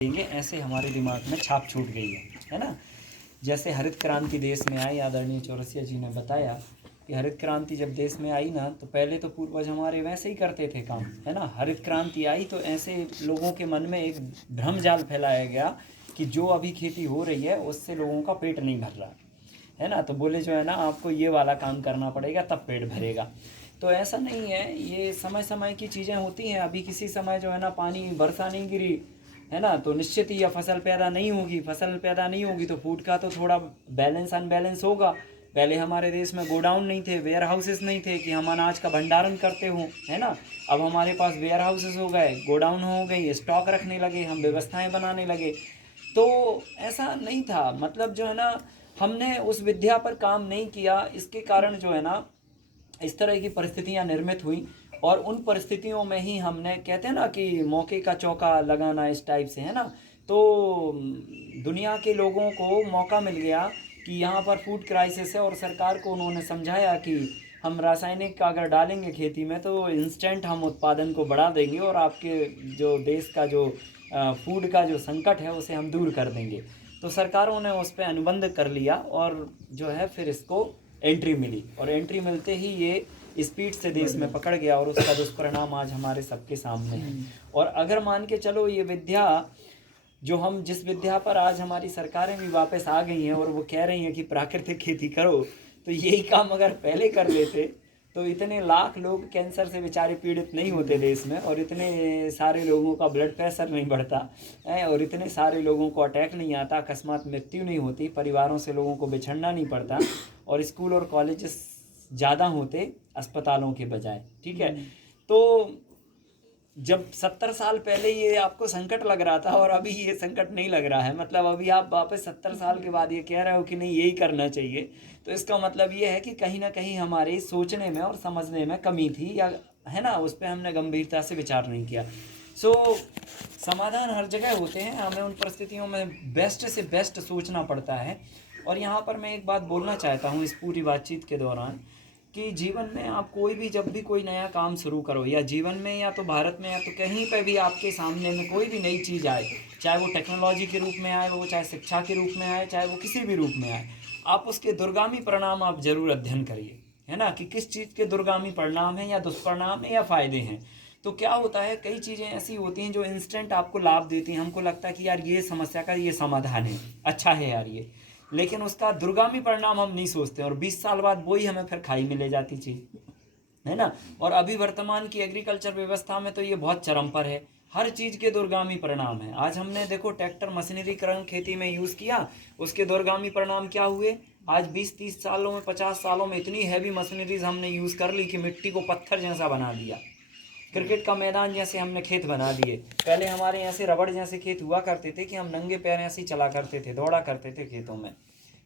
देंगे, ऐसे हमारे दिमाग में छाप छूट गई है ना। जैसे हरित क्रांति देश में आई, आदरणीय चौरसिया जी ने बताया कि हरित क्रांति जब देश में आई ना, तो पहले तो पूर्वज हमारे वैसे ही करते थे काम, है ना। हरित क्रांति आई तो ऐसे लोगों के मन में एक भ्रम जाल फैलाया गया कि जो अभी खेती हो रही है उससे लोगों का पेट नहीं भर रहा है ना। तो बोले जो है ना, आपको ये वाला काम करना पड़ेगा तब पेट भरेगा। तो ऐसा नहीं है, ये समय समय की चीज़ें होती हैं। अभी किसी समय जो है ना पानी वर्षा नहीं गिरी, है ना, तो निश्चित ही यह फसल पैदा नहीं होगी। फसल पैदा नहीं होगी तो फूड का तो थोड़ा बैलेंस अनबैलेंस होगा। पहले हमारे देश में गोडाउन नहीं थे, वेयर हाउसेस नहीं थे कि हम अनाज का भंडारण करते हों, है ना। अब हमारे पास वेयर हाउसेस हो गए, गोडाउन हो गई, स्टॉक रखने लगे, हम व्यवस्थाएं बनाने लगे। तो ऐसा नहीं था, मतलब जो है ना, हमने उस विद्या पर काम नहीं किया। इसके कारण जो है ना इस तरह की परिस्थितियां निर्मित हुई। और उन परिस्थितियों में ही हमने, कहते हैं ना कि मौके का चौका लगाना, इस टाइप से, है ना। तो दुनिया के लोगों को मौका मिल गया कि यहाँ पर फूड क्राइसिस है, और सरकार को उन्होंने समझाया कि हम रासायनिक अगर डालेंगे खेती में तो इंस्टेंट हम उत्पादन को बढ़ा देंगे, और आपके जो देश का जो फूड का जो संकट है उसे हम दूर कर देंगे। तो सरकारों ने उस पर अनुबंध कर लिया, और जो है फिर इसको एंट्री मिली, और एंट्री मिलते ही ये स्पीड से देश में पकड़ गया, और उसका दुष्परिणाम आज हमारे सबके सामने है। और अगर मान के चलो, ये विद्या जो हम, जिस विद्या पर आज हमारी सरकारें भी वापस आ गई हैं और वो कह रही हैं कि प्राकृतिक खेती करो, तो यही काम अगर पहले कर लेते तो इतने लाख लोग कैंसर से बेचारे पीड़ित नहीं होते देश में, और इतने सारे लोगों का ब्लड प्रेशर नहीं बढ़ता है, और इतने सारे लोगों को अटैक नहीं आता, अकस्मात मृत्यु नहीं होती, परिवारों से लोगों को बिछड़ना नहीं पड़ता, और स्कूल और कॉलेजेस ज़्यादा होते अस्पतालों के बजाय। ठीक है, तो जब 70 साल पहले ये आपको संकट लग रहा था और अभी ये संकट नहीं लग रहा है, मतलब अभी आप वापस 70 साल के बाद ये कह रहे हो कि नहीं यही करना चाहिए, तो इसका मतलब ये है कि कहीं ना कहीं हमारे सोचने में और समझने में कमी थी, या है ना, उस पर हमने गंभीरता से विचार नहीं किया। समाधान हर जगह होते हैं, हमें उन परिस्थितियों में बेस्ट से बेस्ट सोचना पड़ता है। और यहाँ पर मैं एक बात बोलना चाहता हूँ इस पूरी बातचीत के दौरान, कि जीवन में आप कोई भी, जब भी कोई नया काम शुरू करो, या जीवन में, या तो भारत में, या तो कहीं पर भी आपके सामने में कोई भी नई चीज़ आए, चाहे वो टेक्नोलॉजी के रूप में आए, वो चाहे शिक्षा के रूप में आए, चाहे वो किसी भी रूप में आए, आप उसके दूरगामी परिणाम आप जरूर अध्ययन करिए, है ना, कि किस चीज़ के दूरगामी परिणाम हैं, या दुष्परिणाम है, या फ़ायदे हैं। तो क्या होता है, कई चीज़ें ऐसी होती हैं जो इंस्टेंट आपको लाभ देती हैं, हमको लगता है कि यार ये समस्या का ये समाधान है, अच्छा है यार ये, लेकिन उसका दूरगामी परिणाम हम नहीं सोचते, और 20 साल बाद वही हमें फिर खाई में ले जाती चीज़, है ना। और अभी वर्तमान की एग्रीकल्चर व्यवस्था में तो ये बहुत चरम पर है, हर चीज़ के दूरगामी परिणाम है। आज हमने देखो ट्रैक्टर मशीनरीकरण खेती में यूज़ किया, उसके दूरगामी परिणाम क्या हुए। आज 20-30 सालों में, 50 सालों में इतनी हैवी मशीनरीज हमने यूज़ कर ली कि मिट्टी को पत्थर जैसा बना दिया, क्रिकेट का मैदान जैसे हमने खेत बना दिए। पहले हमारे यहाँ से रबड़ जैसे खेत हुआ करते थे कि हम नंगे पैर ऐसे ही चला करते थे, दौड़ा करते थे खेतों में,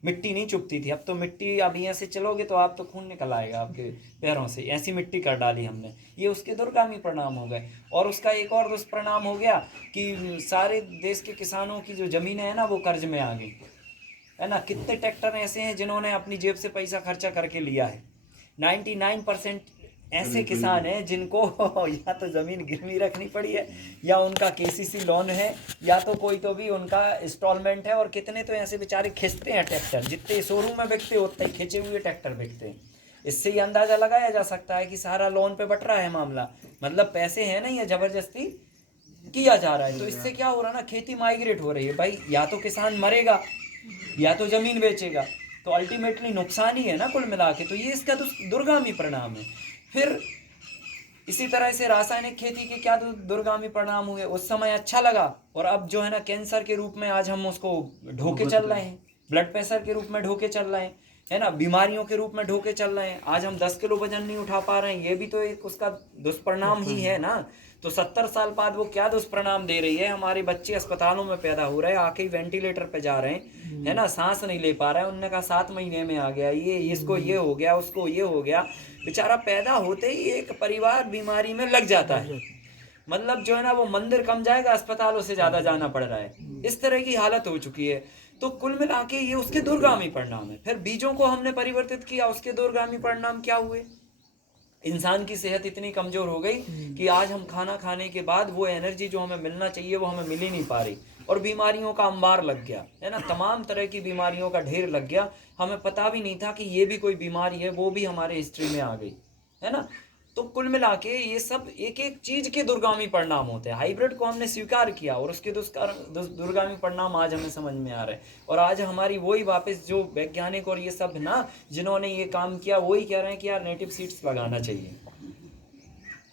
मिट्टी नहीं चुभती थी। अब तो मिट्टी, अब यहाँ से चलोगे तो आप तो खून निकल आएगा आपके पैरों से, ऐसी मिट्टी कर डाली हमने। ये उसके दूरगामी परिणाम हो गए। और उसका एक और दुष्परिणाम हो गया कि सारे देश के किसानों की जो ज़मीनें हैं ना, वो कर्ज में आ गई, है ना। कितने ट्रैक्टर ऐसे हैं जिन्होंने अपनी जेब से पैसा खर्चा करके लिया है। 99% ऐसे किसान हैं जिनको या तो ज़मीन गिरवी रखनी पड़ी है, या उनका केसीसी लोन है, या तो कोई तो भी उनका इंस्टॉलमेंट है। और कितने तो ऐसे बेचारे खींचते हैं ट्रैक्टर, जितने शोरूम में बिकते उतने ही खींचे हुए ट्रैक्टर बिकते हैं। इससे ही अंदाज़ा लगाया जा सकता है कि सारा लोन पे बट रहा है मामला, मतलब पैसे हैं नहीं, है ज़बरदस्ती किया जा रहा है। तो इससे क्या हो रहा है ना, खेती माइग्रेट हो रही है भाई, या तो किसान मरेगा या तो ज़मीन बेचेगा, तो अल्टीमेटली नुकसान ही है ना कुल मिला के। तो ये इसका दूरगामी परिणाम है। फिर इसी तरह से रासायनिक खेती के क्या दूरगामी परिणाम हुए। उस समय अच्छा लगा, और अब जो है ना कैंसर के रूप में आज हम उसको ढोके चल रहे हैं, ब्लड प्रेशर के रूप में ढोके चल रहे हैं, है ना, बीमारियों के रूप में ढोके चल रहे हैं। आज हम 10 किलो वजन नहीं उठा पा रहे हैं, ये भी तो एक उसका दुष्परिणाम ही है ना। तो 70 साल बाद वो क्या दुष्परिणाम दे रही है। हमारे बच्चे अस्पतालों में पैदा हो रहे हैं, आके वेंटिलेटर पे जा रहे हैं, है ना, सांस नहीं ले पा रहे हैं। उनने कहा 7 महीने में आ गया, ये इसको ये हो गया, उसको ये हो गया। बेचारा पैदा होते ही एक परिवार बीमारी में लग जाता है, मतलब जो है ना वो मंदिर कम जाएगा, अस्पतालों से ज़्यादा जाना पड़ रहा है, इस तरह की हालत हो चुकी है। तो कुल मिला के ये उसके दूरगामी परिणाम है। फिर बीजों को हमने परिवर्तित किया, उसके दूरगामी परिणाम क्या हुए। इंसान की सेहत इतनी कमज़ोर हो गई कि आज हम खाना खाने के बाद वो एनर्जी जो हमें मिलना चाहिए वो हमें मिल ही नहीं पा रही। और बीमारियों का अंबार लग गया, है ना, तमाम तरह की बीमारियों का ढेर लग गया। हमें पता भी नहीं था कि ये भी कोई बीमारी है, वो भी हमारे हिस्ट्री में आ गई, है ना। तो कुल मिला के ये सब एक एक चीज के दुर्गामी परिणाम होते हैं। हाइब्रिड को हमने स्वीकार किया और उसके दुर्गामी परिणाम आज हमें समझ में आ रहे हैं। और आज हमारी वही वापस जो वैज्ञानिक और ये सब ना जिन्होंने ये काम किया वही कह रहे हैं कि यार नेटिव सीड्स लगाना चाहिए,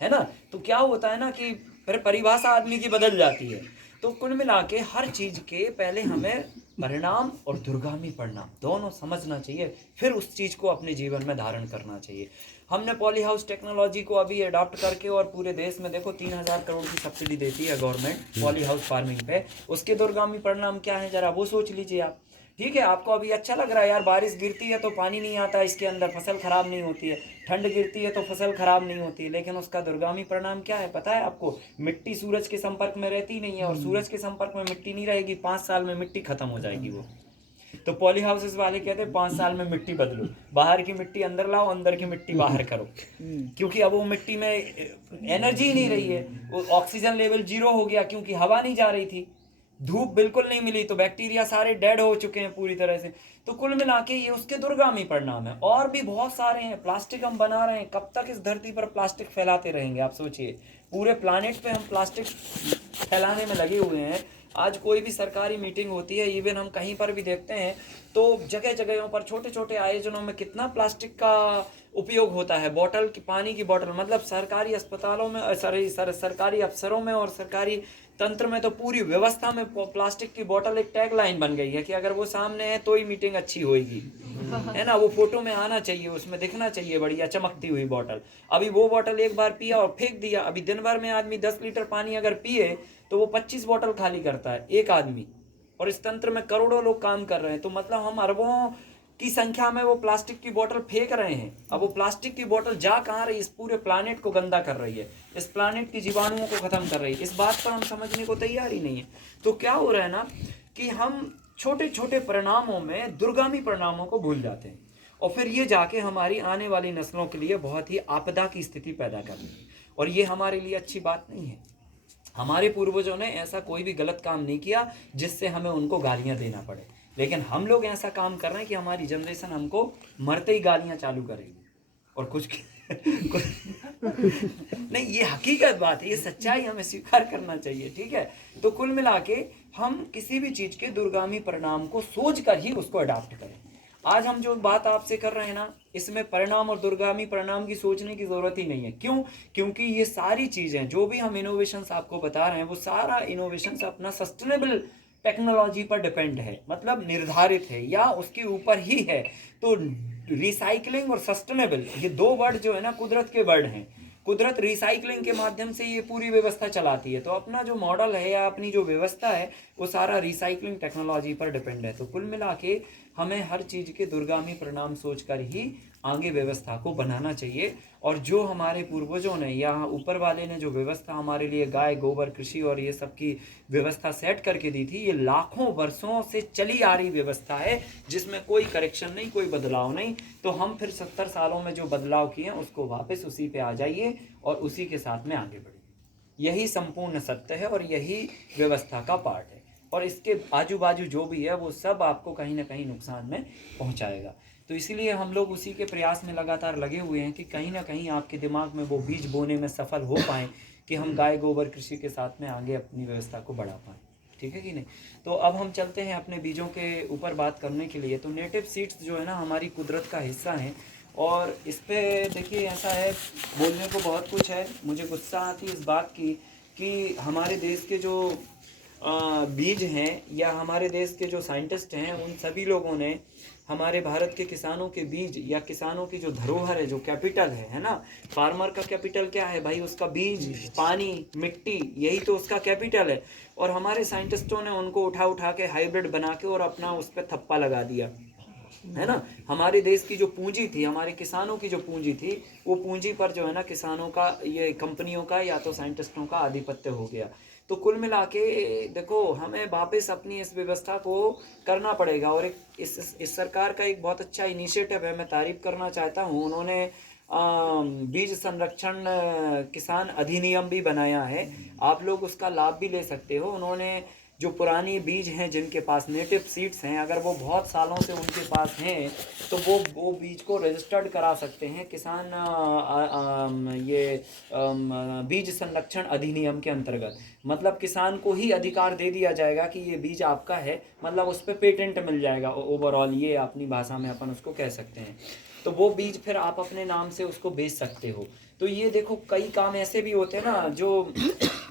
है ना। तो क्या होता है ना कि फिर परिभाषा आदमी की बदल जाती है। तो कुल मिला के हर चीज के पहले हमें परिणाम और दुर्गामी परिणाम दोनों समझना चाहिए, फिर उस चीज को अपने जीवन में धारण करना चाहिए। हमने पॉली हाउस टेक्नोलॉजी को अभी अडॉप्ट करके और पूरे देश में देखो 3,000 करोड़ की सब्सिडी देती है गवर्नमेंट पॉली हाउस फार्मिंग पे। उसके दुर्गामी परिणाम क्या है जरा वो सोच लीजिए आप। ठीक है, आपको अभी अच्छा लग रहा है यार, बारिश गिरती है तो पानी नहीं आता इसके अंदर, फसल खराब नहीं होती है, ठंड गिरती है तो फसल खराब नहीं होती है, लेकिन उसका दुर्गामी परिणाम क्या है पता है आपको? मिट्टी सूरज के संपर्क में रहती नहीं है, और सूरज के संपर्क में मिट्टी नहीं रहेगी, 5 साल में मिट्टी खत्म हो जाएगी वो। तो पॉली हाउसेस वाले कहते हैं 5 साल में मिट्टी बदलो, बाहर की मिट्टी अंदर लाओ, अंदर की मिट्टी बाहर करो, क्योंकि अब वो मिट्टी में एनर्जी ही नहीं रही है, वो ऑक्सीजन लेवल 0 हो गया क्योंकि हवा नहीं जा रही थी, धूप बिल्कुल नहीं मिली, तो बैक्टीरिया सारे डेड हो चुके हैं पूरी तरह से। तो कुल मिला के ये उसके दुर्गामी परिणाम है। और भी बहुत सारे हैं, प्लास्टिक हम बना रहे हैं, कब तक इस धरती पर प्लास्टिक फैलाते रहेंगे आप सोचिए। पूरे प्लानेट पे हम प्लास्टिक फैलाने में लगे हुए हैं। आज कोई भी सरकारी मीटिंग होती है, इवन हम कहीं पर भी देखते हैं तो जगह जगहों पर छोटे छोटे आयोजनों में कितना प्लास्टिक का उपयोग होता है। बॉटल की, पानी की बॉटल, मतलब सरकारी अस्पतालों में, सरकारी अफसरों में और सरकारी तंत्र में तो पूरी व्यवस्था में प्लास्टिक की बोतल एक टैग लाइन बन गई है कि अगर वो सामने है तो ही मीटिंग अच्छी होगी, है ना। वो फोटो में आना चाहिए, उसमें दिखना चाहिए बढ़िया चमकती हुई बोतल। अभी वो बोतल एक बार पिया और फेंक दिया। अभी दिन भर में आदमी 10 लीटर पानी अगर पिए तो वो 25 बोतल खाली करता है एक आदमी, और इस तंत्र में करोड़ों लोग काम कर रहे हैं। तो मतलब हम अरबों की संख्या में वो प्लास्टिक की बोतल फेंक रहे हैं। अब वो प्लास्टिक की बोतल जा कहाँ रही? इस पूरे प्लानेट को गंदा कर रही है, इस प्लानेट की जीवाणुओं को खत्म कर रही है। इस बात पर हम समझने को तैयार ही नहीं है। तो क्या हो रहा है ना कि हम छोटे छोटे परिणामों में दुर्गामी परिणामों को भूल जाते हैं, और फिर ये जाके हमारी आने वाली नस्लों के लिए बहुत ही आपदा की स्थिति पैदा कर रही है, और ये हमारे लिए अच्छी बात नहीं है। हमारे पूर्वजों ने ऐसा कोई भी गलत काम नहीं किया जिससे हमें उनको गालियां देना पड़े, लेकिन हम लोग ऐसा काम कर रहे हैं कि हमारी जनरेशन हमको मरते ही गालियां चालू करेगी। और कुछ नहीं, ये हकीकत बात है, ये सच्चाई हमें स्वीकार करना चाहिए, ठीक है। तो कुल मिला के हम किसी भी चीज के दुर्गामी परिणाम को सोच कर ही उसको अडॉप्ट करें। आज हम जो बात आपसे कर रहे हैं ना, इसमें परिणाम और दुर्गामी परिणाम की सोचने की जरूरत ही नहीं है। क्यों? क्योंकि ये सारी चीजें जो भी हम इनोवेशंस आपको बता रहे हैं, वो सारा इनोवेशंस अपना सस्टेनेबल टेक्नोलॉजी पर डिपेंड है, मतलब निर्धारित है या उसके ऊपर ही है। तो रिसाइकलिंग और सस्टेनेबल, ये दो वर्ड जो है ना कुदरत के वर्ड हैं। कुदरत रिसाइकलिंग के माध्यम से ये पूरी व्यवस्था चलाती है। तो अपना जो मॉडल है या अपनी जो व्यवस्था है वो सारा रिसाइकलिंग टेक्नोलॉजी पर डिपेंड है। तो कुल मिला के हमें हर चीज़ के दुर्गामी परिणाम सोचकर ही आगे व्यवस्था को बनाना चाहिए। और जो हमारे पूर्वजों ने या ऊपर वाले ने जो व्यवस्था हमारे लिए गाय गोबर कृषि और ये सब की व्यवस्था सेट करके दी थी, ये लाखों वर्षों से चली आ रही व्यवस्था है जिसमें कोई करेक्शन नहीं, कोई बदलाव नहीं। तो हम फिर 70 सालों में जो बदलाव किए उसको वापस उसी पे आ जाइए और उसी के साथ में आगे बढ़िए। यही संपूर्ण सत्य है और यही व्यवस्था का पार्ट है, और इसके आजू बाजू जो भी है वो सब आपको कहीं ना कहीं नुकसान में पहुंचाएगा। तो इसीलिए हम लोग उसी के प्रयास में लगातार लगे हुए हैं कि कहीं ना कहीं आपके दिमाग में वो बीज बोने में सफल हो पाएँ कि हम गाय गोबर कृषि के साथ में आगे अपनी व्यवस्था को बढ़ा पाएँ। ठीक है कि नहीं? तो अब हम चलते हैं अपने बीजों के ऊपर बात करने के लिए। तो नेटिव सीड्स जो है ना हमारी कुदरत का हिस्सा हैं, और इस पे देखिए ऐसा है, बोलने को बहुत कुछ है। मुझे गुस्सा आती है इस बात की कि हमारे देश के जो बीज हैं या हमारे देश के जो साइंटिस्ट हैं, उन सभी लोगों ने हमारे भारत के किसानों के बीज या किसानों की जो धरोहर है, जो कैपिटल है ना, फार्मर का कैपिटल क्या है भाई? उसका बीज, पानी, मिट्टी, यही तो उसका कैपिटल है। और हमारे साइंटिस्टों ने उनको उठा उठा के हाइब्रिड बना के और अपना उस पर थप्पा लगा दिया, है ना। हमारे देश की जो पूंजी थी, हमारे किसानों की जो पूंजी थी, वो पूंजी पर जो है ना किसानों का, ये कंपनियों का या तो साइंटिस्टों का आधिपत्य हो गया। तो कुल मिला के देखो, हमें वापस अपनी इस व्यवस्था को करना पड़ेगा। और एक इस सरकार का एक बहुत अच्छा इनिशिएटिव है, मैं तारीफ करना चाहता हूँ। उन्होंने बीज संरक्षण किसान अधिनियम भी बनाया है, आप लोग उसका लाभ भी ले सकते हो। उन्होंने जो पुरानी बीज हैं जिनके पास नेटिव सीड्स हैं, अगर वो बहुत सालों से उनके पास हैं तो वो बीज को रजिस्टर्ड करा सकते हैं किसान बीज संरक्षण अधिनियम के अंतर्गत। मतलब किसान को ही अधिकार दे दिया जाएगा कि ये बीज आपका है, मतलब उस पर पेटेंट मिल जाएगा ओवरऑल, ये अपनी भाषा में अपन उसको कह सकते हैं। तो वो बीज फिर आप अपने नाम से उसको बेच सकते हो। तो ये देखो कई काम ऐसे भी होते हैं ना जो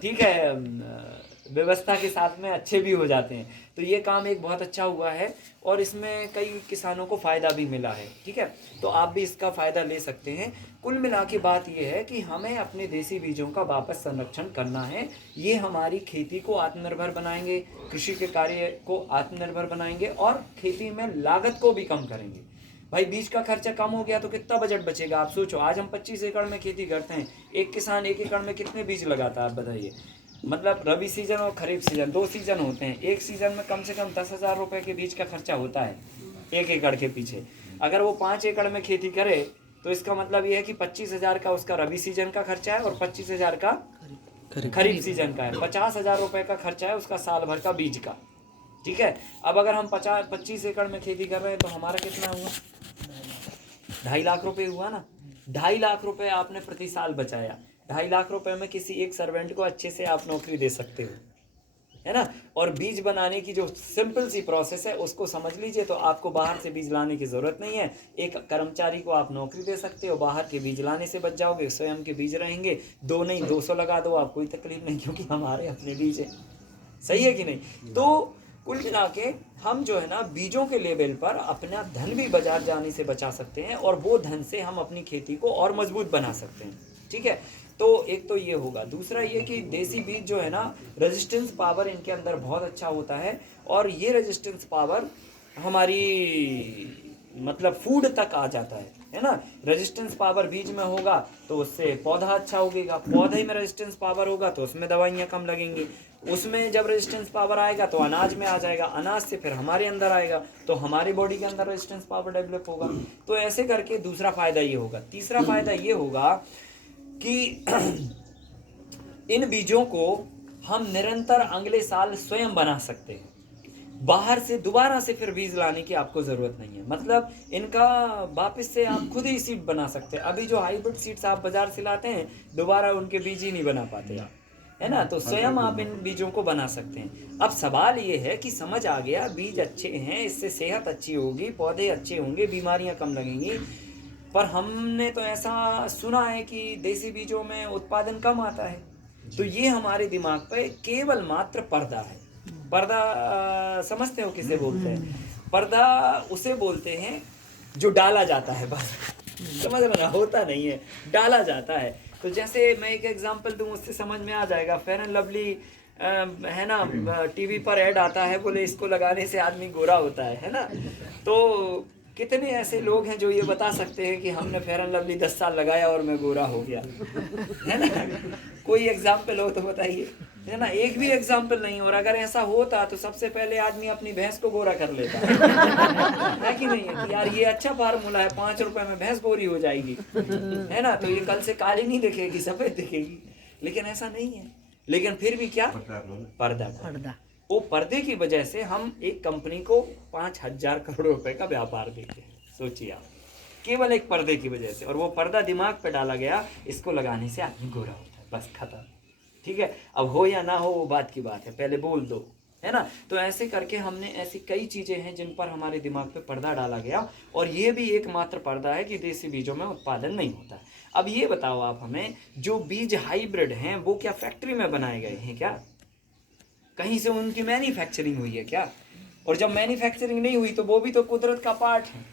ठीक है व्यवस्था के साथ में अच्छे भी हो जाते हैं। तो ये काम एक बहुत अच्छा हुआ है और इसमें कई किसानों को फ़ायदा भी मिला है। ठीक है, तो आप भी इसका फ़ायदा ले सकते हैं। कुल मिला के बात ये है कि हमें अपने देसी बीजों का वापस संरक्षण करना है। ये हमारी खेती को आत्मनिर्भर बनाएंगे, कृषि के कार्य को आत्मनिर्भर बनाएंगे और खेती में लागत को भी कम करेंगे। भाई बीज का खर्चा कम हो गया तो कितना बजट बचेगा आप सोचो। आज हम 25 एकड़ में खेती करते हैं, एक किसान 1 एकड़ में कितने बीज लगाता है आप बताइए। मतलब रबी सीजन और खरीफ सीजन 2 सीजन होते हैं, एक सीजन में कम से कम 10,000 रुपये के बीज का खर्चा होता है 1 एकड़ के पीछे। अगर वो 5 एकड़ में खेती करे तो इसका मतलब ये है कि 25,000 का उसका रबी सीजन का खर्चा है और 25,000 का खरीफ सीजन का है। 50,000 रुपये का खर्चा है उसका साल भर का बीज का। ठीक है, अब अगर हम 25 एकड़ में खेती कर रहे हैं तो हमारा कितना हुआ, 2.5 लाख रुपए हुआ ना। 2.5 लाख रुपए आपने प्रति साल बचाया। 2.5 लाख रुपए में किसी एक सर्वेंट को अच्छे से आप नौकरी दे सकते हो, है ना। और बीज बनाने की जो सिंपल सी प्रोसेस है उसको समझ लीजिए तो आपको बाहर से बीज लाने की ज़रूरत नहीं है। एक कर्मचारी को आप नौकरी दे सकते हो, बाहर के बीज लाने से बच जाओगे, स्वयं के बीज रहेंगे। 2 नहीं 200 लगा दो, आप कोई तकलीफ नहीं, क्योंकि हमारे अपने बीज है। सही है कि नहीं। तो कुल मिला के हम जो है ना बीजों के लेवल पर अपना धन भी बाजार जाने से बचा सकते हैं और वो धन से हम अपनी खेती को और मजबूत बना सकते हैं। ठीक है, तो एक तो ये होगा। दूसरा ये कि देसी बीज जो है ना रेजिस्टेंस पावर इनके अंदर बहुत अच्छा होता है और ये रेजिस्टेंस पावर हमारी मतलब फूड तक आ जाता है ना। रेजिस्टेंस पावर बीज में होगा तो उससे पौधा अच्छा उगेगा, पौधे में रेजिस्टेंस पावर होगा तो उसमें दवाइयाँ कम लगेंगी, उसमें जब रेजिस्टेंस पावर आएगा तो अनाज में आ जाएगा, अनाज से फिर हमारे अंदर आएगा तो हमारी बॉडी के अंदर रेजिस्टेंस पावर डेवलप होगा। तो ऐसे करके दूसरा फायदा ये होगा। तीसरा फायदा ये होगा कि इन बीजों को हम निरंतर अगले साल स्वयं बना सकते हैं। बाहर से दोबारा से फिर बीज लाने की आपको ज़रूरत नहीं है। मतलब इनका वापस से आप खुद ही सीड बना सकते हैं। अभी जो हाइब्रिड सीड्स आप बाजार से लाते हैं दोबारा उनके बीज ही नहीं बना पाते आप, है ना। तो स्वयं आप इन बीजों को बना सकते हैं। अब सवाल ये है कि समझ आ गया बीज अच्छे हैं, इससे सेहत अच्छी होगी, पौधे अच्छे होंगे, बीमारियां कम लगेंगी। पर हमने तो ऐसा सुना है कि देसी बीजों में उत्पादन कम आता है। तो ये हमारे दिमाग पे केवल मात्र पर्दा है। पर्दा समझते हो किसे बोलते हैं? पर्दा उसे बोलते हैं जो डाला जाता है, बस समझ रहे, होता नहीं है, डाला जाता है। तो जैसे मैं एक एग्जांपल दूं उससे समझ में आ जाएगा। फेयर एंड लवली है ना, टीवी पर ऐड आता है, बोले इसको लगाने से आदमी गोरा होता है ना। तो कितने ऐसे लोग हैं जो ये बता सकते हैं कि हमने फेयर एंड लवली 10 साल लगाया और मैं गोरा हो गया, है ना। कोई एग्जाम्पल हो तो बताइए, है ना। एक भी एग्जाम्पल नहीं। और अगर ऐसा होता तो सबसे पहले आदमी अपनी भैंस को गोरा कर लेता है कि नहीं है कि यार ये अच्छा फार्मूला है, 5 रुपए में भैंस गोरी हो जाएगी, है ना। तो ये कल से काली नहीं दिखेगी, सफेद दिखेगी। लेकिन ऐसा नहीं है। लेकिन फिर भी क्या, पर्दा। वो पर्दे की वजह से हम एक कंपनी को 5,000 करोड़ रुपए का व्यापार देते हैं। सोचिए आप, केवल एक पर्दे की वजह से। और वो पर्दा दिमाग पे डाला गया, इसको लगाने से आदमी गोरा होता है, बस खत्म। ठीक है, अब हो या ना हो वो बात की बात है, पहले बोल दो, है ना। तो ऐसे करके हमने ऐसी कई चीज़ें हैं जिन पर हमारे दिमाग पे पर्दा डाला गया। और ये भी एकमात्र पर्दा है कि देसी बीजों में उत्पादन नहीं होता। अब ये बताओ आप हमें, जो बीज हाइब्रिड हैं वो क्या फैक्ट्री में बनाए गए हैं क्या? कहीं से उनकी मैन्युफैक्चरिंग हुई है क्या? और जब मैन्युफैक्चरिंग नहीं हुई तो वो भी तो कुदरत का पार्ट है।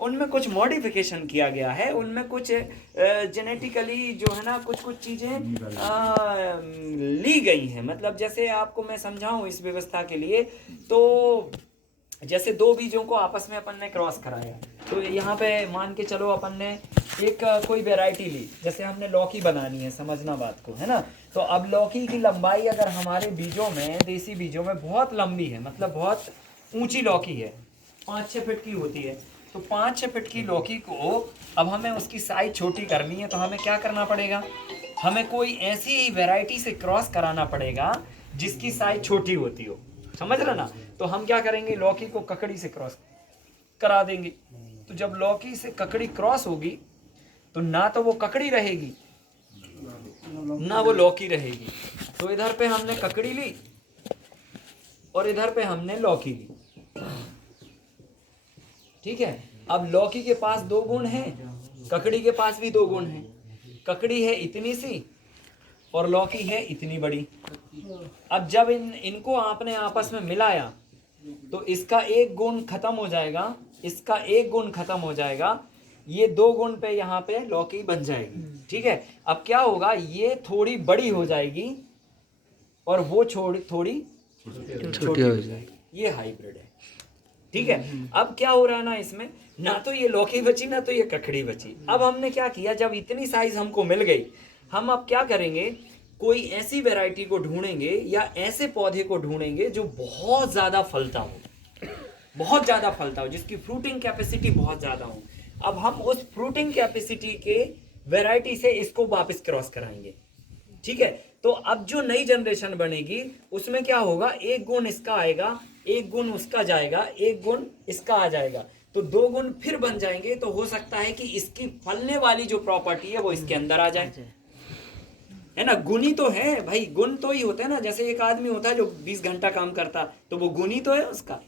उनमें कुछ मॉडिफिकेशन किया गया है, उनमें कुछ जेनेटिकली जो है ना कुछ चीज़ें ली गई हैं। मतलब जैसे आपको मैं समझाऊं इस व्यवस्था के लिए, तो जैसे 2 बीजों को आपस में अपन ने क्रॉस कराया, तो यहाँ पे मान के चलो अपन ने एक कोई वैरायटी ली। जैसे हमने लौकी बनानी है, समझना बात को, है ना। तो अब लौकी की लंबाई अगर हमारे बीजों में, देसी बीजों में बहुत लंबी है, मतलब बहुत ऊंची लौकी है, 5-6 फीट की होती है। तो 5-6 फीट की लौकी को अब हमें उसकी साइज छोटी करनी है तो हमें क्या करना पड़ेगा? हमें कोई ऐसी वैरायटी से क्रॉस कराना पड़ेगा जिसकी साइज छोटी होती हो, समझ रहे ना। तो हम क्या करेंगे, लौकी को ककड़ी से क्रॉस करा देंगे। तो जब लौकी से ककड़ी क्रॉस होगी तो ना तो वो ककड़ी रहेगी ना वो लौकी रहेगी। तो इधर पे हमने ककड़ी ली और इधर पे हमने लौकी ली, ठीक है। अब लौकी के पास दो गुण हैं, ककड़ी के पास भी दो गुण हैं। ककड़ी है इतनी सी और लौकी है इतनी बड़ी। अब जब इनको आपने आपस में मिलाया तो इसका एक गुण खत्म हो जाएगा, इसका एक गुण खत्म हो जाएगा, ये दो गुण पे यहाँ पे लौकी बन जाएगी, ठीक है। अब क्या होगा, ये थोड़ी बड़ी हो जाएगी और वो थोड़ी छोटी हो जाएगी। ये हाइब्रिड है, ठीक है। अब क्या हो रहा है ना, इसमें ना तो ये लौकी बची ना तो ये ककड़ी बची। अब हमने क्या किया, जब इतनी साइज हमको मिल गई, हम अब क्या करेंगे, कोई ऐसी वैरायटी को ढूंढेंगे या ऐसे पौधे को ढूंढेंगे जो बहुत ज्यादा फलता हो, बहुत ज्यादा फलता हो, जिसकी फ्रूटिंग कैपेसिटी बहुत ज्यादा हो। अब हम उस फ्रूटिंग कैपेसिटी के वैरायटी से इसको वापस क्रॉस कराएंगे, ठीक है। तो अब जो नई जनरेशन बनेगी उसमें क्या होगा, एक गुण इसका आएगा, एक गुण उसका जाएगा, एक गुण इसका आ जाएगा, तो दो गुण फिर बन जाएंगे। तो हो सकता है कि इसकी फलने वाली जो प्रॉपर्टी है वो इसके अंदर आ जाए, है ना। गुणी तो है भाई, गुण तो ही होता है ना। जैसे एक आदमी होता है जो 20 घंटा काम करता, तो वो गुणी तो है उसका,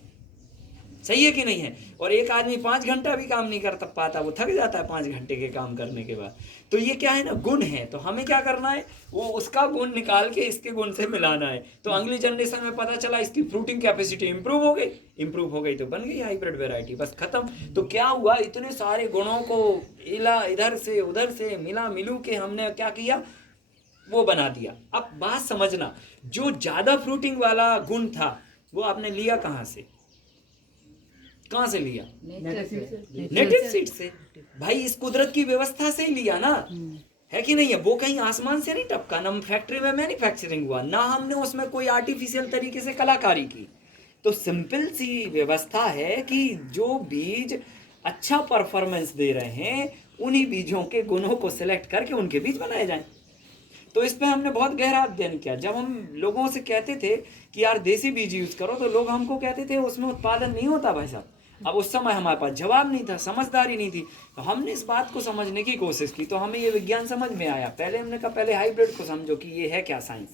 सही है कि नहीं है। और एक आदमी 5 घंटा भी काम नहीं कर पाता, वो थक जाता है 5 घंटे के काम करने के बाद। तो ये क्या है ना, गुण है। तो हमें क्या करना है, वो उसका गुण निकाल के इसके गुण से मिलाना है। तो अगली जनरेशन में पता चला इसकी फ्रूटिंग कैपेसिटी इंप्रूव हो गई, इंप्रूव हो गई तो बन गई हाइब्रिड वेराइटी, बस खत्म। तो क्या हुआ, इतने सारे गुणों को इधर से उधर से मिलू के हमने क्या किया, वो बना दिया। अब बात समझना, जो ज्यादा फ्रूटिंग वाला गुण था वो आपने लिया कहाँ से, कहां से लिया, नेटिव सीड से। भाई इस कुदरत की व्यवस्था से ही लिया ना, है कि नहीं है। वो कहीं आसमान से नहीं टपका, ना फैक्ट्री में मैन्युफैक्चरिंग हुआ, ना हमने उसमें कोई आर्टिफिशियल तरीके से कलाकारी की। तो सिंपल सी व्यवस्था है कि जो बीज अच्छा परफॉर्मेंस दे रहे हैं उन्हीं बीजों के गुणों को सिलेक्ट करके उनके बीज बनाए जाएं। तो इस पे हमने बहुत गहरा अध्ययन किया। जब हम लोगों से कहते थे कि यार देसी बीज यूज करो, तो लोग हमको कहते थे उसमें उत्पादन नहीं होता भाई साहब। अब उस समय हमारे पास जवाब नहीं था, समझदारी नहीं थी। तो हमने इस बात को समझने की कोशिश की, तो हमें ये विज्ञान समझ में आया। पहले हमने कहा पहले हाइब्रिड को समझो कि ये है क्या साइंस,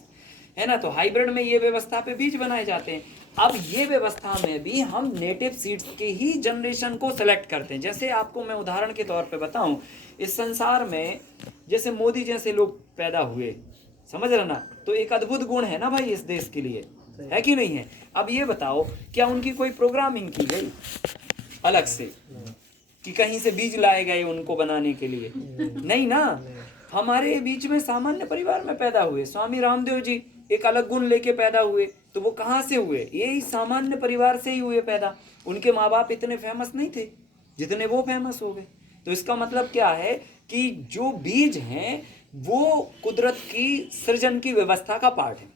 है ना। तो हाइब्रिड में ये व्यवस्था पे बीज बनाए जाते हैं। अब ये व्यवस्था में भी हम नेटिव सीड्स के ही जनरेशन को सेलेक्ट करते हैं। जैसे आपको मैं उदाहरण के तौर पे बताऊं, इस संसार में जैसे मोदी जैसे लोग पैदा हुए, समझ रहे ना, तो एक अद्भुत गुण है ना भाई इस देश के लिए, है कि नहीं है। अब ये बताओ, क्या उनकी कोई प्रोग्रामिंग की गई अलग से, कि कहीं से बीज लाए गए उनको बनाने के लिए, नहीं ना। हमारे बीच में सामान्य परिवार में पैदा हुए। स्वामी रामदेव जी एक अलग गुण लेके पैदा हुए, तो वो कहाँ से हुए, यही सामान्य परिवार से ही हुए पैदा। उनके माँ बाप इतने फेमस नहीं थे जितने वो फेमस हो गए। तो इसका मतलब क्या है कि जो बीज हैं वो कुदरत की सृजन की व्यवस्था का पार्ट है।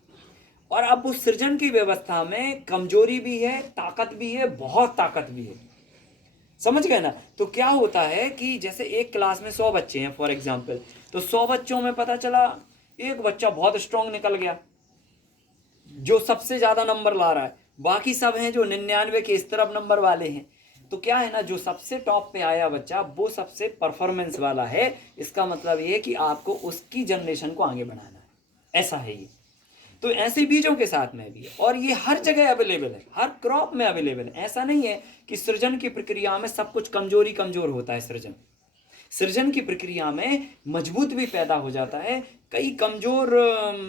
और अब उस सृजन की व्यवस्था में कमजोरी भी है, ताकत भी है, बहुत ताकत भी है, समझ गए ना। तो क्या होता है कि जैसे एक क्लास में 100 बच्चे हैं फॉर एग्जाम्पल, तो 100 बच्चों में पता चला एक बच्चा बहुत स्ट्रांग निकल गया जो सबसे ज्यादा नंबर ला रहा है, बाकी सब हैं जो 99 के इस तरफ नंबर वाले हैं। तो क्या है ना, जो सबसे टॉप पे आया बच्चा वो सबसे परफॉर्मेंस वाला है। इसका मतलब ये है कि आपको उसकी जनरेशन को आगे बढ़ाना है, ऐसा है ये। तो ऐसे बीजों के साथ में भी है, और ये हर जगह अवेलेबल है, हर क्रॉप में अवेलेबल है। ऐसा नहीं है कि सृजन की प्रक्रिया में सब कुछ कमजोर होता है। सृजन की प्रक्रिया में मजबूत भी पैदा हो जाता है। कई कमजोर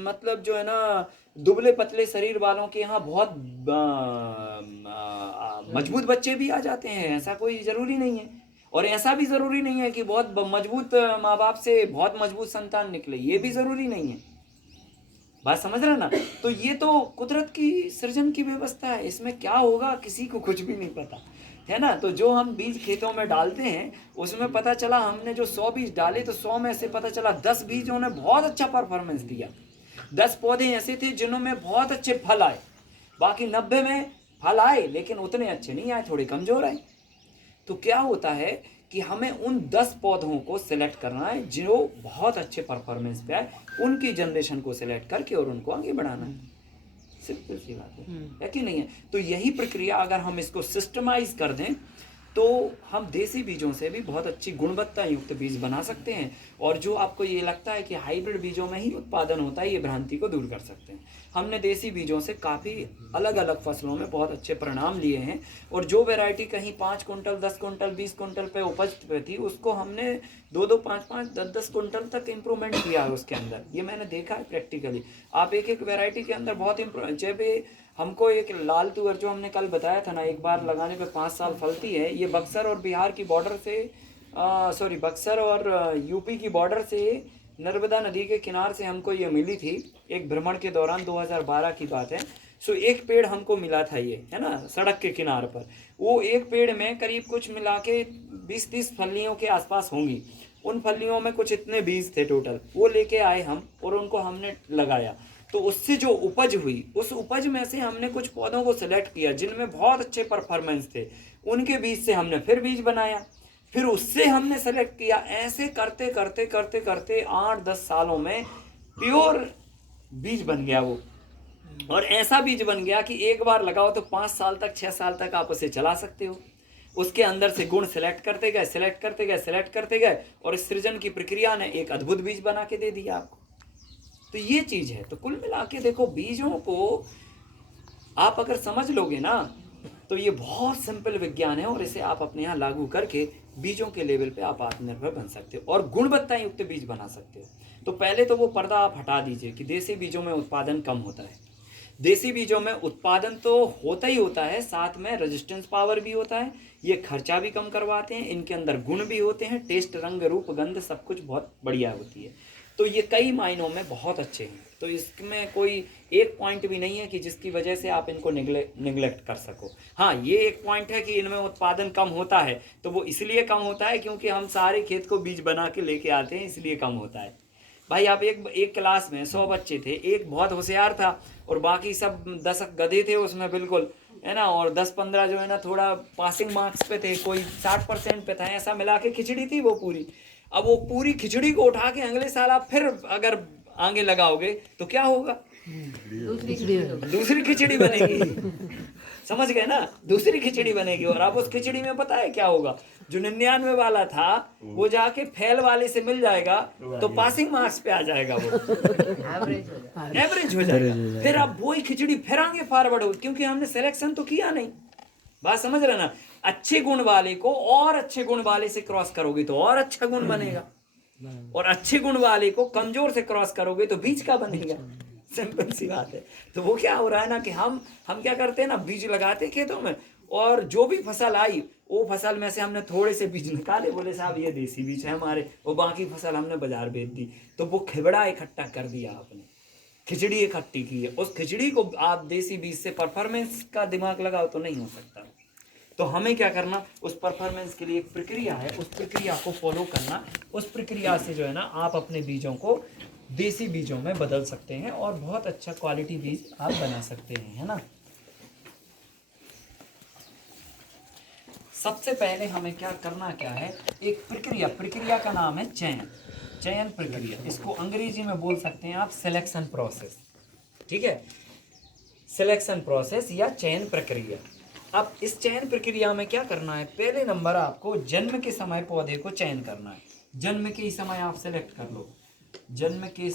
मतलब जो है ना दुबले पतले शरीर वालों के यहाँ बहुत मजबूत बच्चे भी आ जाते हैं, ऐसा कोई जरूरी नहीं है। और ऐसा भी जरूरी नहीं है कि बहुत मजबूत माँ बाप से बहुत मजबूत संतान निकले, ये भी जरूरी नहीं है। बात समझ रहे ना। तो ये तो कुदरत की सृजन की व्यवस्था है, इसमें क्या होगा किसी को कुछ भी नहीं पता, है ना। तो जो हम बीज खेतों में डालते हैं उसमें पता चला हमने जो 100 बीज डाले, तो 100 में से पता चला 10 बीजों ने बहुत अच्छा परफॉर्मेंस दिया, 10 पौधे ऐसे थे जिन्होंने बहुत अच्छे फल आए, बाकी 90 में फल आए लेकिन उतने अच्छे नहीं आए, थोड़े कमजोर आए। तो क्या होता है कि हमें उन 10 पौधों को सिलेक्ट करना है जो बहुत अच्छे परफॉर्मेंस पे आए, उनकी जनरेशन को सिलेक्ट करके और उनको आगे बढ़ाना है। सिंपल सी बात है कि नहीं है? तो यही प्रक्रिया अगर हम इसको सिस्टमाइज कर दें तो हम देसी बीजों से भी बहुत अच्छी गुणवत्ता युक्त बीज बना सकते हैं। और जो आपको ये लगता है कि हाइब्रिड बीजों में ही उत्पादन होता है, ये भ्रांति को दूर कर सकते हैं। हमने देसी बीजों से काफ़ी अलग अलग फसलों में बहुत अच्छे परिणाम लिए हैं। और जो वैरायटी कहीं 5 कुंटल 10 कुंटल 20 कुंटल पे उपज पे थी, उसको हमने 2-2 5-5 10-10 कुंटल तक इम्प्रूवमेंट किया है उसके अंदर। ये मैंने देखा है प्रैक्टिकली। आप एक एक वैरायटी के अंदर बहुत जब हमको एक लाल तुअर जो हमने कल बताया था ना, एक बार लगाने पे 5 साल फलती है, ये बक्सर और बिहार की बॉर्डर से बक्सर और यूपी की बॉर्डर से नर्मदा नदी के किनार से हमको ये मिली थी एक भ्रमण के दौरान, 2012 की बात है। सो एक पेड़ हमको मिला था, ये है ना, सड़क के किनार पर। वो एक पेड़ में करीब कुछ मिला के 20-30 फलियों के आसपास होंगी। उन फलियों में कुछ इतने बीज थे टोटल, वो लेके आए हम और उनको हमने लगाया। तो उससे जो उपज हुई, उस उपज में से हमने कुछ पौधों को सिलेक्ट किया जिनमें बहुत अच्छे परफॉर्मेंस थे, उनके बीज से हमने फिर बीज बनाया, फिर उससे हमने सेलेक्ट किया। ऐसे करते करते करते करते 8-10 सालों में प्योर बीज बन गया वो। और ऐसा बीज बन गया कि एक बार लगाओ तो 5 साल तक 6 साल तक आप उसे चला सकते हो। उसके अंदर से गुण सिलेक्ट करते गए, सिलेक्ट करते गए, सिलेक्ट करते गए, और इस सृजन की प्रक्रिया ने एक अद्भुत बीज बना के दे दिया आपको। तो ये चीज है। तो कुल मिला के देखो, बीजों को आप अगर समझ लोगे ना, तो ये बहुत सिंपल विज्ञान है और इसे आप अपने यहाँ लागू करके बीजों के लेवल पे आप आत्मनिर्भर बन सकते हो और गुणवत्ता युक्त बीज बना सकते हो। तो पहले तो वो पर्दा आप हटा दीजिए कि देसी बीजों में उत्पादन कम होता है। देसी बीजों में उत्पादन तो होता ही होता है, साथ में रेजिस्टेंस पावर भी होता है, ये खर्चा भी कम करवाते हैं, इनके अंदर गुण भी होते हैं, टेस्ट, रंग, रूप, गंध सब कुछ बहुत बढ़िया होती है। तो ये कई मायनों में बहुत अच्छे हैं। तो इसमें कोई एक पॉइंट भी नहीं है कि जिसकी वजह से आप इनको निगलेक्ट कर सको। हाँ, ये एक पॉइंट है कि इनमें उत्पादन कम होता है, तो वो इसलिए कम होता है क्योंकि हम सारे खेत को बीज बना के लेके आते हैं, इसलिए कम होता है। भाई आप एक क्लास में 100 बच्चे थे, एक बहुत होशियार था और बाकी सब 10 गधे थे उसमें, बिल्कुल, है ना, और 10-15 जो है ना थोड़ा पासिंग मार्क्स पे थे, कोई 60% पे था, ऐसा मिला के खिचड़ी थी वो पूरी। अब वो पूरी खिचड़ी को उठा के अगले साल आप फिर अगर आगे लगाओगे तो क्या होगा? दूसरी खिचड़ी बनेगी। समझ गए ना? दूसरी खिचड़ी बनेगी। और अब उस खिचड़ी में पता है क्या होगा? जो 99 वाला था वो जाके फेल वाले से मिल जाएगा, तो पासिंग मार्क्स पे आ जाएगा, वो एवरेज हो जाएगा। फिर अब वही खिचड़ी फिर आगे फॉरवर्ड हो, क्योंकि हमने सिलेक्शन तो किया नहीं। बात समझ रहे ना? अच्छे गुण वाले को और अच्छे गुण वाले से क्रॉस करोगे तो और अच्छा गुण बनेगा, और अच्छे गुण वाले को कमजोर से क्रॉस करोगे तो बीज का बनेगा। सिंपल सी बात है। तो वो क्या हो रहा है ना कि हम क्या करते हैं ना, बीज लगाते हैं खेतों में, और जो भी फसल आई वो फसल में से हमने थोड़े से बीज निकाले, बोले साहब ये देसी बीज है हमारे, और बाकी फसल हमने बाजार बेच दी। तो वो खिबड़ा इकट्ठा कर दिया आपने, खिचड़ी इकट्ठी की है। उस खिचड़ी को आप देसी बीज से परफॉर्मेंस का दिमाग लगाओ तो नहीं हो सकता। तो हमें क्या करना, उस परफॉर्मेंस के लिए एक प्रक्रिया है, उस प्रक्रिया को फॉलो करना। उस प्रक्रिया से जो है ना आप अपने बीजों को देसी बीजों में बदल सकते हैं और बहुत अच्छा क्वालिटी बीज आप बना सकते हैं, है ना। सबसे पहले हमें क्या करना क्या है, एक प्रक्रिया का नाम है चयन प्रक्रिया। इसको अंग्रेजी में बोल सकते हैं आप सिलेक्शन प्रोसेस, ठीक है, सिलेक्शन प्रोसेस या चयन प्रक्रिया। अब इस चयन प्रक्रिया में क्या करना है, पहले नंबर आपको जन्म के समय पौधे को चयन करना है। जन्म के समय आप सेलेक्ट कर लो। जन्म के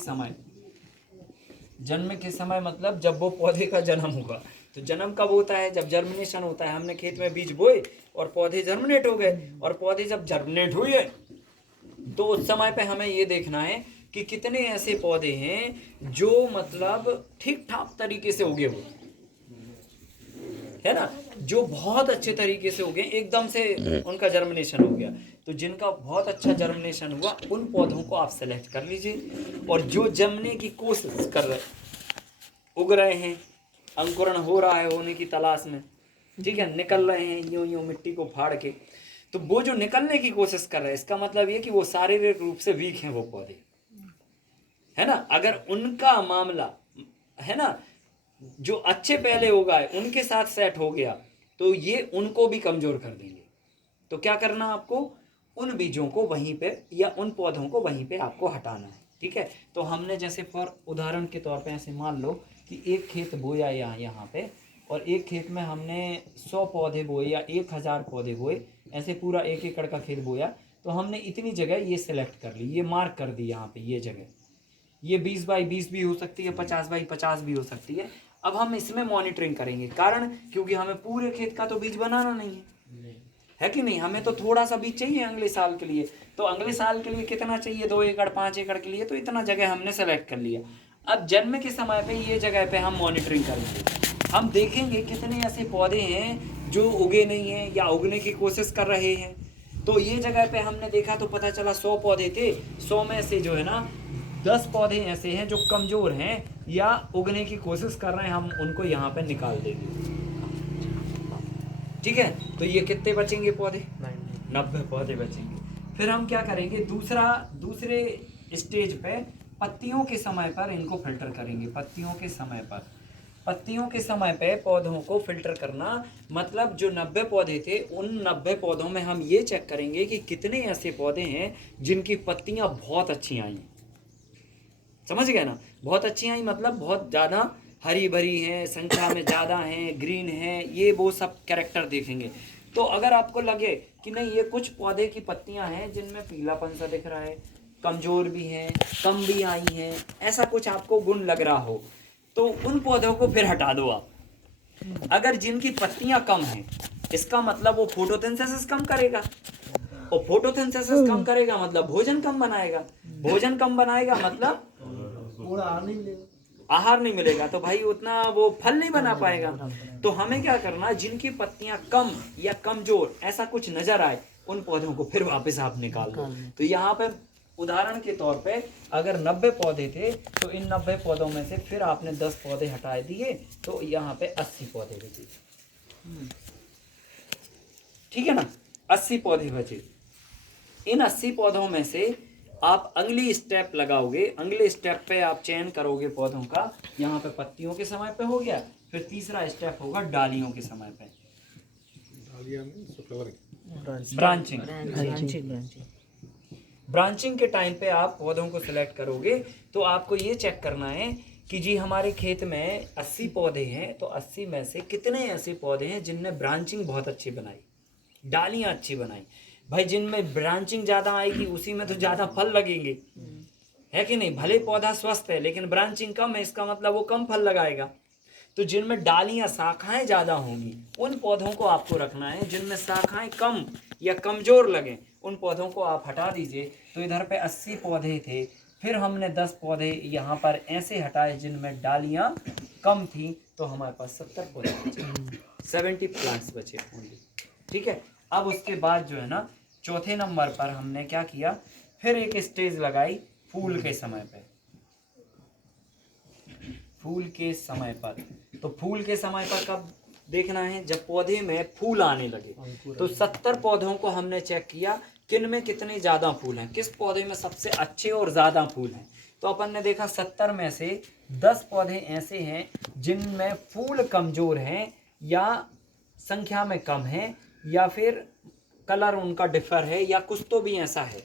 समय मतलब जब वो पौधे का जन्म होगा। तो जन्म कब होता है? जब जर्मिनेशन होता है। हमने खेत में बीज बोए और पौधे जर्मिनेट हो गए, और पौधे जब जर्मिनेट हुए तो उस समय पे हमें ये देखना है कि कितने ऐसे पौधे हैं जो मतलब ठीक ठाक तरीके से उगे हुए, है ना, जो बहुत अच्छे तरीके से उगे, एकदम से उनका जर्मिनेशन हो गया। तो जिनका बहुत अच्छा जर्मिनेशन हुआ उन पौधों को आप सेलेक्ट कर लीजिए। और जो जमने की कोशिश कर रहे, उग रहे हैं, अंकुरण हो रहा है, होने की तलाश में, ठीक है, निकल रहे हैं यूं मिट्टी को फाड़ के, तो वो जो निकलने की कोशिश कर रहे हैं, इसका मतलब ये कि वो शारीरिक रूप से वीक हैं वो पौधे, है ना। अगर उनका मामला, है ना, जो अच्छे पहले उगाए उनके साथ सेट हो गया तो ये उनको भी कमजोर कर देंगे। तो क्या करना, आपको उन बीजों को वहीं पे या उन पौधों को वहीं पे आपको हटाना है, ठीक है। तो हमने जैसे फॉर उदाहरण के तौर पे ऐसे मान लो कि कि एक खेत बोया यहाँ पे, और एक खेत में हमने 100 पौधे बोए या 1000 पौधे बोए, ऐसे पूरा 1 एकड़ का खेत बोया, तो हमने इतनी जगह ये सिलेक्ट कर ली, ये मार्क कर दी यहाँ पे, ये जगह ये 20 बाई 20 भी हो सकती है, 50 बाई 50 भी हो सकती है। अब हम इसमें मॉनिटरिंग करेंगे, कारण क्योंकि हमें पूरे खेत का तो बीज बनाना नहीं है कि नहीं, हमें तो थोड़ा सा बीज चाहिए अगले साल के लिए। तो अगले साल के लिए कितना चाहिए, 2 एकड़ 5 एकड़ के लिए, तो इतना जगह हमने सेलेक्ट कर लिया। अब जन्म के समय पे ये जगह पे हम मॉनिटरिंग करेंगे, हम देखेंगे कितने ऐसे पौधे हैं जो उगे नहीं हैं या उगने की कोशिश कर रहे हैं। तो ये जगह पे हमने देखा तो पता चला 100 पौधे थे, 100 में से जो है ना 10 पौधे ऐसे हैं जो कमज़ोर हैं या उगने की कोशिश कर रहे हैं, हम उनको यहाँ पे निकाल देंगे। ठीक है, तो ये कितने बचेंगे पौधे, 90 पौधे बचेंगे। फिर हम क्या करेंगे, दूसरे स्टेज पे पत्तियों के समय पर इनको फिल्टर करेंगे। पत्तियों के समय पे पौधों को फिल्टर करना मतलब जो 90 पौधे थे, उन 90 पौधों में हम ये चेक करेंगे कि कितने ऐसे पौधे हैं जिनकी पत्तियां बहुत अच्छी आई। समझ गए ना, बहुत अच्छी आई मतलब बहुत ज़्यादा हरी भरी हैं, संख्या में ज़्यादा हैं, ग्रीन हैं, ये वो सब कैरेक्टर देखेंगे। तो अगर आपको लगे कि नहीं ये कुछ पौधे की पत्तियां हैं जिनमें पीलापन सा दिख रहा है, कमज़ोर भी हैं, कम भी आई हैं, ऐसा कुछ आपको गुण लग रहा हो, तो उन पौधों को फिर हटा दो आप। अगर जिनकी पत्तियां कम हैं, इसका मतलब वो फोटोसिंथेसिस कम करेगा, और फोटोसिंथेसिस कम करेगा मतलब भोजन कम बनाएगा, भोजन कम बनाएगा मतलब आहार नहीं मिलेगा, तो भाई उतना वो फल नहीं बना पाएगा। तो हमें क्या करना, जिनकी पत्तियां कम या कमजोर ऐसा कुछ नजर आए, उन पौधों को फिर वापस आप निकाल दो। तो यहाँ पे उदाहरण के तौर पे अगर 90 पौधे थे, तो इन 90 पौधों में से फिर आपने 10 पौधे हटा दिए, तो यहाँ पे 80 पौधे बचे। ठीक है ना, 80 पौधे बचे। इन 80 पौधों में से आप अगली स्टेप लगाओगे, अगले स्टेप पे आप चयन करोगे पौधों का। यहाँ पे पत्तियों के समय पे हो गया, फिर तीसरा स्टेप होगा डालियों के समय पे, ब्रांचिंग के टाइम पे आप पौधों को सिलेक्ट करोगे। तो आपको ये चेक करना है कि जी हमारे खेत में 80 पौधे हैं, तो 80 में से कितने ऐसे पौधे हैं जिनने ब्रांचिंग बहुत अच्छी बनाई, डालियाँ अच्छी बनाई। भाई जिनमें ब्रांचिंग ज़्यादा आएगी उसी में तो ज़्यादा फल लगेंगे, है कि नहीं। भले पौधा स्वस्थ है लेकिन ब्रांचिंग कम है, इसका मतलब वो कम फल लगाएगा। तो जिनमें डालियाँ शाखाएं ज़्यादा होंगी उन पौधों को आपको रखना है, जिनमें शाखाएं कम या कमज़ोर लगें उन पौधों को आप हटा दीजिए। तो इधर पे 80 पौधे थे, फिर हमने 10 पौधे यहाँ पर ऐसे हटाए जिनमें डालियाँ कम थी, तो हमारे पास 70 पौधे बचे, 70 प्लांट्स बचे ओनली। ठीक है, अब उसके बाद जो है ना चौथे नंबर पर हमने क्या किया, फिर एक स्टेज लगाई फूल के समय पे। फूल के समय पर, तो फूल के समय पर कब देखना है, जब पौधे में फूल आने लगे। तो 70 पौधों को हमने चेक किया किन में कितने ज़्यादा फूल हैं, किस पौधे में सबसे अच्छे और ज़्यादा फूल हैं। तो अपन ने देखा 70 में से 10 पौधे ऐसे हैं जिनमें फूल कमज़ोर हैं या संख्या में कम है, या फिर कलर उनका डिफर है, या कुछ तो भी ऐसा है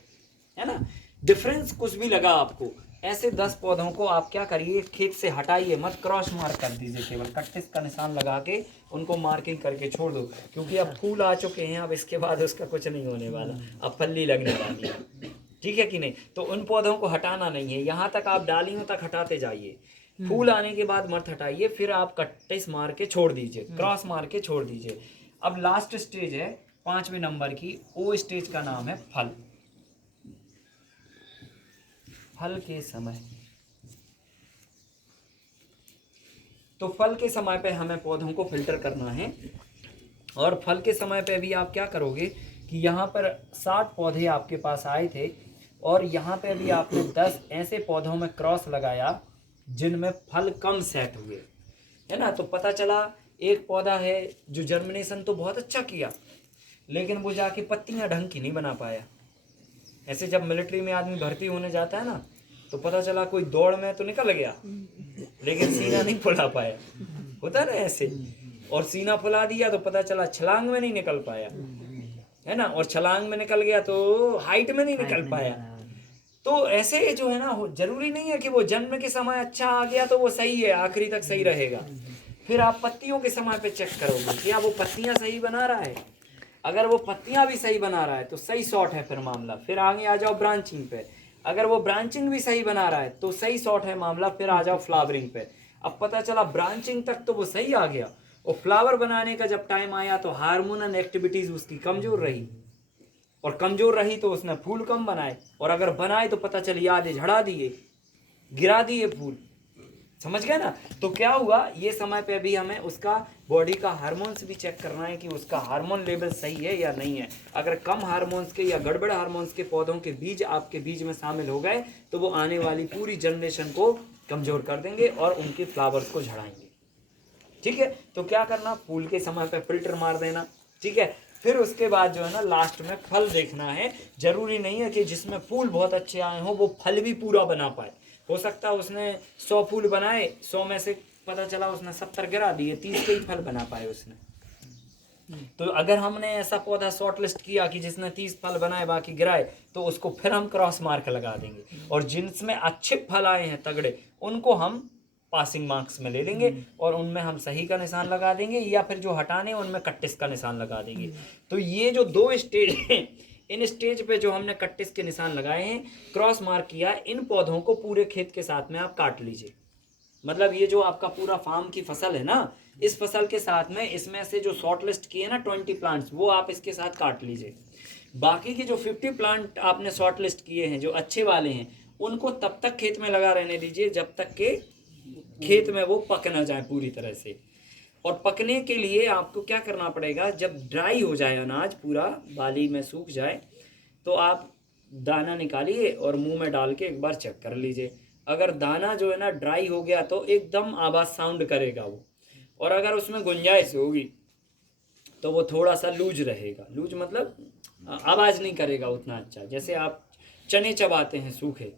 ना, डिफरेंस कुछ भी लगा आपको। ऐसे 10 पौधों को आप क्या करिए, खेत से हटाइए मत, क्रॉस मार्क कर दीजिए, केवल कट्टिस का निशान लगा के उनको मार्किंग करके छोड़ दो, क्योंकि अब फूल आ चुके हैं, अब इसके बाद उसका कुछ नहीं होने वाला, अब फल्ली लगने वाली है। ठीक है कि नहीं, तो उन पौधों को हटाना नहीं है, यहाँ तक आप डालियों तक हटाते जाइए, फूल आने के बाद मत हटाइए, फिर आप कट्टिस मार के छोड़ दीजिए, क्रॉस मार के छोड़ दीजिए। अब लास्ट स्टेज है 5वें नंबर की, वो स्टेज का नाम है फल। फल के समय, तो फल के समय पे हमें पौधों को फिल्टर करना है। और फल के समय पे भी आप क्या करोगे कि यहाँ पर 60 पौधे आपके पास आए थे, और यहाँ पे भी आपने 10 ऐसे पौधों में क्रॉस लगाया जिनमें फल कम सेट हुए, है ना। तो पता चला एक पौधा है जो जर्मिनेशन तो बहुत अच्छा किया, लेकिन वो जाके पत्तियां ढंग की नहीं बना पाया। ऐसे जब मिलिट्री में आदमी भर्ती होने जाता है ना, तो पता चला कोई दौड़ में तो निकल गया लेकिन सीना नहीं फुला पाया, होता ना ऐसे। और सीना फुला दिया तो पता चला छलांग में नहीं निकल पाया, है ना। और छलांग में निकल गया तो हाइट में नहीं निकल पाया। तो ऐसे जो है ना, जरूरी नहीं है कि वो जन्म के समय अच्छा आ गया तो वो सही है, आखिरी तक सही रहेगा। फिर आप पत्तियों के समय पे चेक करोगे क्या वो पत्तियां सही बना रहा है। अगर वो पत्तियां भी सही बना रहा है तो सही शॉट है फिर मामला। फिर आगे आ जाओ ब्रांचिंग पे, अगर वो ब्रांचिंग भी सही बना रहा है तो सही शॉट है मामला। फिर आ जाओ फ्लावरिंग पे, अब पता चला ब्रांचिंग तक तो वो सही आ गया और फ्लावर बनाने का जब टाइम आया तो हार्मोनल एक्टिविटीज उसकी कमजोर रही, और कमजोर रही तो उसने फूल कम बनाए, और अगर बनाए तो पता चली आधे झड़ा दिए, गिरा दिए फूल। समझ गए ना। तो क्या हुआ, ये समय पे अभी हमें उसका बॉडी का हार्मोन्स भी चेक करना है कि उसका हार्मोन लेवल सही है या नहीं है। अगर कम हार्मोन्स के या गड़बड़ हार्मोन्स के पौधों के बीज आपके बीज में शामिल हो गए तो वो आने वाली पूरी जनरेशन को कमजोर कर देंगे और उनके फ्लावर्स को झड़ाएंगे। ठीक है, तो क्या करना, फूल के समय पे फिल्टर मार देना। ठीक है, फिर उसके बाद जो है ना लास्ट में फल देखना है। जरूरी नहीं है कि जिसमें फूल बहुत अच्छे आए हों वो फल भी पूरा बना पाए। हो सकता है उसने 100 फूल बनाए, 100 में से पता चला उसने 70 गिरा दिए, 30 के ही फल बना पाए उसने। तो अगर हमने ऐसा पौधा शॉर्ट लिस्ट किया कि जिसने 30 फल बनाए बाकी गिराए, तो उसको फिर हम क्रॉस मार्क लगा देंगे, और जिनमें अच्छे फल आए हैं तगड़े उनको हम पासिंग मार्क्स में ले लेंगे और उनमें हम सही का निशान लगा देंगे, या फिर जो हटाने उनमें कट्टिस का निशान लगा देंगे। तो ये जो 2 स्टेज हैं, इन स्टेज पे जो हमने कट्टिस के निशान लगाए हैं, क्रॉस मार्क किया है, इन पौधों को पूरे खेत के साथ में आप काट लीजिए। मतलब ये जो आपका पूरा फार्म की फसल है ना, इस फसल के साथ में इसमें से जो शॉर्ट लिस्ट किए ना 20 प्लांट्स, वो आप इसके साथ काट लीजिए। बाकी के जो 50 प्लांट आपने शॉर्ट लिस्ट किए हैं जो अच्छे वाले हैं, उनको तब तक खेत में लगा रहने दीजिए जब तक के खेत में वो पक ना जाए पूरी तरह से। और पकने के लिए आपको क्या करना पड़ेगा, जब ड्राई हो जाए अनाज पूरा बाली में सूख जाए तो आप दाना निकालिए और मुंह में डाल के एक बार चेक कर लीजिए। अगर दाना जो है ना ड्राई हो गया तो एकदम आवाज़ साउंड करेगा वो, और अगर उसमें गुंजाइश होगी तो वो थोड़ा सा लूज रहेगा। लूज मतलब आवाज़ नहीं करेगा उतना अच्छा। जैसे आप चने चबाते हैं सूखे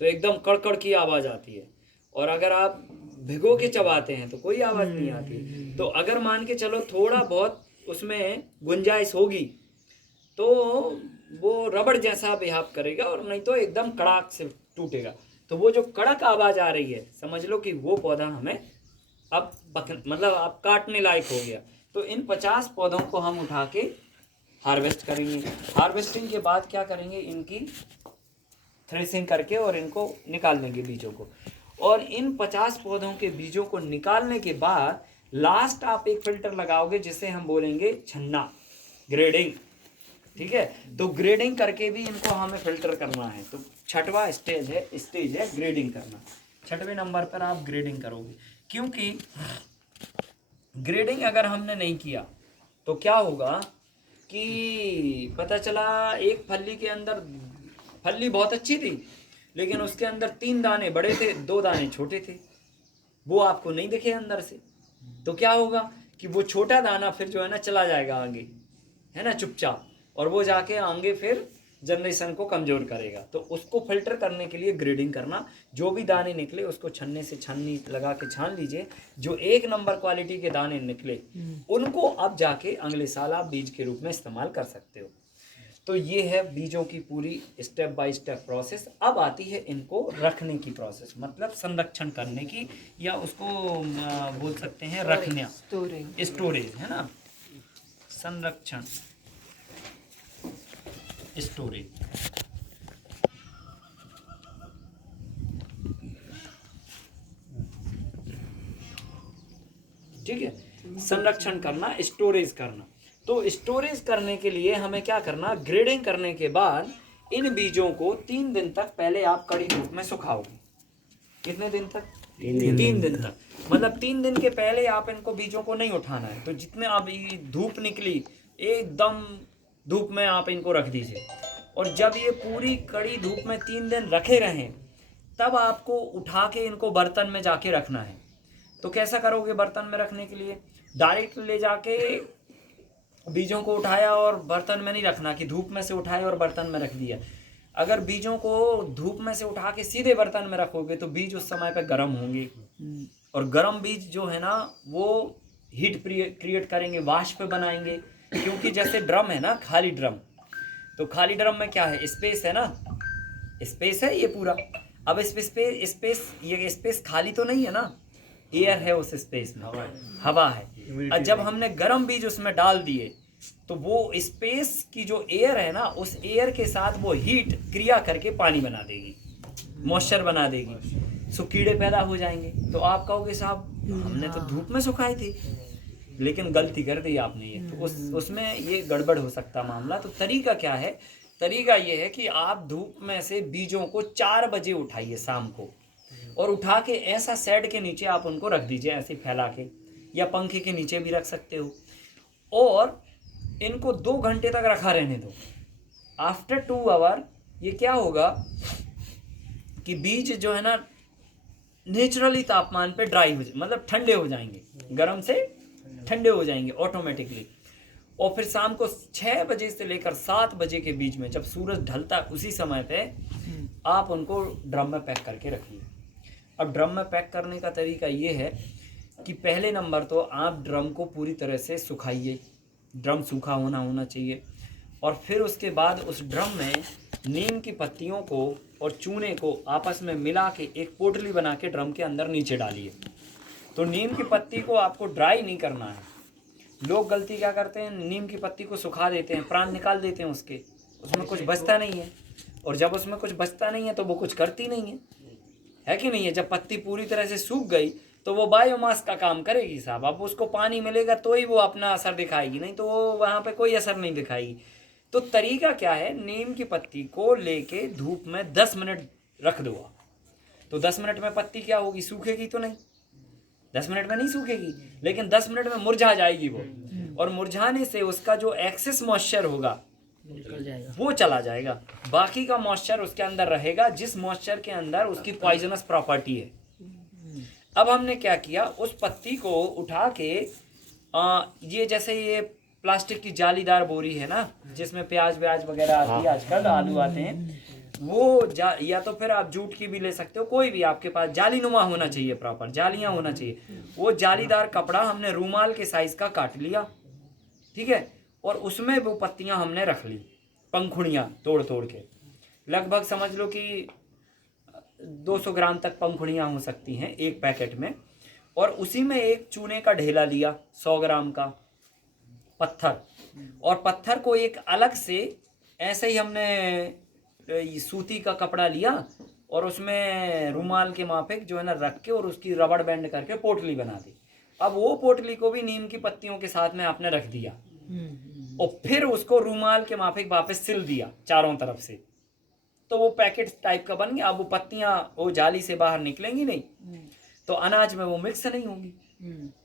तो एकदम कड़कड़ की आवाज़ आती है, और अगर आप भिगो के चबाते हैं तो कोई आवाज़ नहीं आती। तो अगर मान के चलो थोड़ा बहुत उसमें गुंजाइश होगी तो वो रबड़ जैसा बिहेव करेगा, और नहीं तो एकदम कड़ाक से टूटेगा। तो वो जो कड़क आवाज़ आ रही है समझ लो कि वो पौधा हमें अब मतलब अब काटने लायक हो गया। तो इन 50 पौधों को हम उठा के हार्वेस्ट करेंगे। हार्वेस्टिंग के बाद क्या करेंगे, इनकी थ्रेसिंग करके और इनको निकाल लेंगे बीजों को। और इन 50 पौधों के बीजों को निकालने के बाद लास्ट आप एक फिल्टर लगाओगे जिसे हम बोलेंगे छन्ना, ग्रेडिंग। ठीक है, तो ग्रेडिंग करके भी इनको हमें फिल्टर करना है। तो छठवां स्टेज है ग्रेडिंग करना। 6वें नंबर पर आप ग्रेडिंग करोगे, क्योंकि ग्रेडिंग अगर हमने नहीं किया तो क्या होगा कि पता चला एक फली के अंदर फली बहुत अच्छी थी लेकिन उसके अंदर 3 दाने बड़े थे, 2 दाने छोटे थे, वो आपको नहीं दिखे अंदर से। तो क्या होगा कि वो छोटा दाना फिर जो है ना चला जाएगा आगे, है ना, चुपचाप, और वो जाके आगे फिर जनरेशन को कमज़ोर करेगा। तो उसको फिल्टर करने के लिए ग्रेडिंग करना, जो भी दाने निकले उसको छन्ने से छन्नी लगा के छान लीजिए। जो 1 नंबर क्वालिटी के दाने निकले उनको अब जाके अगले साल आप बीज के रूप में इस्तेमाल कर सकते हो। तो ये है बीजों की पूरी स्टेप बाय स्टेप प्रोसेस। अब आती है इनको रखने की प्रोसेस, मतलब संरक्षण करने की, या उसको बोल सकते हैं रखना, स्टोरेज, है ना, संरक्षण, स्टोरेज। ठीक है, संरक्षण करना, स्टोरेज करना। तो स्टोरेज करने के लिए हमें क्या करना, ग्रेडिंग करने के बाद इन बीजों को 3 दिन तक पहले आप कड़ी धूप में सुखाओगे। कितने दिन तक? 3 दिन तक। मतलब 3 दिन के पहले आप इनको बीजों को नहीं उठाना है। तो जितने अभी धूप निकली एकदम धूप में आप इनको रख दीजिए, और जब ये पूरी कड़ी धूप में 3 दिन रखे रहें तब आपको उठा के इनको बर्तन में जाके रखना है। तो कैसा करोगे बर्तन में रखने के लिए, डायरेक्ट ले जाके बीजों को उठाया और बर्तन में नहीं रखना कि धूप में से उठाया और बर्तन में रख दिया। अगर बीजों को धूप में से उठा के सीधे बर्तन में रखोगे तो बीज उस समय पे गर्म होंगे, और गर्म बीज जो है ना वो हीट क्रिएट करेंगे, वाष्प बनाएंगे। क्योंकि जैसे ड्रम है ना, खाली ड्रम, तो खाली ड्रम में क्या है, स्पेस है ना, स्पेस है ये पूरा। अब स्पेस ये स्पेस खाली तो नहीं है ना, एयर है उस स्पेस में, हवा है। और जब हमने गर्म बीज उसमें डाल दिए तो वो स्पेस की जो एयर है ना, उस एयर के साथ वो हीट क्रिया करके पानी बना देगी, मॉइस्चर बना देगी, सो कीड़े पैदा हो जाएंगे। तो आप कहोगे साहब हमने तो धूप में सुखाए थे, लेकिन गलती कर दी आपने ये, तो उसमें ये गड़बड़ हो सकता मामला। तो तरीका क्या है? तरीका ये है कि आप धूप में से बीजों को 4 बजे उठाइए शाम को, और उठा के ऐसा शेड के नीचे आप उनको रख दीजिए, ऐसे फैला के, या पंखे के नीचे भी रख सकते हो, और इनको 2 घंटे तक रखा रहने दो। आफ्टर 2 आवर ये क्या होगा कि बीज जो है ना नेचुरली तापमान पे ड्राई हो मतलब ठंडे हो जाएंगे, गर्म से ठंडे हो जाएंगे ऑटोमेटिकली। और फिर शाम को 6 बजे से लेकर 7 बजे के बीच में, जब सूरज ढलता है उसी समय पे आप उनको ड्रम में पैक करके रखिए। अब ड्रम में पैक करने का तरीका ये है कि पहले नंबर तो आप ड्रम को पूरी तरह से सुखाइए, ड्रम सूखा होना चाहिए। और फिर उसके बाद उस ड्रम में नीम की पत्तियों को और चूने को आपस में मिला के एक पोटली बना के ड्रम के अंदर नीचे डालिए। तो नीम की पत्ती को आपको ड्राई नहीं करना है। लोग गलती क्या करते हैं, नीम की पत्ती को सुखा देते हैं, प्राण निकाल देते हैं उसके, उसमें कुछ बचता नहीं है। और जब उसमें कुछ बचता नहीं है तो वो कुछ करती नहीं है कि नहीं है? जब पत्ती पूरी तरह से सूख गई तो वो बायोमास का काम करेगी साहब। अब उसको पानी मिलेगा तो ही वो अपना असर दिखाएगी, नहीं तो वो वहाँ पे कोई असर नहीं दिखाएगी। तो तरीका क्या है, नीम की पत्ती को लेके धूप में 10 मिनट रख दो आप। तो 10 मिनट में पत्ती क्या होगी, सूखेगी तो नहीं, 10 मिनट में नहीं सूखेगी, लेकिन 10 मिनट में मुरझा जाएगी वो। और मुरझाने से उसका जो एक्सेस मॉइस्चर होगा वो चला जाएगा, बाकी का मॉइस्चर उसके अंदर रहेगा, जिस मॉइस्चर के अंदर उसकी पॉइजनस प्रॉपर्टी है। अब हमने क्या किया, उस पत्ती को उठा के ये जैसे ये प्लास्टिक की जालीदार बोरी है ना, जिसमें प्याज व्याज वगैरह आती है, आजकल आलू आते हैं, वो या तो फिर आप जूट की भी ले सकते हो, कोई भी आपके पास जाली नुमा होना चाहिए, प्रॉपर जालियां होना चाहिए। वो जालीदार कपड़ा हमने रूमाल के साइज का काट लिया, ठीक है, और उसमें वो पत्तियां हमने रख ली, पंखुड़ियां तोड़ तोड़ के, लगभग समझ लो कि 200 ग्राम तक पंखुड़ियां हो सकती हैं एक पैकेट में। और उसी में एक चूने का ढेला लिया 100 ग्राम का पत्थर, और पत्थर को एक अलग से ऐसे ही हमने सूती का कपड़ा लिया और उसमें रुमाल के माफिक जो है ना रख के और उसकी रबड़ बैंड करके पोटली बना दी। अब वो पोटली को भी नीम की पत्तियों के साथ में आपने रख दिया और फिर उसको रुमाल के माफिक वापस सिल दिया चारों तरफ से, तो वो पैकेट टाइप का बन गया। अब वो पत्तियां वो जाली से बाहर निकलेंगी नहीं, तो अनाज में वो मिक्स नहीं होगी,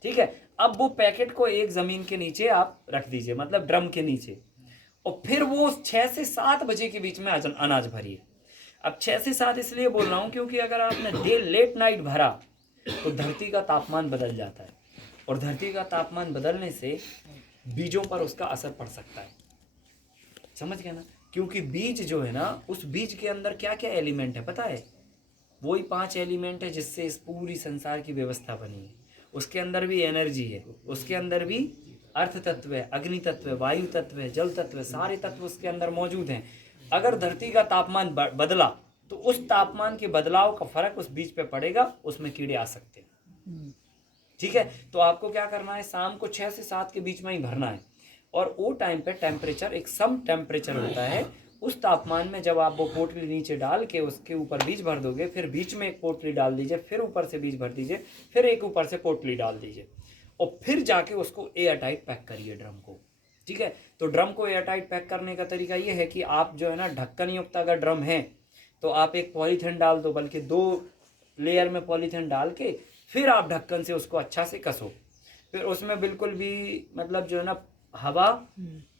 ठीक है। अब वो पैकेट को एक जमीन के नीचे आप रख दीजिए, मतलब ड्रम के नीचे, और फिर वो 6 से 7 बजे के बीच में अनाज भरिए। अब 6 से 7 इसलिए बोल रहा हूँ क्योंकि अगर आपने लेट नाइट भरा तो धरती का तापमान बदल जाता है, और धरती का तापमान बदलने से बीजों पर उसका असर पड़ सकता है, समझ गए ना। क्योंकि बीज जो है ना, उस बीज के अंदर क्या क्या एलिमेंट है पता है, वही 5 एलिमेंट है जिससे इस पूरी संसार की व्यवस्था बनी है। उसके अंदर भी एनर्जी है, उसके अंदर भी अर्थ तत्व है, अग्नि तत्व है, वायु तत्व है, जल तत्व है, सारे तत्व उसके अंदर मौजूद हैं। अगर धरती का तापमान बदला तो उस तापमान के बदलाव का फर्क उस बीज पे पड़ेगा, उसमें कीड़े आ सकते हैं, ठीक है। तो आपको क्या करना है, शाम को 6 से 7 के बीच में ही भरना है, और वो टाइम पे टेम्परेचर एक सम टेम्परेचर होता है, उस तापमान में जब आप वो पोटली नीचे डाल के उसके ऊपर बीज भर दोगे, फिर बीच में एक पोटली डाल दीजिए, फिर ऊपर से बीज भर दीजिए, फिर एक ऊपर से पोटली डाल दीजिए, और फिर जाके उसको एयर टाइट पैक करिए ड्रम को, ठीक है। तो ड्रम को एयर टाइट पैक करने का तरीका ये है कि आप जो है ना, ढक्कन युक्त अगर ड्रम है तो आप एक पॉलीथीन डाल दो, बल्कि 2 लेयर में पॉलीथीन डाल के फिर आप ढक्कन से उसको अच्छा से कसो, फिर उसमें बिल्कुल भी मतलब जो है ना हवा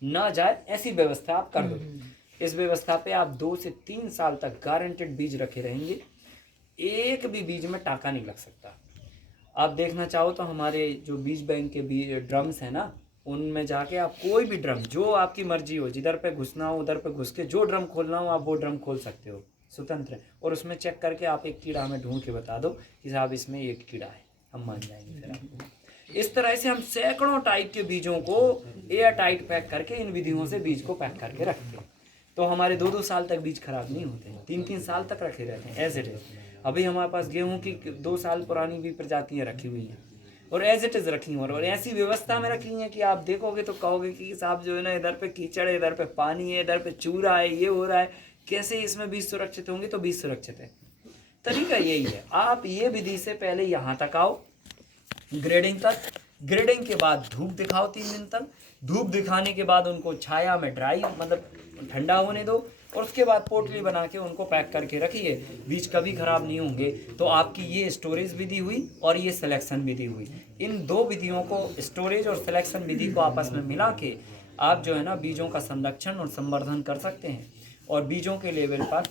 ना जाए, ऐसी व्यवस्था आप कर दो। इस व्यवस्था पे आप 2 से 3 साल तक गारंटेड बीज रखे रहेंगे, एक भी बीज में टाका नहीं लग सकता। आप देखना चाहो तो हमारे जो बीज बैंक के ड्रम्स हैं ना, उनमें जाके आप कोई भी ड्रम जो आपकी मर्जी हो, जिधर पे घुसना हो उधर पे घुस के जो ड्रम खोलना हो आप वो ड्रम खोल सकते हो, स्वतंत्र है। और उसमें चेक करके आप एक कीड़ा हमें ढूंढ के बता दो कि साहब इसमें एक कीड़ा है, हम मान जाएंगे फिर आपको। इस तरह से हम सैकड़ों टाइप के बीजों को एयर टाइट पैक करके इन विधियों से बीज को पैक करके रखते हैं। तो हमारे 2-2 साल तक बीज खराब नहीं होते, 3-3 साल तक रखे रहते हैं एज इट इज़। अभी हमारे पास गेहूं की 2 साल पुरानी भी प्रजातियां रखी हुई हैं और एज इट इज़ रखी हुई और ऐसी व्यवस्था में रखी हैं कि आप देखोगे तो कहोगे कि साहब जो है ना, इधर पे कीचड़ है, इधर पे पानी है, इधर पे चूरा है, ये हो रहा है, कैसे इसमें बीज सुरक्षित होंगे? तो बीज सुरक्षित है। तरीका यही है, आप ये विधि से पहले यहाँ तक आओ ग्रेडिंग तक, ग्रेडिंग के बाद धूप दिखाओ 3 दिन तक, धूप दिखाने के बाद उनको छाया में ड्राई मतलब ठंडा होने दो और उसके बाद पोटली बना के उनको पैक करके रखिए। बीज कभी खराब नहीं होंगे। तो आपकी ये स्टोरेज विधि हुई और ये सिलेक्शन विधि हुई। इन 2 विधियों को, स्टोरेज और सिलेक्शन विधि को आपस में मिला के आप जो है ना बीजों का संरक्षण और संवर्धन कर सकते हैं और बीजों के लेवल पर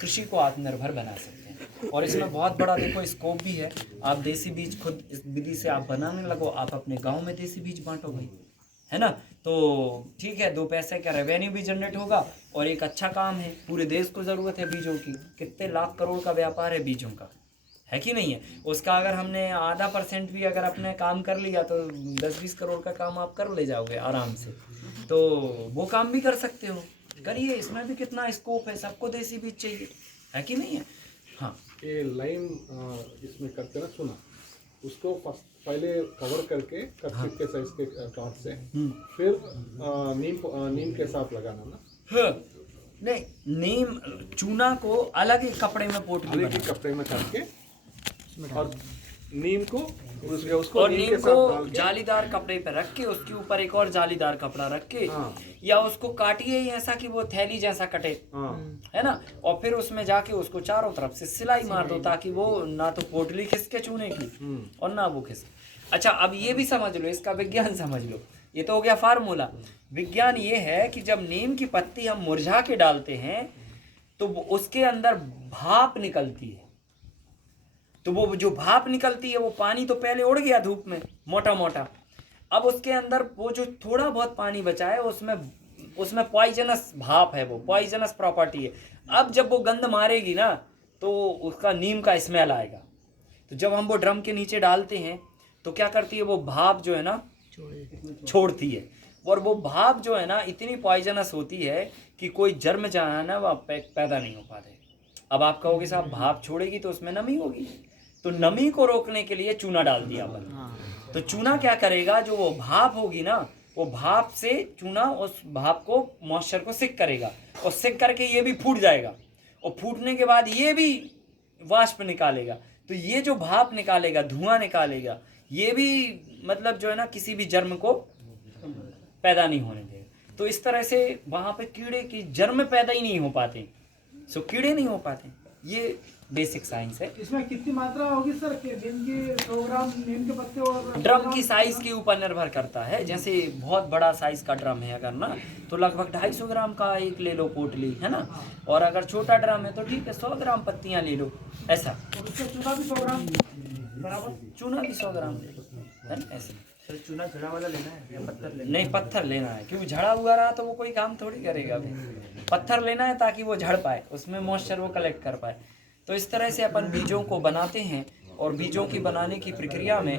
कृषि को आत्मनिर्भर बना सकते हैं। और इसमें बहुत बड़ा देखो स्कोप भी है। आप देसी बीज खुद इस विधि से आप बनाने लगो, आप अपने गांव में देसी बीज बांटो भाई, है ना? तो ठीक है, 2 पैसे का रेवेन्यू भी जनरेट होगा और एक अच्छा काम है। पूरे देश को ज़रूरत है बीजों की, कितने लाख करोड़ का व्यापार है बीजों का, है कि नहीं है? उसका अगर हमने आधा % भी अगर अपने काम कर लिया तो 10-20 करोड़ का काम आप कर ले जाओगे आराम से। तो वो काम भी कर सकते हो, करिए। इसमें भी कितना स्कोप है, सबको देसी बीज चाहिए, है कि नहीं है? हाँ, ये लाइन इसमें करते ना चुना, उसको पहले कवर करके कच्चे के साइज के काट से फिर नीम के साथ लगाना ना। हाँ, नहीं, नीम चूना को अलग ही कपड़े में पोटली अलग ही कपड़े में काट के और नीम को उसको और नीम नीम के साथ डाल को के जालीदार कपड़े पे रख के उसके ऊपर एक और जालीदार कपड़ा रख के हाँ। या उसको काटिए ही ऐसा कि वो थैली जैसा कटे, है ना? और फिर उसमें जाके उसको चारों तरफ से सिलाई मार दो ताकि वो ना तो पोटली खिसके चूने की और ना वो खिसके। अच्छा, अब ये भी समझ लो, इसका विज्ञान समझ लो। ये तो हो गया फार्मूला। विज्ञान ये है कि जब नीम की पत्ती हम मुरझा के डालते हैं तो उसके अंदर भाप निकलती है। तो वो जो भाप निकलती है वो पानी तो पहले उड़ गया धूप में मोटा मोटा, अब उसके अंदर वो जो थोड़ा बहुत पानी बचा है उसमें पॉइजनस भाप है, वो पॉइजनस प्रॉपर्टी है। अब जब वो गंध मारेगी ना तो उसका नीम का स्मेल आएगा। तो जब हम वो ड्रम के नीचे डालते हैं तो क्या करती है, वो भाप जो है ना छोड़ती है और वो भाप जो है ना इतनी पॉइजनस होती है कि कोई जर्म जो है ना वह पैदा नहीं हो पाते। अब आप कहोगे साहब भाप छोड़ेगी तो उसमें नमी होगी, तो नमी को रोकने के लिए चूना डाल दिया अपन। तो चूना क्या करेगा, जो वो भाप होगी ना वो भाप से चूना उस भाप को मॉइस्चर को सिक करेगा और सिक करके ये भी फूट जाएगा और फूटने के बाद ये भी वाष्प निकालेगा। तो ये जो भाप निकालेगा, धुआं निकालेगा, ये भी मतलब जो है ना किसी भी जर्म को पैदा नहीं होने देगा। तो इस तरह से वहाँ पे कीड़े की जर्म पैदा ही नहीं हो पाते, सो कीड़े नहीं हो पाते। ये बेसिक साइंस है। इसमें कितनी मात्रा होगी सर कि दिन की 100 ग्राम नीम के पत्ते और ड्रम की साइज के ऊपर निर्भर करता है। जैसे बहुत बड़ा साइज का ड्रम है अगर ना तो लगभग 250 ग्राम का एक ले लो पोटली, है ना? और अगर छोटा ड्रम है तो ठीक है 100 ग्राम पत्तियां ले लो, ऐसा। और उसका चूना भी 100 ग्राम बराबर, चूना भी 100 ग्राम ले लो, है ना? ऐसे। सर चूना झड़ा वाला लेना है या पत्थर लेना नहीं, पत्थर लेना है, क्योंकि झड़ा हुआ रहा तो वो कोई काम थोड़ी करेगा। अभी पत्थर लेना है ताकि वो झड़ पाए, उसमें मॉइस्चर वो कलेक्ट कर पाए। तो इस तरह से अपन बीजों को बनाते हैं और बीजों की बनाने की प्रक्रिया में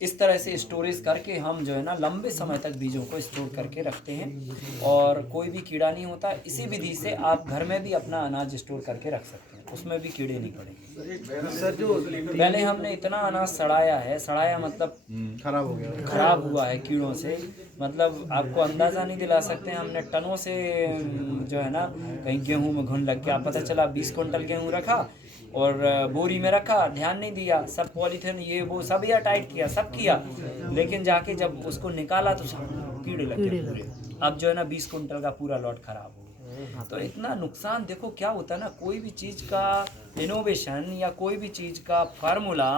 इस तरह से स्टोरेज करके हम जो है ना लंबे समय तक बीजों को स्टोर करके रखते हैं और कोई भी कीड़ा नहीं होता। इसी विधि से आप घर में भी अपना अनाज स्टोर करके रख सकते हैं, उसमें भी कीड़े नहीं पड़ेंगे। सर जो पहले हमने इतना अनाज सड़ाया है, सड़ाया मतलब खराब हो गया, खराब हुआ है कीड़ों से, मतलब आपको अंदाज़ा नहीं दिला सकते। हमने टनों से जो है ना कहीं गेहूं में घुन लग गया, पता चला 20 क्विंटल गेहूं रखा और बोरी में रखा, ध्यान नहीं दिया, सब पॉलीथिन ये वो सब या टाइट किया, सब किया, लेकिन जाके जब उसको निकाला तो कीड़े लग गए पूरे। अब जो है ना 20 क्विंटल का पूरा लॉट खराब हो गया। तो इतना नुकसान देखो क्या होता है ना, कोई भी चीज़ का इनोवेशन या कोई भी चीज़ का फार्मूला,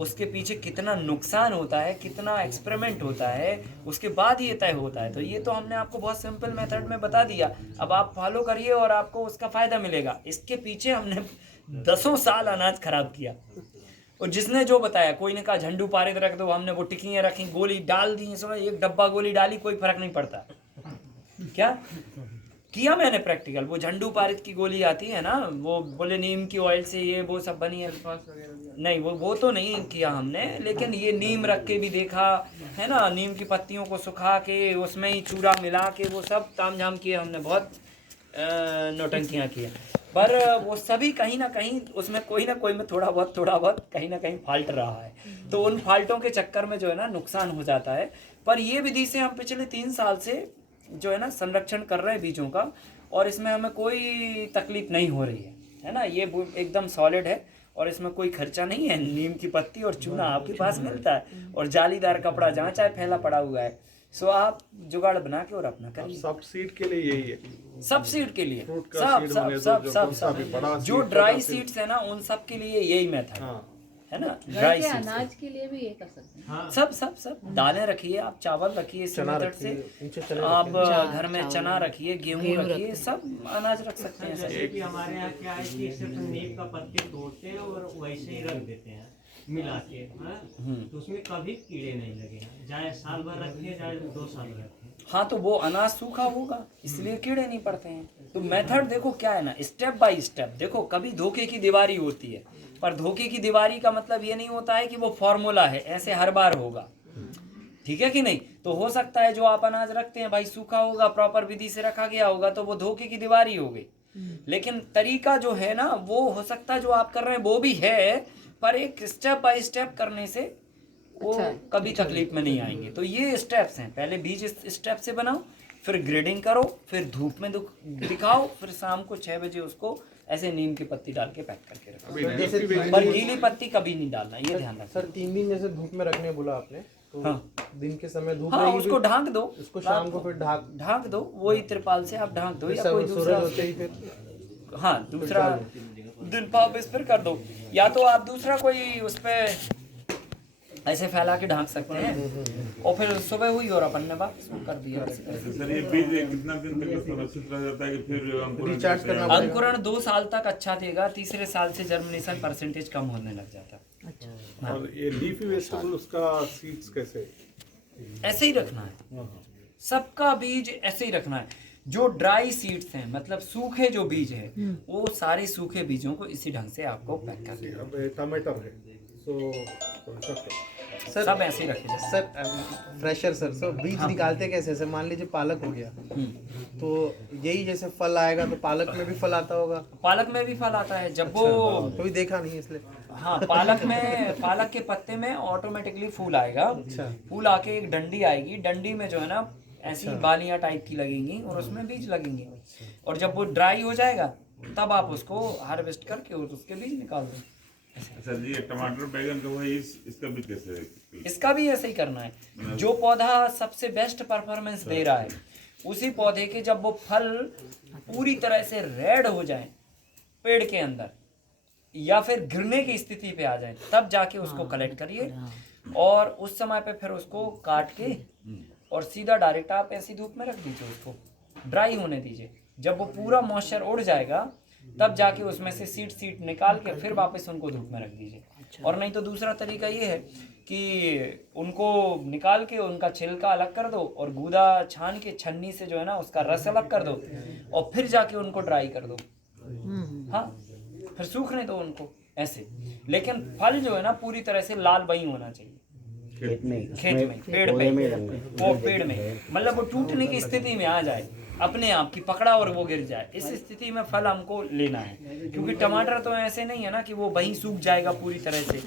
उसके पीछे कितना नुकसान होता है, कितना एक्सपेरिमेंट होता है, उसके बाद ये तय होता है। तो ये तो हमने आपको बहुत सिंपल मेथड में बता दिया, अब आप फॉलो करिए और आपको उसका फ़ायदा मिलेगा। इसके पीछे हमने 10 साल अनाज खराब किया और जिसने जो बताया, कोई ने कहा झंडू पारित रख दो, हमने वो टिकियाँ रखी, गोली डाल दी, इसमें एक डब्बा गोली डाली, कोई फर्क नहीं पड़ता। क्या किया मैंने प्रैक्टिकल, वो झंडू पारित की गोली आती है ना, वो बोले नीम की ऑयल से ये वो सब बनी है, नहीं वो तो नहीं किया हमने, लेकिन ये नीम रख के भी देखा है ना, नीम की पत्तियों को सुखा के उसमें ही चूड़ा मिला के वो सब तामझाम किए हमने, बहुत नौटंकियाँ किए, पर वो सभी कहीं ना कहीं उसमें कोई ना कोई में थोड़ा बहुत कहीं ना कहीं फाल्ट रहा है, तो उन फाल्टों के चक्कर में जो है ना नुकसान हो जाता है। पर ये विधि से हम पिछले 3 साल से जो है ना संरक्षण कर रहे हैं बीजों का, और इसमें हमें कोई तकलीफ नहीं हो रही है ना, ये एकदम सॉलिड है और इसमें कोई खर्चा नहीं है। नीम की पत्ती और चूना आपके पास मिलता है और जालीदार कपड़ा जहाँ चाहे फैला पड़ा हुआ है, सो आप जुगाड़ बना के और अपना करिए। सब सीड के लिए यही है, सब सीड के लिए, फ्रूट का सीड होने दो, सब जो ड्राई सीड्स है ना उन सब के लिए यही मेथड है ना। ड्राई सीड्स अनाज के लिए भी ये कर सकते हैं। हाँ। सब दाने रखिए, आप चावल रखिए इस मेथड से, आप घर में चना रखिए, गेहूं रखिए, सब अनाज रख सकते हैं। जैसे कि हमारे यहाँ क्या है कि सिर्फ नीम का पत्ती तोड़ते हैं और वैसे ही रख देते हैं मिला के, हाँ? तो उसमें कभी कीड़े नहीं लगे, चाहे साल भर रखिए चाहे 2 साल रखिए। हाँ, तो वो अनाज सूखा होगा इसलिए कीड़े नहीं पड़ते हैं। तो मेथड देखो क्या है ना, स्टेप बाय स्टेप देखो। कभी धोखे की दीवारी होती है, पर धोखे की दीवारी का मतलब ये नहीं होता है कि वो फॉर्मूला है ऐसे हर बार होगा, ठीक है कि नहीं। तो हो सकता है जो आप अनाज रखते हैं भाई सूखा होगा, प्रॉपर विधि से रखा गया होगा, तो वो धोखे की दीवारी हो गई। लेकिन तरीका जो है ना वो हो सकता है जो आप कर रहे हैं वो भी है, पर एक स्टेप बाय स्टेप करने से वो कभी तकलीफ में नहीं आएंगे। तो ये स्टेप्स हैं, पहले बीज इस स्टेप से बनाओ, फिर ग्रेडिंग करो, फिर धूप में दिखाओ, फिर शाम को 6 बजे उसको ऐसे नीम की पत्ती डाल के पैक करके रखो। पर गीली पत्ती कभी नहीं डालना, ये ध्यान रखना। सर 3 दिन जैसे धूप में रखने बोला आपने, तो हाँ। दिन के समय धूप हाँ, रहेगी, उसको ढांक दो, उसको शाम को फिर ढाक दो, वही तिरपाल से आप ढांक दो, या कोई सूरज दूसरा होते ही फिर हाँ दूसरा दिन पाव इस पर कर दो, या तो आप दूसरा कोई उस पे ऐसे फैला के ढांक सकते हैं, और फिर सुबह हुई और अपन ने बात कर दिया। सर ये बीज कितना दिन तक सुरक्षित रह जाता है कि फिर अंकुरण रिचार्ज करना अंकुरण 2 साल तक अच्छा देगा, तीसरे साल से जर्मिनेशन परसेंटेज कम होने लग जाता है। और ये लीफी वेजिटेबल उसका सीड्स कैसे? ऐसे ही रखना है, सबका बीज ऐसे ही रखना है। जो ड्राई सीड्स हैं मतलब सूखे जो बीज है, वो सारे सूखे बीजों को इसी ढंग से आपको पैक कर देना। अब टमाटर है सो सर सब ऐसे ही रखें। सर फ्रेशर सर बीज निकालते कैसे? सर मान लीजिए पालक हो गया, तो यही जैसे फल आएगा तो पालक में भी फल आता होगा? पालक में भी फल आता है जब वो कभी देखा नहीं इसलिए। हाँ, पालक के पत्ते में ऑटोमेटिकली फूल आएगा। फूल आके एक डंडी आएगी, डंडी में जो है ना ऐसी बालियां टाइप की लगेंगी और उसमें बीज लगेंगे, और जब वो ड्राई हो जाएगा तब आप उसको हार्वेस्ट करके उसके बीज निकाल दो। सर जी टमाटर बैगन का वही इसका भी कैसे है? इसका भी ऐसे ही करना है। जो पौधा सबसे बेस्ट परफॉर्मेंस दे रहा है, उसी पौधे के जब वो फल पूरी तरह से रेड हो जाए पेड़ के अंदर, या फिर गिरने की स्थिति पे आ जाए, तब जाके उसको कलेक्ट करिए, और उस समय पे फिर उसको काट के और सीधा डायरेक्ट आप ऐसी धूप में रख दीजिए, उसको ड्राई होने दीजिए। जब वो पूरा मॉइस्चर उड़ जाएगा तब जाके उसमें से सीड निकाल के फिर वापस उनको धूप में रख दीजिए। और नहीं तो दूसरा तरीका ये है कि उनको निकाल के उनका छिलका अलग कर दो और गूदा छान के छन्नी से जो है ना उसका रस अलग कर दो, और फिर जाके उनको ड्राई कर दो। हाँ, फिर सूखने दो उनको ऐसे। लेकिन फल जो है ना पूरी तरह से लाल वही होना चाहिए, खेत में पेड़ में मतलब वो टूटने की स्थिति में आ जाए, अपने आप की पकड़ा और वो गिर जाए, इस स्थिति में फल हमको लेना है। क्योंकि टमाटर तो ऐसे नहीं है ना कि वो वहीं सूख जाएगा पूरी तरह से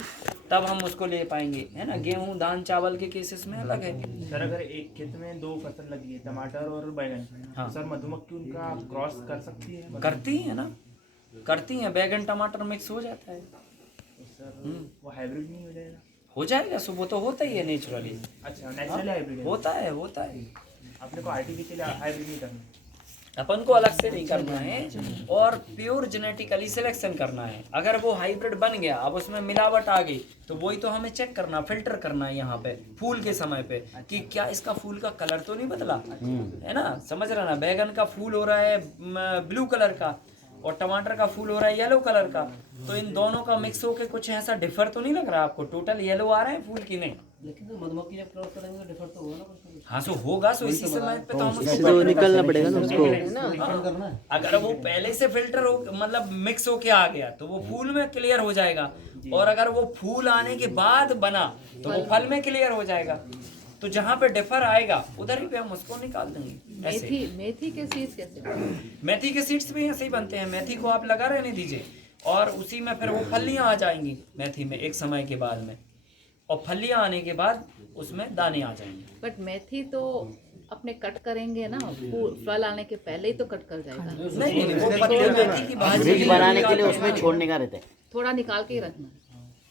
तब हम उसको ले पाएंगे, है ना। गेहूं धान चावल के केसेस में अलग है। सर अगर एक खेत में 2 फसल लगी है, टमाटर और बैंगन, हाँ। सर मधुमक्खी उनका क्रॉस कर सकती है? करती है ना, करती हैं, बैगन टमाटर मिक्स हो जाता है। तो सर वो हाइब्रिड नहीं हो जाएगा? हो जाएगा, सो वो तो होता ही है नेचुरली। अच्छा, नेचुरली हाइब्रिड होता है अपने को आर्टिफिशियल हाइब्रिड नहीं करना, अपन को अलग से नहीं करना है, और प्योर जेनेटिकली सिलेक्शन करना है। अगर वो हाइब्रिड बन गया, अब उसमें मिलावट आ गई, तो वही तो हमें चेक करना, फिल्टर करना है यहाँ पे फूल के समय पे कि क्या इसका फूल का कलर तो नहीं बदला, है ना। समझ रहे ना, बैगन का फूल हो रहा है ब्लू कलर का और टमाटर का फूल हो रहा है येलो कलर का, तो इन दोनों का मिक्स होके कुछ ऐसा डिफर तो नहीं लग रहा आपको? टोटल येलो आ रहे हैं फूल की नहीं, लेकिन तो मधुमक्खी जब क्रॉस करेंगे तो डिफर तो होगा ना कुछ। हाँ, सो होगा, सो इसी समय पे तो हम तो निकलना पड़ेगा ना उसको। अगर वो पहले से फिल्टर हो मतलब मिक्स होके आ गया तो वो फूल में क्लियर हो जाएगा, और अगर वो फूल आने के बाद बना तो वो फल में क्लियर हो जाएगा। तो जहाँ पे डिफर आएगा उधर ही पे हम उसको निकाल देंगे ऐसे। मेथी के सीड्स कैसे? मेथी के सीड्स भी ऐसे ही बनते हैं। मेथी को आप लगा रहने दीजिए और उसी में फिर वो फलियाँ आ जाएंगी मेथी में एक समय के बाद में, और फलियाँ आने के बाद उसमें दाने आ जाएंगे। बट मेथी तो अपने कट करेंगे ना, फल आने के पहले ही तो कट कर जाएगा। नहीं, वो पत्ते मेथी की भाजी ब्रिज बनाने के लिए उसमें छोड़ने का रहता है। थोड़ा निकाल के ही रखना।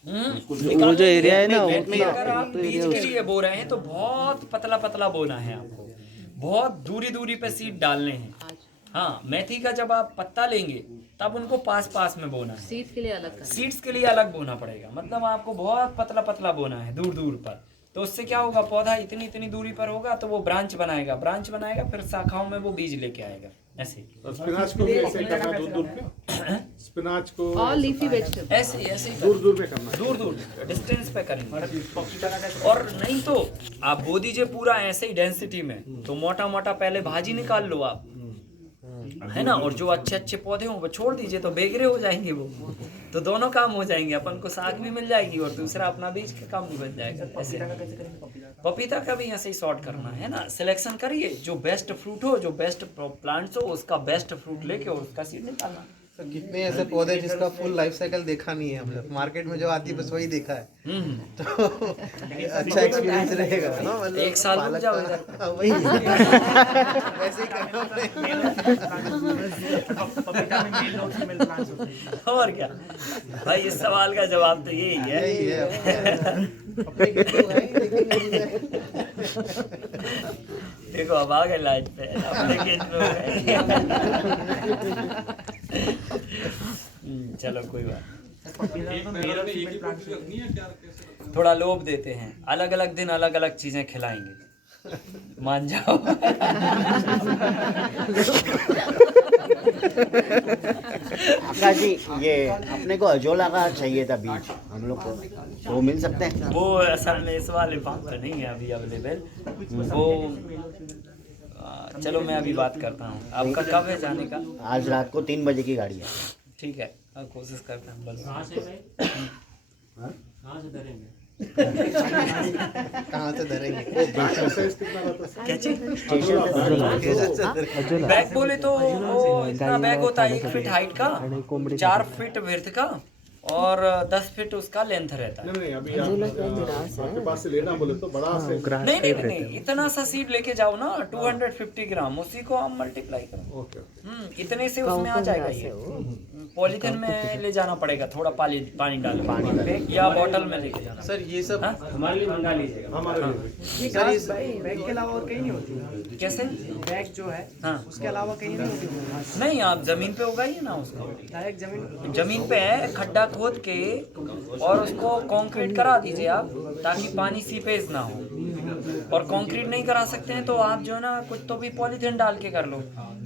वो जो एरिया है ना मेथी अगर आप बीज के लिए बो रहे हैं तो बहुत पतला पतला बोना है आपको, बहुत दूरी दूरी पे सीड डालने हैं। हाँ, मेथी का जब आप पत्ता लेंगे तब उनको पास पास में बोना है। सीड्स के लिए अलग करना। सीड्स के लिए अलग बोना पड़ेगा, मतलब आपको बहुत पतला पतला बोना है दूर दूर पर। तो उससे क्या होगा, पौधा इतनी इतनी दूरी पर होगा तो वो ब्रांच बनाएगा, फिर शाखाओं में वो बीज लेके आएगा ऐसे। स्पिनाच को भी ऐसे करना दूर दूर पे, स्पिनाच को और लीफी वेजिटेबल ऐसे ऐसे दूर दूर में करना, दूर दूर डिस्टेंस पे करेंगे। और नहीं तो आप बो दीजिए पूरा ऐसे ही डेंसिटी में, तो मोटा मोटा पहले भाजी निकाल लो आप, है ना, और जो अच्छे अच्छे पौधे हों वो छोड़ दीजिए, तो बेगरे हो जाएंगे वो। तो दोनों काम हो जाएंगे, अपन को साग भी मिल जाएगी और दूसरा अपना बीज का काम भी बन जाएगा ऐसे। पपीता का भी ऐसे ही सॉर्ट करना है ना, सिलेक्शन करिए, जो बेस्ट फ्रूट हो, जो बेस्ट प्लांट्स हो, उसका बेस्ट फ्रूट लेके और उसका सीड निकालना। तो कितने ऐसे पौधे जिसका फुल लाइफ साइकिल देखा नहीं है हम लोग, मार्केट में जो आती है बस वही देखा है। तो अच्छा एक्सपीरियंस रहेगा ना, मतलब एक साल रुक जाओ इधर। वही वैसे ही करना पड़ेगा। और क्या भाई, इस सवाल का जवाब तो यही है। यही है अपने खेत में है, लेकिन देखो अब आ गए लाइट पे, अपने खेत में हो गए। चलो कोई बात, थोड़ा लोभ देते हैं, अलग अलग दिन अलग अलग चीजें खिलाएंगे, मान जाओ। आकाश जी, ये अपने को अजोला का चाहिए था बीज हम लोग को, वो मिल सकते हैं? वो असल में इस वाले फार्म पे नहीं है अभी अवेलेबल वो। चलो मैं अभी बात करता हूँ। आपका कब है जाने का? आज रात को 3 बजे की गाड़ी है। ठीक है, अब कोशिश करते हैं। बस कहाँ से गए? कहाँ से धरेंगे? कहाँ से धरेंगे? क्या चीज? बैग बोले तो वो इतना बैग होता है 1 फीट हाइट का, 4 फीट विड्थ का और 10 फीट उसका लेंथ रहता है। नहीं अभी आपके पास से लेना बोले तो बड़ा से नहीं, इतना सा सीड लेके जाओ ना, 250 ग्राम, उसी को हम मल्टीप्लाई करो। ओके इतने से उसमें आ जाएगा ये। पॉलीथिन में ले जाना पड़ेगा, थोड़ा पानी डाल के या बोतल में लेके जाना। सर ये सब हमारे लिए मंगा लीजिएगा। हमारे लिए बैग के अलावा और कहीं नहीं होती? कैसे? बैग जो है हाँ, उसके अलावा कहीं नहीं होती? नहीं, आप जमीन पे उगाइए ना उसको। डायरेक्ट जमीन पे है, खड्डा खोद के और उसको कंक्रीट करा दीजिए आप, ताकि पानी सीपेज ना हो। और कंक्रीट नहीं करा सकते हैं तो आप जो है ना कुछ तो भी पॉलीथिन डाल के कर लो,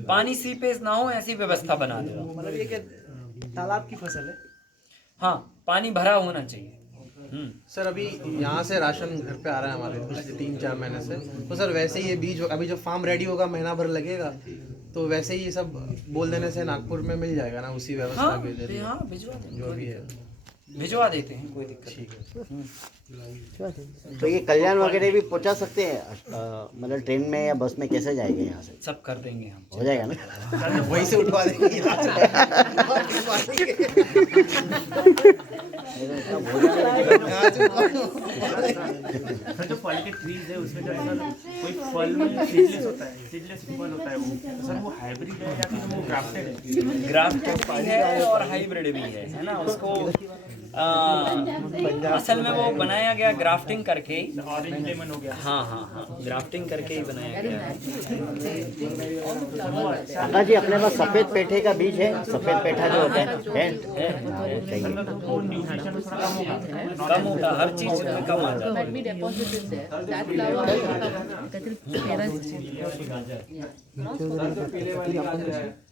पानी सीपेज ना हो ऐसी व्यवस्था बना दो। मतलब ये क्या तालाब की फसल है? हाँ, पानी भरा होना चाहिए। सर अभी यहाँ से राशन घर पे आ रहा है हमारे पिछले 3-4 महीने से, तो सर वैसे ही ये बीज अभी जब फार्म रेडी होगा महीना भर लगेगा, तो वैसे ही ये सब बोल देने से नागपुर में मिल जाएगा ना उसी व्यवस्था हाँ, के जरिए हाँ, भिजवा देंगे, जो भी है। भिजवा देते हैं, कोई दिक्कत नहीं। तो ये कल्याण वगैरह भी पहुंचा सकते हैं, मतलब ट्रेन में या बस में कैसे जाएंगे यहाँ से? सब कर देंगे हम। हो जाएगा ना? वहीं से उठवा देंगे। जो फल के ट्रीज है उसमें जब सर कोई फल में सीडलेस होता है, सीडलेस फल होता है वो, सर वो हाइब्रिड है या फिर वो ग्राफ्टेड है? ग्राफ्टेड भी है और हाइब्रिड भी है ना। उसको असल में वो बनाया गया ग्राफ्टिंग करके। ऑरेंज लेमन हो गया। हाँ, ग्राफ्टिंग करके ही बनाया गया। आकाश जी, अपने पास सफेद पेठे का बीज है? सफेद पेठा जो होता है चाहिए? वो न्यूट्रिशन थोड़ा कम होगा। कम होगा, हर चीज में कम आ जाता है। might be deposited there. That flower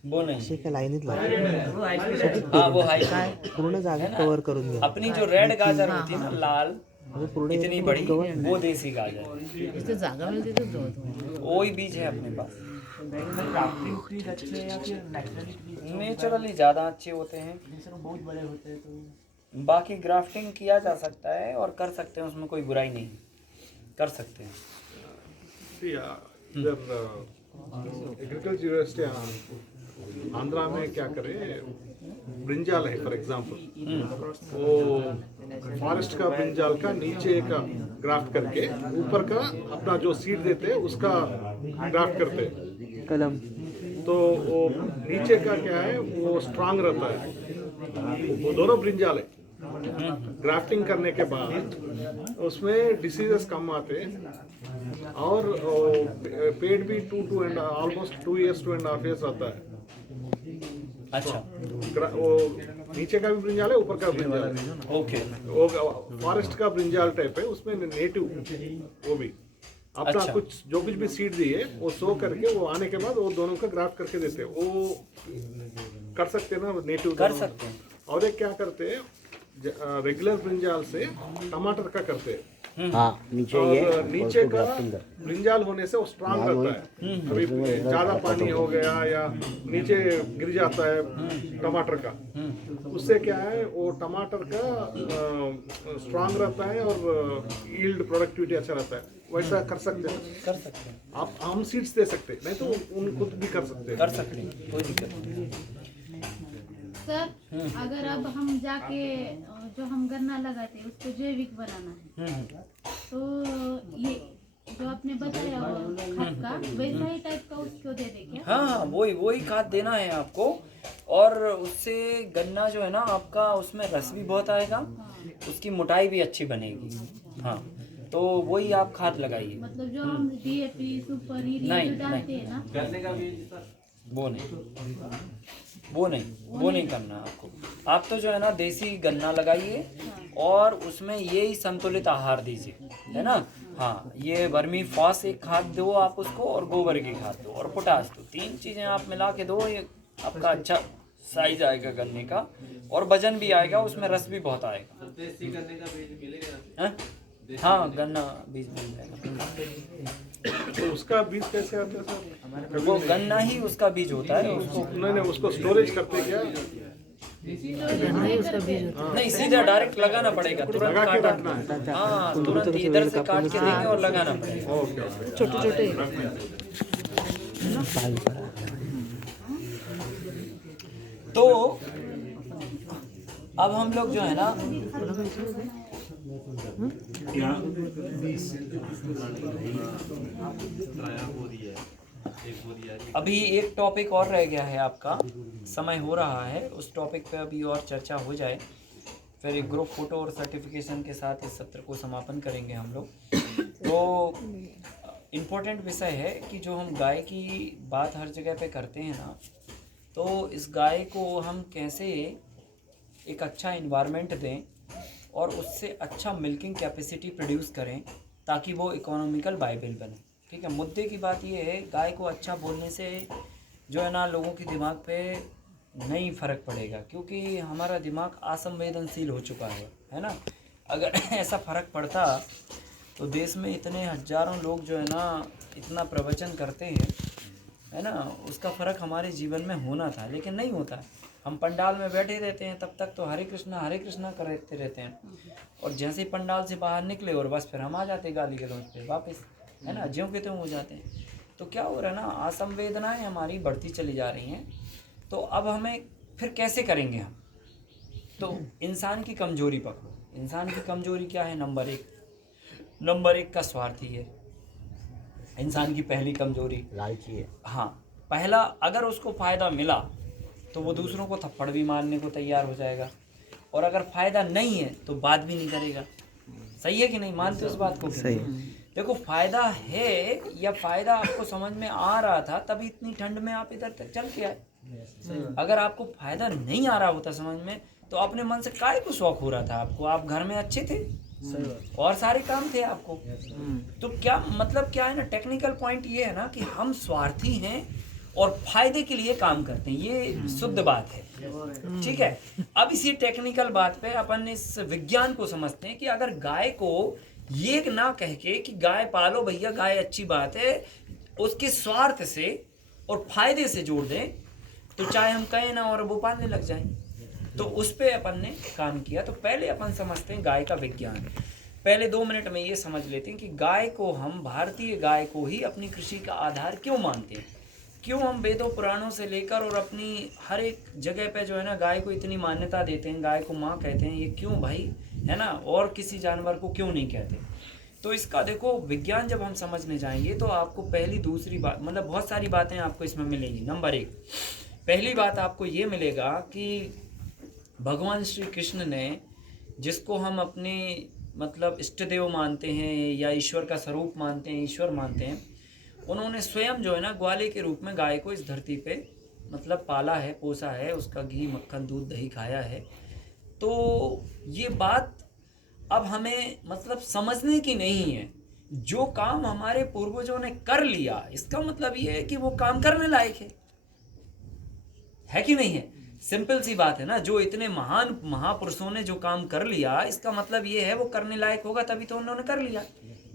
वो नहीं, हाँ वो हाई पूर्ण जागा कव्हर करून घ्या। अपनी जो रेड गाजर होती है ना, लाल इतनी बड़ी, वो देसी गाजर, जिथे जागा मिळते तिथे जाऊ. वही बीज है अपने पास। ग्राफ्टिंग ट्रीज अच्छे हैं या फिर नेचुरली ट्रीज? नेचुरली ज़्यादा अच्छे होते हैं। सर वो बहुत बड़े होते हैं तो बाकी ग्राफ्टिंग किया जा सकता है और कर सकते हैं, उसमें कोई बुराई नहीं, कर सकते हैं। इधर एग्रीकल्चर यूनिवर्सिटी आंध्रा में क्या करे, ब्रिंजाल है फॉर एग्जांपल, वो फॉरेस्ट का ब्रिंजाल का नीचे का ग्राफ्ट करके ऊपर का अपना जो सीड देते हैं उसका ग्राफ्ट करते हैं। कलम तो वो नीचे का क्या है वो स्ट्रांग रहता है, वो दोनों ब्रिंजाल है। ग्राफ्टिंग करने के बाद उसमें डिसीजेस कम आते हैं और पेड़ भी ऑलमोस्ट 2 years 2.5 years रहता है। अच्छा, वो नीचे का भी ब्रिंजाल है, ऊपर का ब्रिंजाल है। ओके, वो फॉरेस्ट का ब्रिंजाल टाइप है, उसमें नेटिव वो भी अपना अच्छा। कुछ जो कुछ भी सीड दिए वो सो करके वो आने के बाद वो दोनों का ग्राफ्ट करके देते हैं। वो कर सकते हैं ना नेटिव कर सकते हैं। और एक क्या करते हैं, रेगुलर ब्रिंजाल से टमाटर का करते हैं। हाँ नीचे ये और नीचे उसको का ग्राफ्टिंग कर। ब्रिंजाल होने से वो स्ट्रांग रहता है। अभी ज्यादा पानी हो गया या नीचे गिर जाता है टमाटर का, उससे क्या है वो टमाटर का स्ट्रांग रहता है और यील्ड प्रोडक्टिविटी अच्छा रहता है। वैसा कर सकते हैं, कर सकते हैं, आप हम सीड्स दे सकते हैं, नहीं तो उन खुद भी कर सकते हैं। कर सकते हैं, कोई दिक्कत नहीं। सर अगर अब हम जाके जो हम गन्ना लगाते हैं उसको जैविक बनाना है, तो ये जो आपने बताया खाद का वैसा ही टाइप का उसको दे दे क्या? हाँ, वही खाद देना है आपको, और उससे गन्ना जो है ना आपका, उसमें रस भी बहुत आएगा, उसकी मोटाई भी अच्छी बनेगी। हाँ, तो वही आप खाद लगाइए। मतलब जो हम DAP सुपर यूरिया नहीं, जो डालते हैं ना, वो नहीं करना आपको। आप तो जो है ना देसी गन्ना लगाइए और उसमें यही संतुलित आहार दीजिए, है ना। हाँ, ये वर्मी फॉस एक खाद दो आप उसको, और गोबर की खाद दो, और पोटाश दो, 3 चीज़ें आप मिला के दो। ये आपका अच्छा साइज आएगा गन्ने का, और वजन भी आएगा, उसमें रस भी बहुत आएगा। देसी गन्ने का बीज मिलेगा? हाँ, गन्ना बीज मिल जाएगा। तो उसका बीज कैसे आता है सर? वो गन्ना ही उसका बीज होता है। उसको नहीं, उसको स्टोरेज करते क्या? नहीं, सीधा डायरेक्ट लगाना पड़ेगा, तुरंत लगा के काटा। रखना है। हाँ, तुरंत इधर से काट के देंगे और लगाना पड़ेगा। छोटे छोटे। तो अब हम लोग जो है ना, अभी एक टॉपिक और रह गया है आपका, समय हो रहा है, उस टॉपिक पे अभी और चर्चा हो जाए, फिर एक ग्रुप फोटो और सर्टिफिकेशन के साथ इस सत्र को समापन करेंगे हम लोग। तो इम्पोर्टेंट विषय है कि जो हम गाय की बात हर जगह पे करते हैं ना, तो इस गाय को हम कैसे एक अच्छा इन्वायरमेंट दें और उससे अच्छा मिल्किंग कैपेसिटी प्रोड्यूस करें, ताकि वो इकोनॉमिकल वायबल बने। ठीक है, मुद्दे की बात ये है, गाय को अच्छा बोलने से जो है ना लोगों के दिमाग पे नहीं फ़र्क पड़ेगा, क्योंकि हमारा दिमाग असंवेदनशील हो चुका है ना। अगर ऐसा फ़र्क पड़ता तो देश में इतने हज़ारों लोग जो है ना इतना प्रवचन करते हैं, है ना, उसका फ़र्क हमारे जीवन में होना था, लेकिन नहीं होता है। हम पंडाल में बैठे रहते हैं, तब तक तो हरे कृष्णा करते रहते हैं, और जैसे ही पंडाल से बाहर निकले और बस फिर हम आ जाते गाली गलौज पे वापस, है ना, ज्यों के त्यों हो जाते हैं। तो क्या हो रहा है ना, असंवेदनाएं हमारी बढ़ती चली जा रही हैं। तो अब हमें फिर कैसे करेंगे हम? तो इंसान की कमजोरी पकड़ो। इंसान की कमजोरी क्या है? नंबर एक का स्वार्थी है इंसान की पहली कमजोरी, लालची है। हाँ, पहला, अगर उसको फ़ायदा मिला तो वो दूसरों को थप्पड़ भी मारने को तैयार हो जाएगा, और अगर फ़ायदा नहीं है तो बात भी नहीं करेगा। सही है कि नहीं? मानते हो इस बात को? सही। देखो, फ़ायदा है या फ़ायदा आपको समझ में आ रहा था तभी इतनी ठंड में आप इधर तक चल के आए। अगर आपको फ़ायदा नहीं आ रहा होता समझ में, तो अपने मन से काहे को शौक हो रहा था आपको? आप घर में अच्छे थे और सारे काम थे आपको। तो क्या मतलब क्या है ना, टेक्निकल पॉइंट ये है ना कि हम स्वार्थी हैं और फायदे के लिए काम करते हैं, ये शुद्ध बात है। ठीक है, अब इसी टेक्निकल बात पे अपन इस विज्ञान को समझते हैं कि अगर गाय को ये ना कह के कि गाय पालो भैया, गाय अच्छी बात है, उसके स्वार्थ से और फायदे से जोड़ दें, तो चाहे हम कहें ना और वो पालने लग जाएं। तो उस पे अपन ने काम किया। तो पहले अपन समझते हैं गाय का विज्ञान। पहले 2 मिनट में ये समझ लेते हैं कि गाय को हम, भारतीय गाय को ही अपनी कृषि का आधार क्यों मानते हैं, क्यों हम वेदों पुराणों से लेकर और अपनी हर एक जगह पे जो है ना गाय को इतनी मान्यता देते हैं, गाय को माँ कहते हैं, ये क्यों भाई, है ना, और किसी जानवर को क्यों नहीं कहते। तो इसका देखो विज्ञान जब हम समझने जाएंगे तो आपको पहली दूसरी बात, मतलब बहुत सारी बातें आपको इसमें मिलेंगी। नंबर 1, पहली बात आपको ये मिलेगा कि भगवान श्री कृष्ण ने, जिसको हम अपने मतलब इष्ट देव मानते हैं या ईश्वर का स्वरूप मानते हैं, ईश्वर मानते हैं, उन्होंने स्वयं जो है ना ग्वाले के रूप में गाय को इस धरती पे मतलब पाला है, पोसा है, उसका घी मक्खन दूध दही खाया है। तो ये बात अब हमें मतलब समझने की नहीं है। जो काम हमारे पूर्वजों ने कर लिया, इसका मतलब ये है कि वो काम करने लायक है कि नहीं है। सिंपल सी बात है ना, जो इतने महान महापुरुषों ने जो काम कर लिया, इसका मतलब ये है वो करने लायक होगा, तभी तो उन्होंने कर लिया।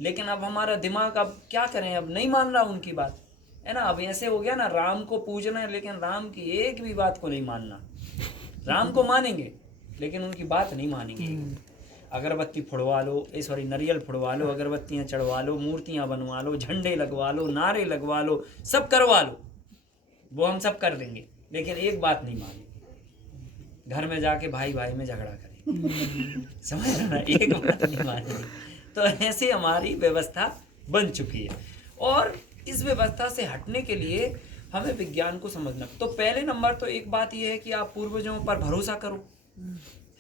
लेकिन अब हमारा दिमाग, अब क्या करें, अब नहीं मान रहा उनकी बात, है ना। अब ऐसे हो गया ना, राम को पूजना है लेकिन राम की एक भी बात को नहीं मानना। राम को मानेंगे लेकिन उनकी बात नहीं मानेंगे। अगरबत्ती फुड़वा लो, सॉरी नारियल फुड़वा लो, अगरबत्तियाँ चढ़वा लो, मूर्तियाँ बनवा लो, झंडे लगवा लो, नारे लगवा लो, सब करवा लो, वो हम सब कर देंगे, लेकिन एक बात नहीं मानेंगे। घर में जाके भाई भाई में झगड़ा करेंगे, समझ रहे ना, एक बात नहीं मानेंगे। तो ऐसे हमारी व्यवस्था बन चुकी है, और इस व्यवस्था से हटने के लिए हमें विज्ञान को समझना। तो पहले नंबर तो एक बात यह है कि आप पूर्वजों पर भरोसा करो,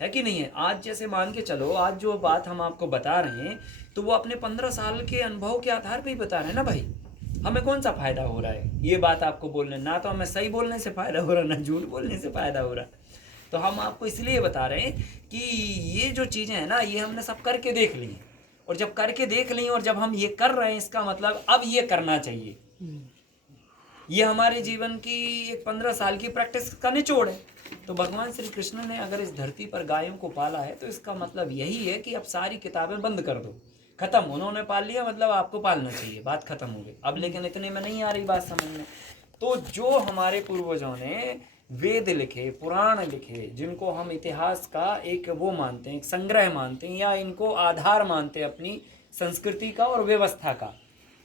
है कि नहीं है। आज जैसे मान के चलो, आज जो बात हम आपको बता रहे हैं तो वो अपने 15 साल के अनुभव के आधार पे ही बता रहे हैं ना भाई। हमें कौन सा फायदा हो रहा है ये बात आपको बोलने, ना तो हमें सही बोलने से फायदा हो रहा, ना झूठ बोलने से फायदा हो रहा। तो हम आपको इसलिए बता रहे हैं कि ये जो चीज़ें हैं ना, ये हमने सब करके देख ली, और जब करके देख ली और जब हम ये कर रहे हैं, इसका मतलब अब ये करना चाहिए। ये हमारे जीवन की एक 15 साल की प्रैक्टिस का निचोड़ है। तो भगवान श्री कृष्ण ने अगर इस धरती पर गायों को पाला है तो इसका मतलब यही है कि अब सारी किताबें बंद कर दो, खत्म। उन्होंने पाल लिया मतलब आपको पालना चाहिए, बात खत्म हो गई। अब लेकिन इतने में नहीं आ रही बात समझ में। तो जो हमारे पूर्वजों ने वेद लिखे, पुराण लिखे, जिनको हम इतिहास का एक वो मानते हैं, एक संग्रह मानते हैं, या इनको आधार मानते हैं अपनी संस्कृति का और व्यवस्था का,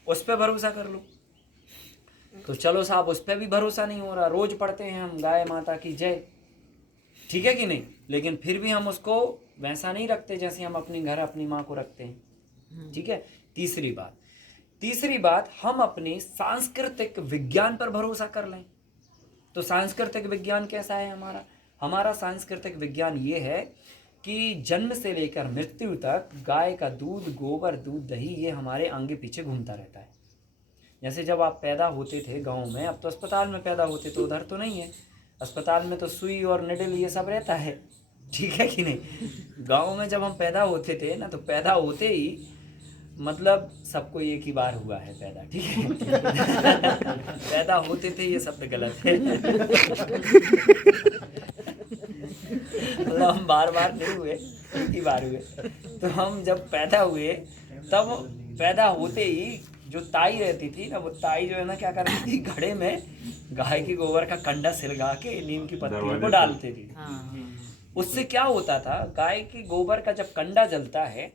उस पर भरोसा कर लो। तो चलो साहब, उस पर भी भरोसा नहीं हो रहा। रोज पढ़ते हैं हम गाय माता की जय, ठीक है कि नहीं, लेकिन फिर भी हम उसको वैसा नहीं रखते जैसे हम अपनी घर अपनी माँ को रखते हैं, ठीक है। तीसरी बात हम अपने सांस्कृतिक विज्ञान पर भरोसा कर लें। तो सांस्कृतिक विज्ञान कैसा है हमारा सांस्कृतिक विज्ञान ये है कि जन्म से लेकर मृत्यु तक गाय का दूध, गोबर, दूध, दही, ये हमारे आगे पीछे घूमता रहता है। जैसे जब आप पैदा होते थे गांव में, अब तो अस्पताल में पैदा होते, तो उधर तो नहीं है। अस्पताल में तो सुई और निडल ये सब रहता है, ठीक है कि नहीं। गांव में जब हम पैदा होते थे ना, तो पैदा होते ही मतलब सबको एक ही बार हुआ है पैदा, ठीक है। पैदा होते थे ये शब्द गलत है। मतलब हम बार बार नहीं हुए, एक ही बार हुए। तो हम जब पैदा हुए तब पैदा होते ही जो ताई रहती थी ना, वो ताई जो है ना क्या करती थी, घड़े में गाय के गोबर का कंडा सिलगा के नीम की पत्तियों को डालती थी। उससे क्या होता था, गाय के गोबर का जब कंडा जलता है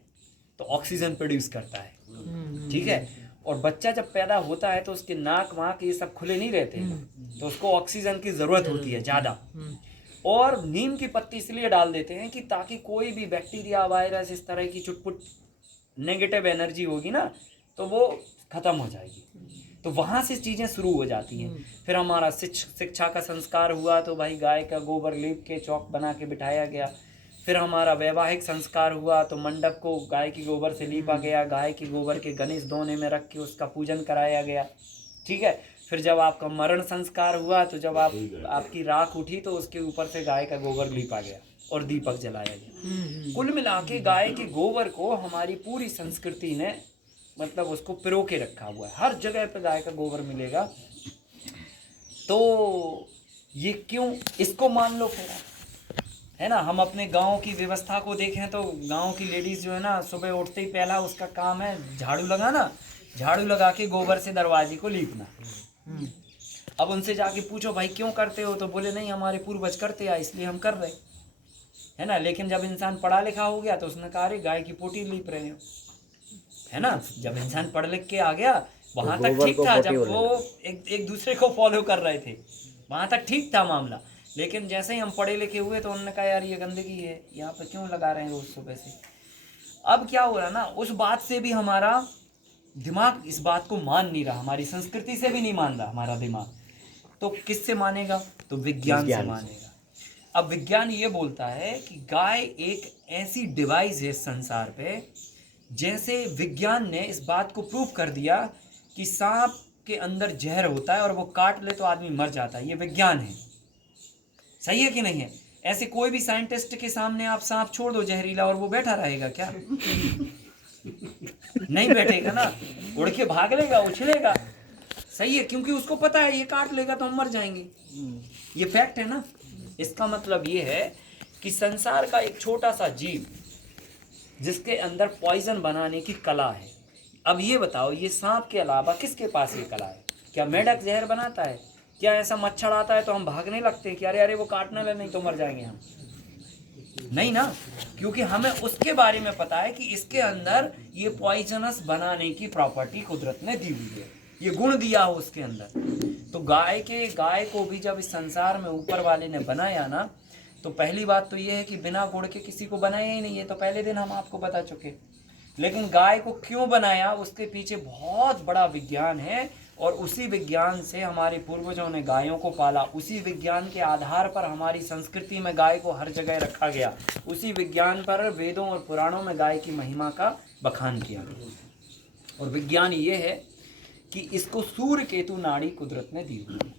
तो ऑक्सीजन प्रोड्यूस करता है, ठीक है। और बच्चा जब पैदा होता है तो उसके नाक वाक ये सब खुले नहीं रहते, तो उसको ऑक्सीजन की ज़रूरत होती है ज़्यादा। और नीम की पत्ती इसलिए डाल देते हैं कि ताकि कोई भी बैक्टीरिया, वायरस, इस तरह की चुटपुट नेगेटिव एनर्जी होगी ना, तो वो ख़त्म हो जाएगी। तो वहाँ से चीज़ें शुरू हो जाती हैं। फिर हमारा शिक्षा का संस्कार हुआ, तो भाई गाय का गोबर लीप के चौक बना के बिठाया गया। फिर हमारा वैवाहिक संस्कार हुआ, तो मंडप को गाय के गोबर से लीपा गया, गाय के गोबर के गणेश दोने में रख के उसका पूजन कराया गया, ठीक है। फिर जब आपका मरण संस्कार हुआ, तो जब आपकी राख उठी तो उसके ऊपर से गाय का गोबर लीपा गया और दीपक जलाया गया। कुल मिला के गाय के गोबर को हमारी पूरी संस्कृति ने मतलब उसको पिरो के रखा हुआ है। हर जगह पे गाय का गोबर मिलेगा। तो ये क्यों, इसको मान लो फिर, है ना। हम अपने गांव की व्यवस्था को देखें तो गांव की लेडीज़ जो है ना, सुबह उठते ही पहला उसका काम है झाड़ू लगाना, झाड़ू लगा के गोबर से दरवाजे को लीपना। अब उनसे जाके पूछो भाई क्यों करते हो, तो बोले नहीं हमारे पूर्वज करते आए इसलिए हम कर रहे। है ना। लेकिन जब इंसान पढ़ा लिखा हो गया तो उसने कहा अरे गाय की पोटी लीप रहे हो, है ना। जब इंसान पढ़ लिख के आ गया वहां तक गोबर ठीक को था, पोटी जब बोले। वो एक दूसरे को फॉलो कर रहे थे वहां तक ठीक था मामला। लेकिन जैसे ही हम पढ़े लिखे हुए तो उन्होंने कहा यार ये गंदगी है, यहाँ पे क्यों लगा रहे हैं रोज सुबह से। अब क्या हो रहा ना, उस बात से भी हमारा दिमाग इस बात को मान नहीं रहा, हमारी संस्कृति से भी नहीं मान रहा हमारा दिमाग। तो किससे मानेगा, तो विज्ञान से मानेगा। अब विज्ञान ये बोलता है कि गाय एक ऐसी डिवाइस है इस संसार पे, जैसे विज्ञान ने इस बात को प्रूव कर दिया कि सांप के अंदर जहर होता है और वो काट ले तो आदमी मर जाता है, ये विज्ञान है। सही है कि नहीं है। ऐसे कोई भी साइंटिस्ट के सामने आप सांप छोड़ दो जहरीला और वो बैठा रहेगा क्या? नहीं बैठेगा ना, उड़ के भाग लेगा, उछलेगा। सही है, क्योंकि उसको पता है ये काट लेगा तो हम मर जाएंगे, ये फैक्ट है ना। इसका मतलब ये है कि संसार का एक छोटा सा जीव जिसके अंदर पॉइजन बनाने की कला है। अब ये बताओ, ये सांप के अलावा किसके पास ये कला है? क्या मेढक जहर बनाता है? क्या ऐसा मच्छर आता है तो हम भागने लगते हैं कि अरे अरे वो काटने लगे, नहीं तो मर जाएंगे हम? नहीं ना, क्योंकि हमें उसके बारे में पता है कि इसके अंदर ये पॉइजनस बनाने की प्रॉपर्टी कुदरत ने दी हुई है, ये गुण दिया हो उसके अंदर। तो गाय को भी जब इस संसार में ऊपर वाले ने बनाया ना, तो पहली बात तो ये है कि बिना गुण के किसी को बनाया ही नहीं है, तो पहले दिन हम आपको बता चुके। लेकिन गाय को क्यों बनाया, उसके पीछे बहुत बड़ा विज्ञान है, और उसी विज्ञान से हमारे पूर्वजों ने गायों को पाला। उसी विज्ञान के आधार पर हमारी संस्कृति में गाय को हर जगह रखा गया। उसी विज्ञान पर वेदों और पुराणों में गाय की महिमा का बखान किया गया। और विज्ञान ये है कि इसको सूर्य केतु नाड़ी कुदरत ने दी हुई है।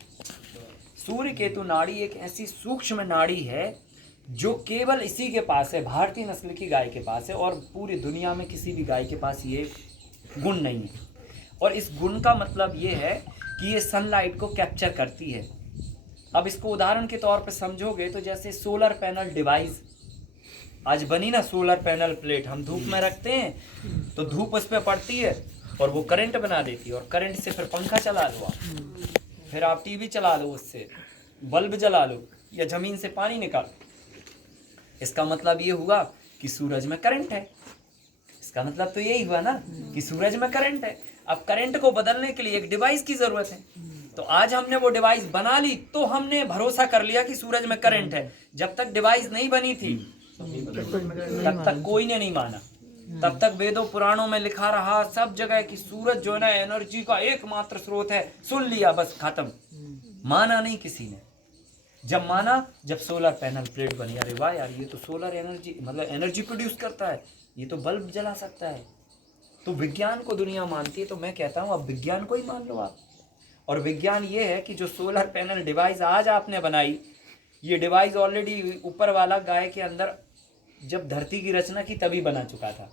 सूर्य केतु नाड़ी एक ऐसी सूक्ष्म नाड़ी है जो केवल इसी के पास है, भारतीय नस्ल की गाय के पास है, और पूरी दुनिया में किसी भी गाय के पास ये गुण नहीं है। और इस गुण का मतलब ये है कि ये सनलाइट को कैप्चर करती है। अब इसको उदाहरण के तौर पर समझोगे तो जैसे सोलर पैनल डिवाइस आज बनी ना, सोलर पैनल प्लेट हम धूप में रखते हैं तो धूप उस पर पड़ती है और वो करंट बना देती है, और करंट से फिर पंखा चला लो आप, फिर आप टीवी चला लो, उससे बल्ब जला लो, या जमीन से पानी निकालो। इसका मतलब ये हुआ कि सूरज में करंट है। इसका मतलब तो यही हुआ ना कि सूरज में करंट है। अब करंट को बदलने के लिए एक डिवाइस की जरूरत है। तो आज हमने वो डिवाइस बना ली तो हमने भरोसा कर लिया कि सूरज में करंट है। जब तक डिवाइस नहीं बनी थी तब तक कोई ने नहीं माना। तब तक वेदों पुराणों में लिखा रहा सब जगह कि सूरज जो है ना एनर्जी का एकमात्र स्रोत है। सुन लिया, बस खत्म, माना नहीं किसी ने। जब माना, जब सोलर पैनल प्लेट बनी, अरे वाह यार ये तो सोलर एनर्जी मतलब एनर्जी प्रोड्यूस करता है, ये तो बल्ब जला सकता है। तो विज्ञान को दुनिया मानती है, तो मैं कहता हूँ अब विज्ञान को ही मान लो आप। और विज्ञान ये है कि जो सोलर पैनल डिवाइस आज आपने बनाई, ये डिवाइस ऑलरेडी ऊपर वाला गाय के अंदर जब धरती की रचना की तभी बना चुका था।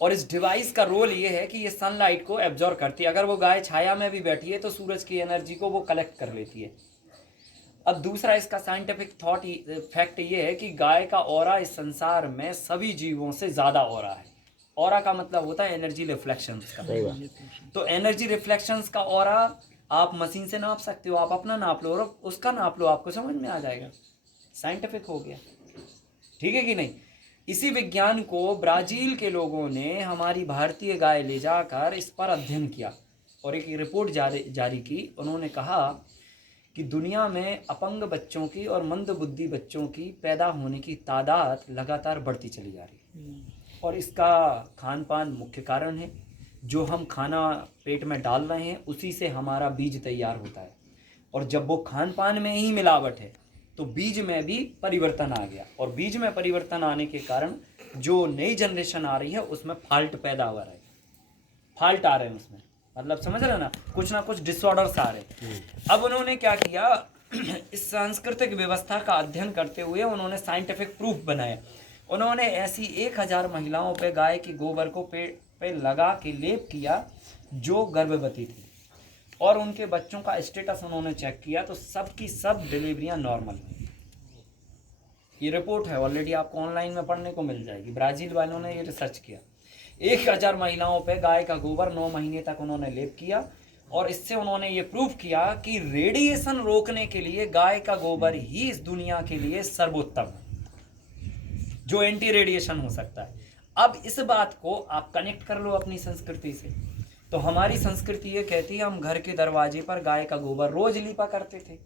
और इस डिवाइस का रोल ये है कि ये सनलाइट को एब्जॉर्ब करती है। अगर वो गाय छाया में भी बैठी है तो सूरज की एनर्जी को वो कलेक्ट कर लेती है। अब दूसरा इसका साइंटिफिक फैक्ट ये है कि गाय का ऑरा इस संसार में सभी जीवों से ज़्यादा ऑरा है। ऑरा का मतलब होता है एनर्जी रिफ्लेक्शंस का। तो एनर्जी रिफ्लेक्शंस का ऑरा आप मशीन से नाप सकते हो, आप अपना नाप लो और उसका नाप लो, आपको समझ में आ जाएगा। साइंटिफिक हो गया, ठीक है कि नहीं। इसी विज्ञान को ब्राज़ील के लोगों ने हमारी भारतीय गाय ले जाकर इस पर अध्ययन किया और एक रिपोर्ट जारी की। उन्होंने कहा कि दुनिया में अपंग बच्चों की और मंद बुद्धि बच्चों की पैदा होने की तादाद लगातार बढ़ती चली जा रही है। और इसका खान पान मुख्य कारण है। जो हम खाना पेट में डाल रहे हैं उसी से हमारा बीज तैयार होता है, और जब वो खान पान में ही मिलावट है तो बीज में भी परिवर्तन आ गया। और बीज में परिवर्तन आने के कारण जो नई जनरेशन आ रही है उसमें फॉल्ट पैदा हो रहा है, फॉल्ट आ रहे हैं उसमें, मतलब समझ रहे ना कुछ डिसऑर्डर्स आ रहे हैं। अब उन्होंने क्या किया, इस सांस्कृतिक व्यवस्था का अध्ययन करते हुए उन्होंने साइंटिफिक प्रूफ बनाया। उन्होंने ऐसी 1000 महिलाओं पे गाय के गोबर को पे लगा के लेप किया जो गर्भवती थी, और उनके बच्चों का स्टेटस उन्होंने चेक किया तो सबकी सब डिलीवरियां नॉर्मल हुई। ये रिपोर्ट है, ऑलरेडी आपको ऑनलाइन में पढ़ने को मिल जाएगी। ब्राज़ील वालों ने ये रिसर्च किया। 1000 महिलाओं पे गाय का गोबर 9 महीने तक उन्होंने लेप किया और इससे उन्होंने ये प्रूव किया कि रेडिएशन रोकने के लिए गाय का गोबर ही इस दुनिया के लिए सर्वोत्तम है, जो एंटी रेडिएशन हो सकता है। अब इस बात को आप कनेक्ट कर लो अपनी संस्कृति से। तो हमारी संस्कृति ये कहती है हम घर के दरवाजे पर गाय का गोबर रोज लीपा करते थे।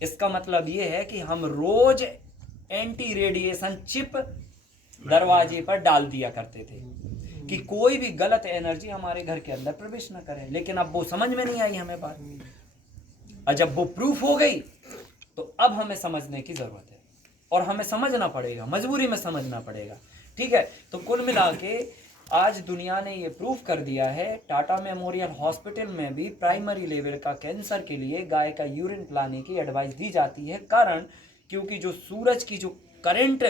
इसका मतलब ये है कि हम रोज एंटी रेडिएशन चिप दरवाजे पर डाल दिया करते थे कि कोई भी गलत एनर्जी हमारे घर के अंदर प्रवेश न करे। लेकिन अब वो समझ में नहीं आई हमें बात, और जब वो प्रूफ हो गई तो अब हमें समझने की जरूरत है और हमें समझना पड़ेगा, मजबूरी में समझना पड़ेगा। ठीक है, तो कुल मिला के आज दुनिया ने ये प्रूफ कर दिया है, टाटा मेमोरियल हॉस्पिटल में भी प्राइमरी लेवल का कैंसर के लिए गाय का यूरिन पिलाने की एडवाइस दी जाती है। कारण क्योंकि जो सूरज की जो करंट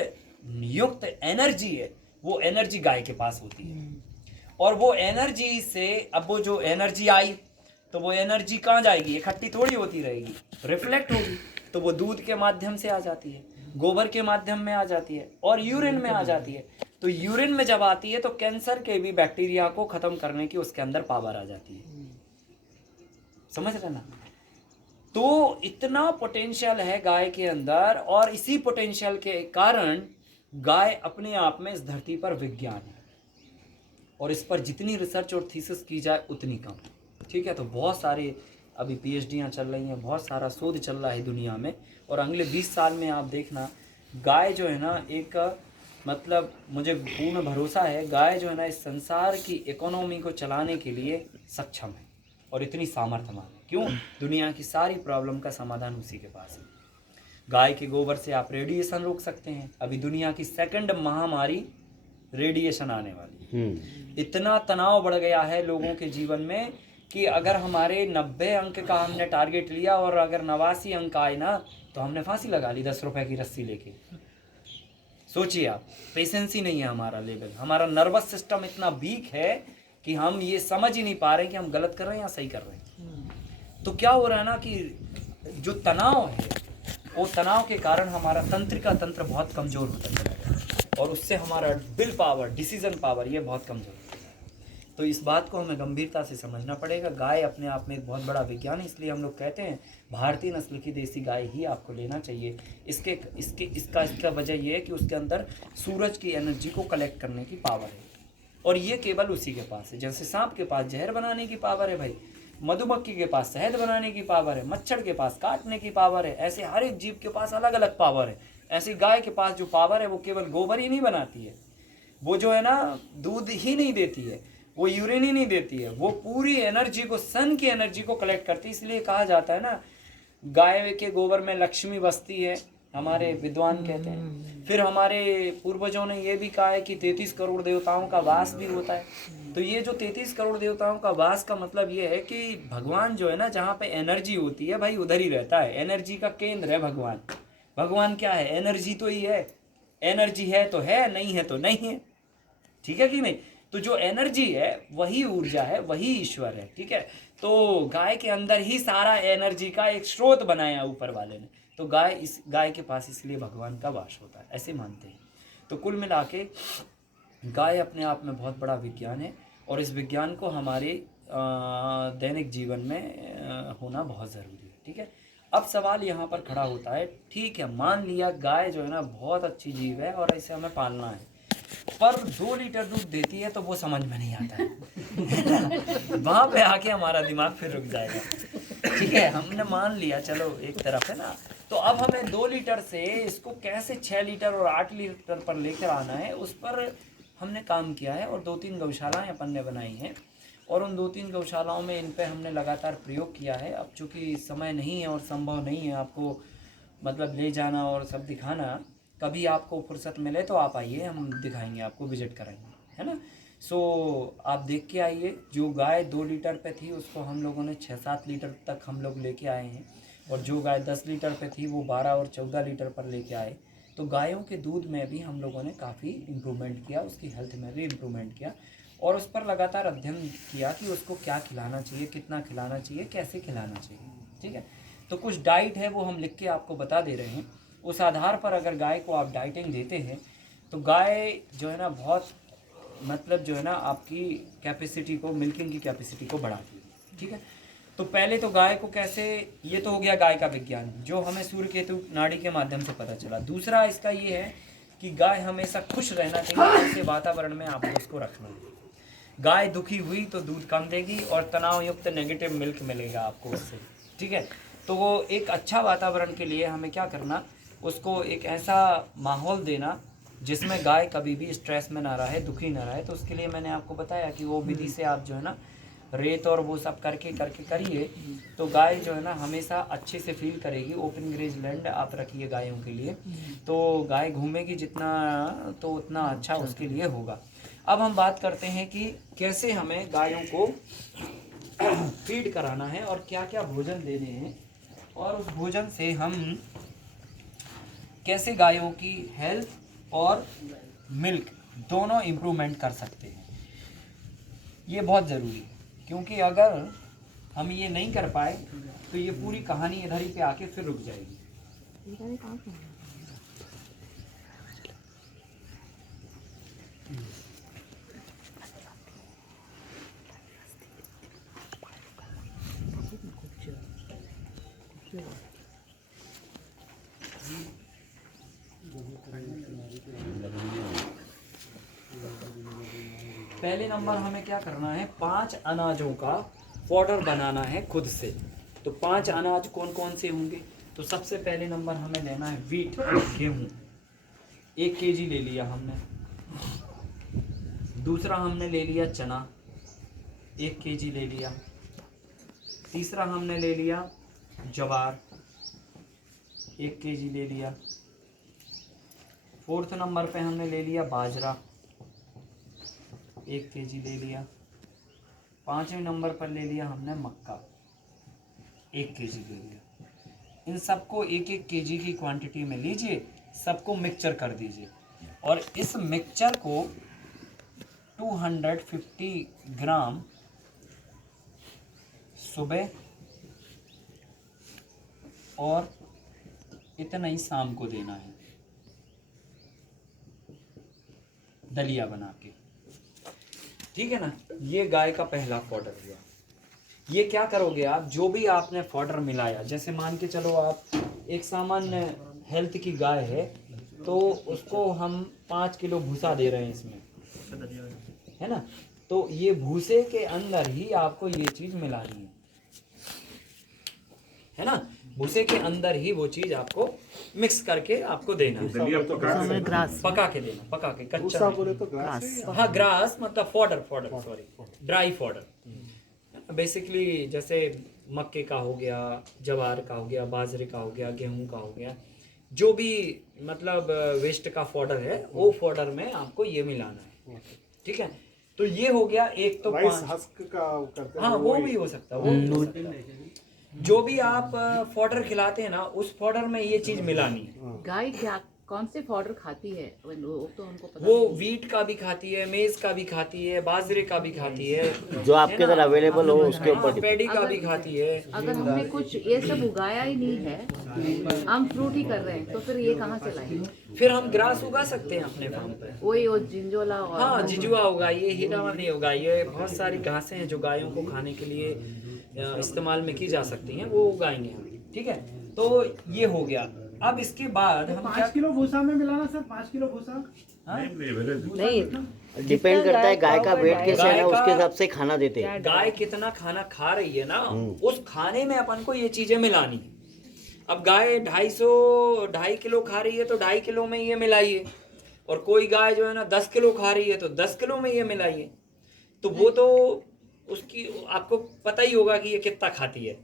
युक्त एनर्जी है वो एनर्जी गाय के पास होती है, और वो एनर्जी से अब वो जो एनर्जी आई तो वो एनर्जी कहाँ जाएगी, इकट्ठी थोड़ी होती रहेगी, रिफ्लेक्ट होगी। तो वो दूध के माध्यम से आ जाती है, गोबर के माध्यम में आ जाती है और यूरिन में आ जाती है। तो यूरिन में जब आती है तो कैंसर के भी बैक्टीरिया को खत्म करने की उसके अंदर पावर आ जाती है। समझ रहे ना? तो इतना पोटेंशियल है गाय के अंदर, और इसी पोटेंशियल के कारण गाय अपने आप में इस धरती पर विज्ञान है, और इस पर जितनी रिसर्च और थीसिस की जाए उतनी कम। ठीक है, तो बहुत सारे अभी पीएचडियाँ चल रही हैं, बहुत सारा शोध चल रहा है दुनिया में, और अगले 20 साल में आप देखना गाय जो है ना एक मतलब मुझे पूर्ण भरोसा है गाय जो है ना इस संसार की इकोनॉमी को चलाने के लिए सक्षम है और इतनी सामर्थ्यवान है। क्यों? दुनिया की सारी प्रॉब्लम का समाधान उसी के पास है। गाय के गोबर से आप रेडिएशन रोक सकते हैं। अभी दुनिया की सेकंड महामारी रेडिएशन आने वाली है। इतना तनाव बढ़ गया है लोगों के जीवन में कि अगर हमारे 90 अंक का हमने टारगेट लिया और अगर 89 अंक आए ना तो हमने फांसी लगा ली 10 रुपए की रस्सी लेके। सोचिए आप, पेशेंस ही नहीं है हमारा लेवल, हमारा नर्वस सिस्टम इतना वीक है कि हम ये समझ ही नहीं पा रहे कि हम गलत कर रहे हैं या सही कर रहे हैं। तो क्या हो रहा है ना कि जो तनाव है वो तनाव के कारण हमारा तंत्रिका तंत्र बहुत कमज़ोर होता चला गया, और उससे हमारा विल पावर, डिसीजन पावर ये बहुत कमज़ोर होता है। तो इस बात को हमें गंभीरता से समझना पड़ेगा। गाय अपने आप में एक बहुत बड़ा विज्ञान है, इसलिए हम लोग कहते हैं भारतीय नस्ल की देसी गाय ही आपको लेना चाहिए। इसका वजह ये है कि उसके अंदर सूरज की एनर्जी को कलेक्ट करने की पावर है, और ये केवल उसी के पास है। जैसे सांप के पास जहर बनाने की पावर है भाई, मधुमक्खी के पास शहद बनाने की पावर है, मच्छर के पास काटने की पावर है, ऐसे हर एक जीव के पास अलग अलग पावर है। ऐसी गाय के पास जो पावर है वो केवल गोबर ही नहीं बनाती है, वो जो है ना दूध ही नहीं देती है, वो यूरिन ही नहीं देती है, वो पूरी एनर्जी को, सन की एनर्जी को कलेक्ट करती है। इसलिए कहा जाता है ना गाय के गोबर में लक्ष्मी बसती है, हमारे विद्वान कहते हैं। फिर हमारे पूर्वजों ने ये भी कहा है कि 33 करोड़ देवताओं का वास भी होता है। तो ये जो 33 करोड़ देवताओं का वास का मतलब ये है कि भगवान जो है ना जहाँ पे एनर्जी होती है भाई उधर ही रहता है। एनर्जी का केंद्र है भगवान। भगवान क्या है? एनर्जी तो ही है। एनर्जी है तो है, नहीं है तो नहीं है। ठीक है कि नहीं? तो जो एनर्जी है वही ऊर्जा है, वही ईश्वर है। ठीक है, तो गाय के अंदर ही सारा एनर्जी का एक स्रोत बनाया ऊपर वाले ने। तो गाय के पास इसलिए भगवान का वास होता है, ऐसे मानते हैं। तो कुल मिला के गाय अपने आप में बहुत बड़ा विज्ञान है, और इस विज्ञान को हमारे दैनिक जीवन में होना बहुत ज़रूरी है। ठीक है, अब सवाल यहाँ पर खड़ा होता है, ठीक है मान लिया गाय जो है ना बहुत अच्छी जीव है और इसे हमें पालना है, पर 2 लीटर दूध देती है तो वो समझ में नहीं आता है। वहाँ पे आके हमारा दिमाग फिर रुक जाएगा। ठीक है, हमने मान लिया चलो एक तरफ है ना, तो अब हमें 2 लीटर से इसको कैसे 6 लीटर और 8 लीटर पर लेकर आना है, उस पर हमने काम किया है। और 2-3 गौशालाएँ अपन ने बनाई हैं, और उन 2-3 गौशालाओं में इन पे हमने लगातार प्रयोग किया है। अब चूँकि समय नहीं है और संभव नहीं है आपको मतलब ले जाना और सब दिखाना, कभी आपको फुर्सत मिले तो आप आइए, हम दिखाएंगे आपको, विजिट कराएंगे, है ना। सो आप देख के आइए। जो गाय 2 लीटर पे थी उसको हम लोगों ने 6-7 लीटर तक हम लोग लेके आए हैं, और जो गाय 10 लीटर पे थी वो 12 और 14 लीटर पर लेके आए। तो गायों के दूध में भी हम लोगों ने काफ़ी इम्प्रूवमेंट किया, उसकी हेल्थ में भी इम्प्रूवमेंट किया, और उस पर लगातार अध्ययन किया कि उसको क्या खिलाना चाहिए, कितना खिलाना चाहिए, कैसे खिलाना चाहिए। ठीक है, तो कुछ डाइट है वो हम लिख के आपको बता दे रहे हैं। उस आधार पर अगर गाय को आप डाइटिंग देते हैं तो गाय जो है ना बहुत मतलब जो है ना आपकी कैपेसिटी को, मिल्किंग की कैपेसिटी को बढ़ाती है। ठीक है, तो पहले तो गाय को कैसे, ये तो हो गया गाय का विज्ञान जो हमें सूर्य केतु नाड़ी के माध्यम से पता चला। दूसरा इसका ये है कि गाय हमेशा खुश रहना चाहिए, ऐसे वातावरण में आपको उसको रखना है। गाय दुखी हुई तो दूध कम देगी और तनाव युक्त नेगेटिव मिल्क मिलेगा आपको उससे, ठीक है। तो वो एक अच्छा वातावरण के लिए हमें क्या करना, उसको एक ऐसा माहौल देना जिसमें गाय कभी भी स्ट्रेस में ना रहे, दुखी ना रहे। तो उसके लिए मैंने आपको बताया कि वो विधि से आप जो है ना रेत और वो सब करके करिए तो गाय जो है ना हमेशा अच्छे से फील करेगी। ओपन ग्रेज लैंड आप रखिए गायों के लिए, तो गाय घूमेगी जितना तो उतना अच्छा उसके लिए होगा। अब हम बात करते हैं कि कैसे हमें गायों को फीड कराना है और क्या क्या भोजन देने हैं, और उस भोजन से हम कैसे गायों की हेल्थ और मिल्क दोनों इम्प्रूवमेंट कर सकते हैं। ये बहुत ज़रूरी है, क्योंकि अगर हम ये नहीं कर पाए तो ये पूरी कहानी इधर ही पे आके फिर रुक जाएगी। पहले नंबर हमें क्या करना है, 5 अनाजों का पाउडर बनाना है खुद से। तो 5 अनाज कौन कौन से होंगे, तो सबसे पहले नंबर हमें लेना है वीट, गेहूँ 1 केजी ले लिया हमने। दूसरा हमने ले लिया चना 1 केजी ले लिया। तीसरा हमने ले लिया ज्वार 1 केजी ले लिया। फोर्थ नंबर पे हमने ले लिया बाजरा 1 केजी ले लिया। 5वें नंबर पर ले लिया हमने मक्का 1 केजी ले लिया। इन सबको 1-1 केजी की क्वांटिटी में लीजिए, सबको मिक्सचर कर दीजिए और इस मिक्सचर को 250 ग्राम सुबह और इतना ही शाम को देना है, दलिया बना के, ठीक है ना। ये गाय का पहला फॉडर हुआ। ये क्या करोगे आप, जो भी आपने फॉडर मिलाया, जैसे मान के चलो आप एक सामान्य हेल्थ की गाय है तो उसको हम 5 किलो भूसा दे रहे हैं इसमें, है ना। तो ये भूसे के अंदर ही आपको ये चीज मिलानी है ना। भूसे के अंदर ही वो चीज आपको मिक्स करके आपको देना है, पका के देना, पका के कच्चा बोले तो ग्रास, हाँ ग्रास मतलब fodder sorry, dry fodder. Basically जैसे मक्के का हो गया, ज्वार का हो गया, बाजरे का हो गया, गेहूं का हो गया, जो भी मतलब वेस्ट का फॉडर है वो फॉडर में आपको ये मिलाना है, ठीक है। तो ये हो गया एक। तो हस्क का करते हैं, हाँ वो भी हो सकता है, वो भी हो सकता है। जो भी आप फॉडर खिलाते हैं ना उस फॉडर में ये चीज मिलानी है। गाय क्या कौन से फॉडर खाती है वो तो उनको पता वो नहीं। वीट का भी खाती है, मेज का भी खाती है, बाजरे का भी खाती है, जो आपके इधर अवेलेबल हो उसके ऊपर पैडी का भी खाती है। अगर हमने कुछ ये सब उगाया ही नहीं है, हम फ्रूट ही कर रहे हैं, तो फिर ये कहाँ से लाएंगे। फिर हम ग्रास उगा सकते हैं अपने फार्म पे, वही वो जिंजोला और हाँ जिजुआ उगाइए, हीरावानी उगाइए, बहुत सारी घासें हैं जो गायों को खाने के लिए इस्तेमाल में की जा सकती हैं, वो उगाएंगे हम, ठीक है। तो ये हो गया। अब इसके बाद हम 5 किलो भूसा में मिलाना सर, 5 किलो भूसा नहीं डिपेंड करता है गाय का वेट कैसे है ना, उसके हिसाब से खाना देते हैं। गाय कितना खाना खा रही है ना, उस खाने में अपन को ये चीजें मिलानी है। अब गाय 2.5 किलो खा रही है तो 2.5 किलो में ये मिलाइए, और कोई गाय जो है ना 10 किलो खा रही है तो 10 किलो में ये मिलाइए। तो वो तो उसकी आपको पता ही होगा कि ये कितना खाती है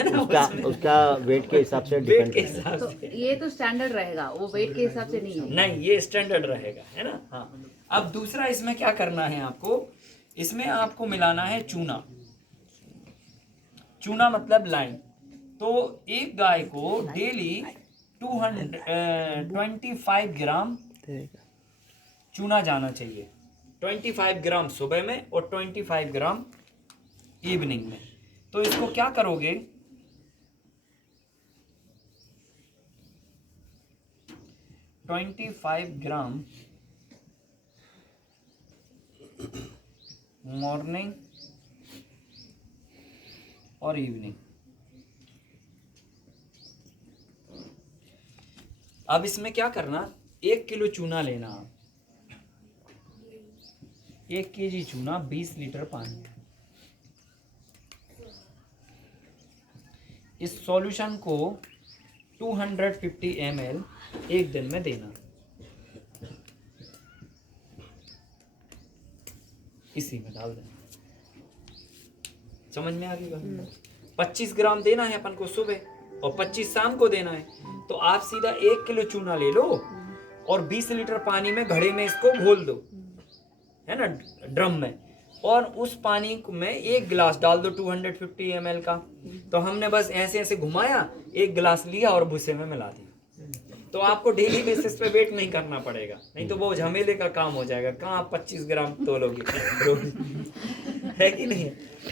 ना, उसका वेट के हिसाब से वेट डिपेंड के करता है। हिसाब तो से। ये तो स्टैंडर्ड रहेगा, वो वेट के हिसाब से नहीं है। नहीं ये स्टैंडर्ड रहेगा, है ना। हाँ अब दूसरा इसमें क्या करना है आपको, इसमें आपको मिलाना है चूना। चूना मतलब लाइन। तो एक गाय को डेली 25 ग्राम चूना जाना चाहिए। 25 ग्राम सुबह में और 25 ग्राम इवनिंग में। तो इसको क्या करोगे, 25 ग्राम मॉर्निंग और इवनिंग। अब इसमें क्या करना, 1 किलो चूना लेना आप, 1 केजी चूना, 20 लीटर पानी। इस सॉल्यूशन को 250 ml एक दिन में देना। इसी में डाल देना। समझ में आ गई बात? 25 ग्राम देना है अपन को सुबह और 25 शाम को देना है। तो आप सीधा 1 किलो चूना ले लो और 20 लीटर पानी में घड़े में इसको घोल दो, है ना, ड्रम में, और उस पानी में 1 गिलास डाल दो 250 ml का। तो हमने बस ऐसे ऐसे घुमाया, 1 गिलास लिया और भूसे में मिला दिया। तो आपको डेली बेसिस पे वेट नहीं करना पड़ेगा, नहीं तो वो झमेले का काम हो जाएगा। कहाँ आप 25 ग्राम तोलोगे है कि नहीं?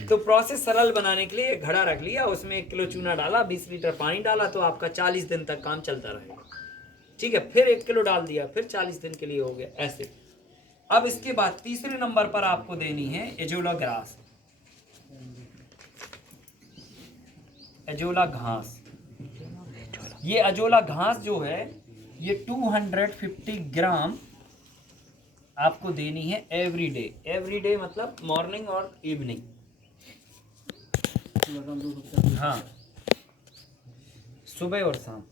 तो प्रोसेस सरल बनाने के लिए घड़ा रख लिया, उसमें 1 किलो चूना डाला, 20 लीटर पानी डाला, तो आपका 40 दिन तक काम चलता रहेगा। ठीक है, फिर 1 किलो डाल दिया, फिर 40 दिन के लिए हो गया ऐसे। अब इसके बाद तीसरे नंबर पर आपको देनी है एजोला ग्रास, एजोला घास। ये अजोला घास जो है ये 250 ग्राम आपको देनी है एवरी डे। एवरी डे मतलब मॉर्निंग और इवनिंग। हाँ, सुबह और शाम।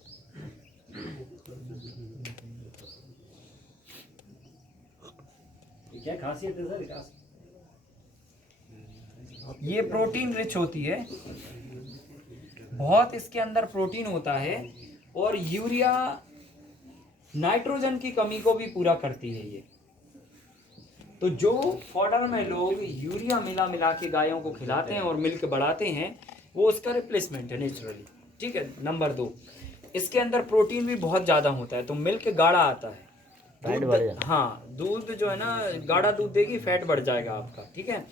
क्या खासियत है सर? ये प्रोटीन रिच होती है, बहुत इसके अंदर प्रोटीन होता है, और यूरिया नाइट्रोजन की कमी को भी पूरा करती है ये। तो जो फॉडर में लोग यूरिया मिला मिला के गायों को खिलाते हैं और मिल्क बढ़ाते हैं, वो उसका रिप्लेसमेंट है नेचुरली। ठीक है। नंबर 2, इसके अंदर प्रोटीन भी बहुत ज़्यादा होता है, तो मिल्क गाढ़ा आता है। फैट बढ़ जाएगा। हाँ, दूध जो है ना, गाढ़ा दूध देगी, फैट बढ़ जाएगा आपका। ठीक है।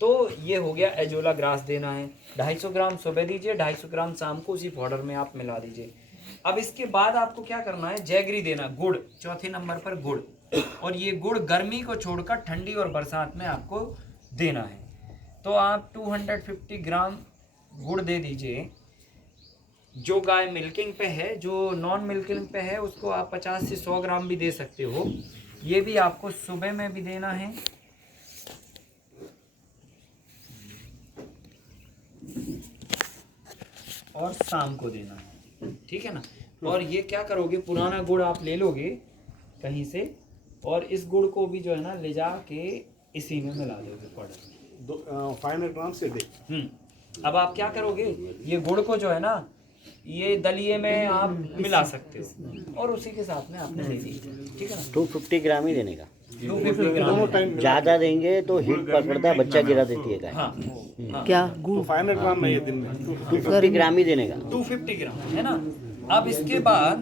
तो ये हो गया एजोला ग्रास देना है। 250 ग्राम सुबह दीजिए, 250 ग्राम शाम को उसी पाउडर में आप मिला दीजिए। अब इसके बाद आपको क्या करना है, जैगरी देना, गुड़, चौथे नंबर पर गुड़। और ये गुड़ गर्मी को छोड़कर ठंडी और बरसात में आपको देना है। तो आप 250 ग्राम गुड़ दे दीजिए। जो गाय मिल्किंग पे है, जो नॉन मिल्किंग पे है, उसको आप 50 से 100 ग्राम भी दे सकते हो। ये भी आपको सुबह में भी देना है और शाम को देना है। ठीक है ना। और ये क्या करोगे, पुराना गुड़ आप ले लोगे कहीं से, और इस गुड़ को भी जो है ना ले जा के इसी में मिला दोगे पाउडर। 500 ग्राम से डे। अब आप क्या करोगे, ये गुड़ को जो है ना, ये दलिए में आप मिला सकते हो और उसी के साथ में आपने दे दी। ठीक है ना। 250 ग्राम ही देने का। 250 ग्राम। ज़्यादा देंगे तो हीट पकड़ता है, बच्चा गिरा देती है गाय। हाँ, क्या तो 500 ग्राम नहीं है दिन में, 250 ग्राम ही देने का। 250 ग्राम है ना। अब इसके बाद,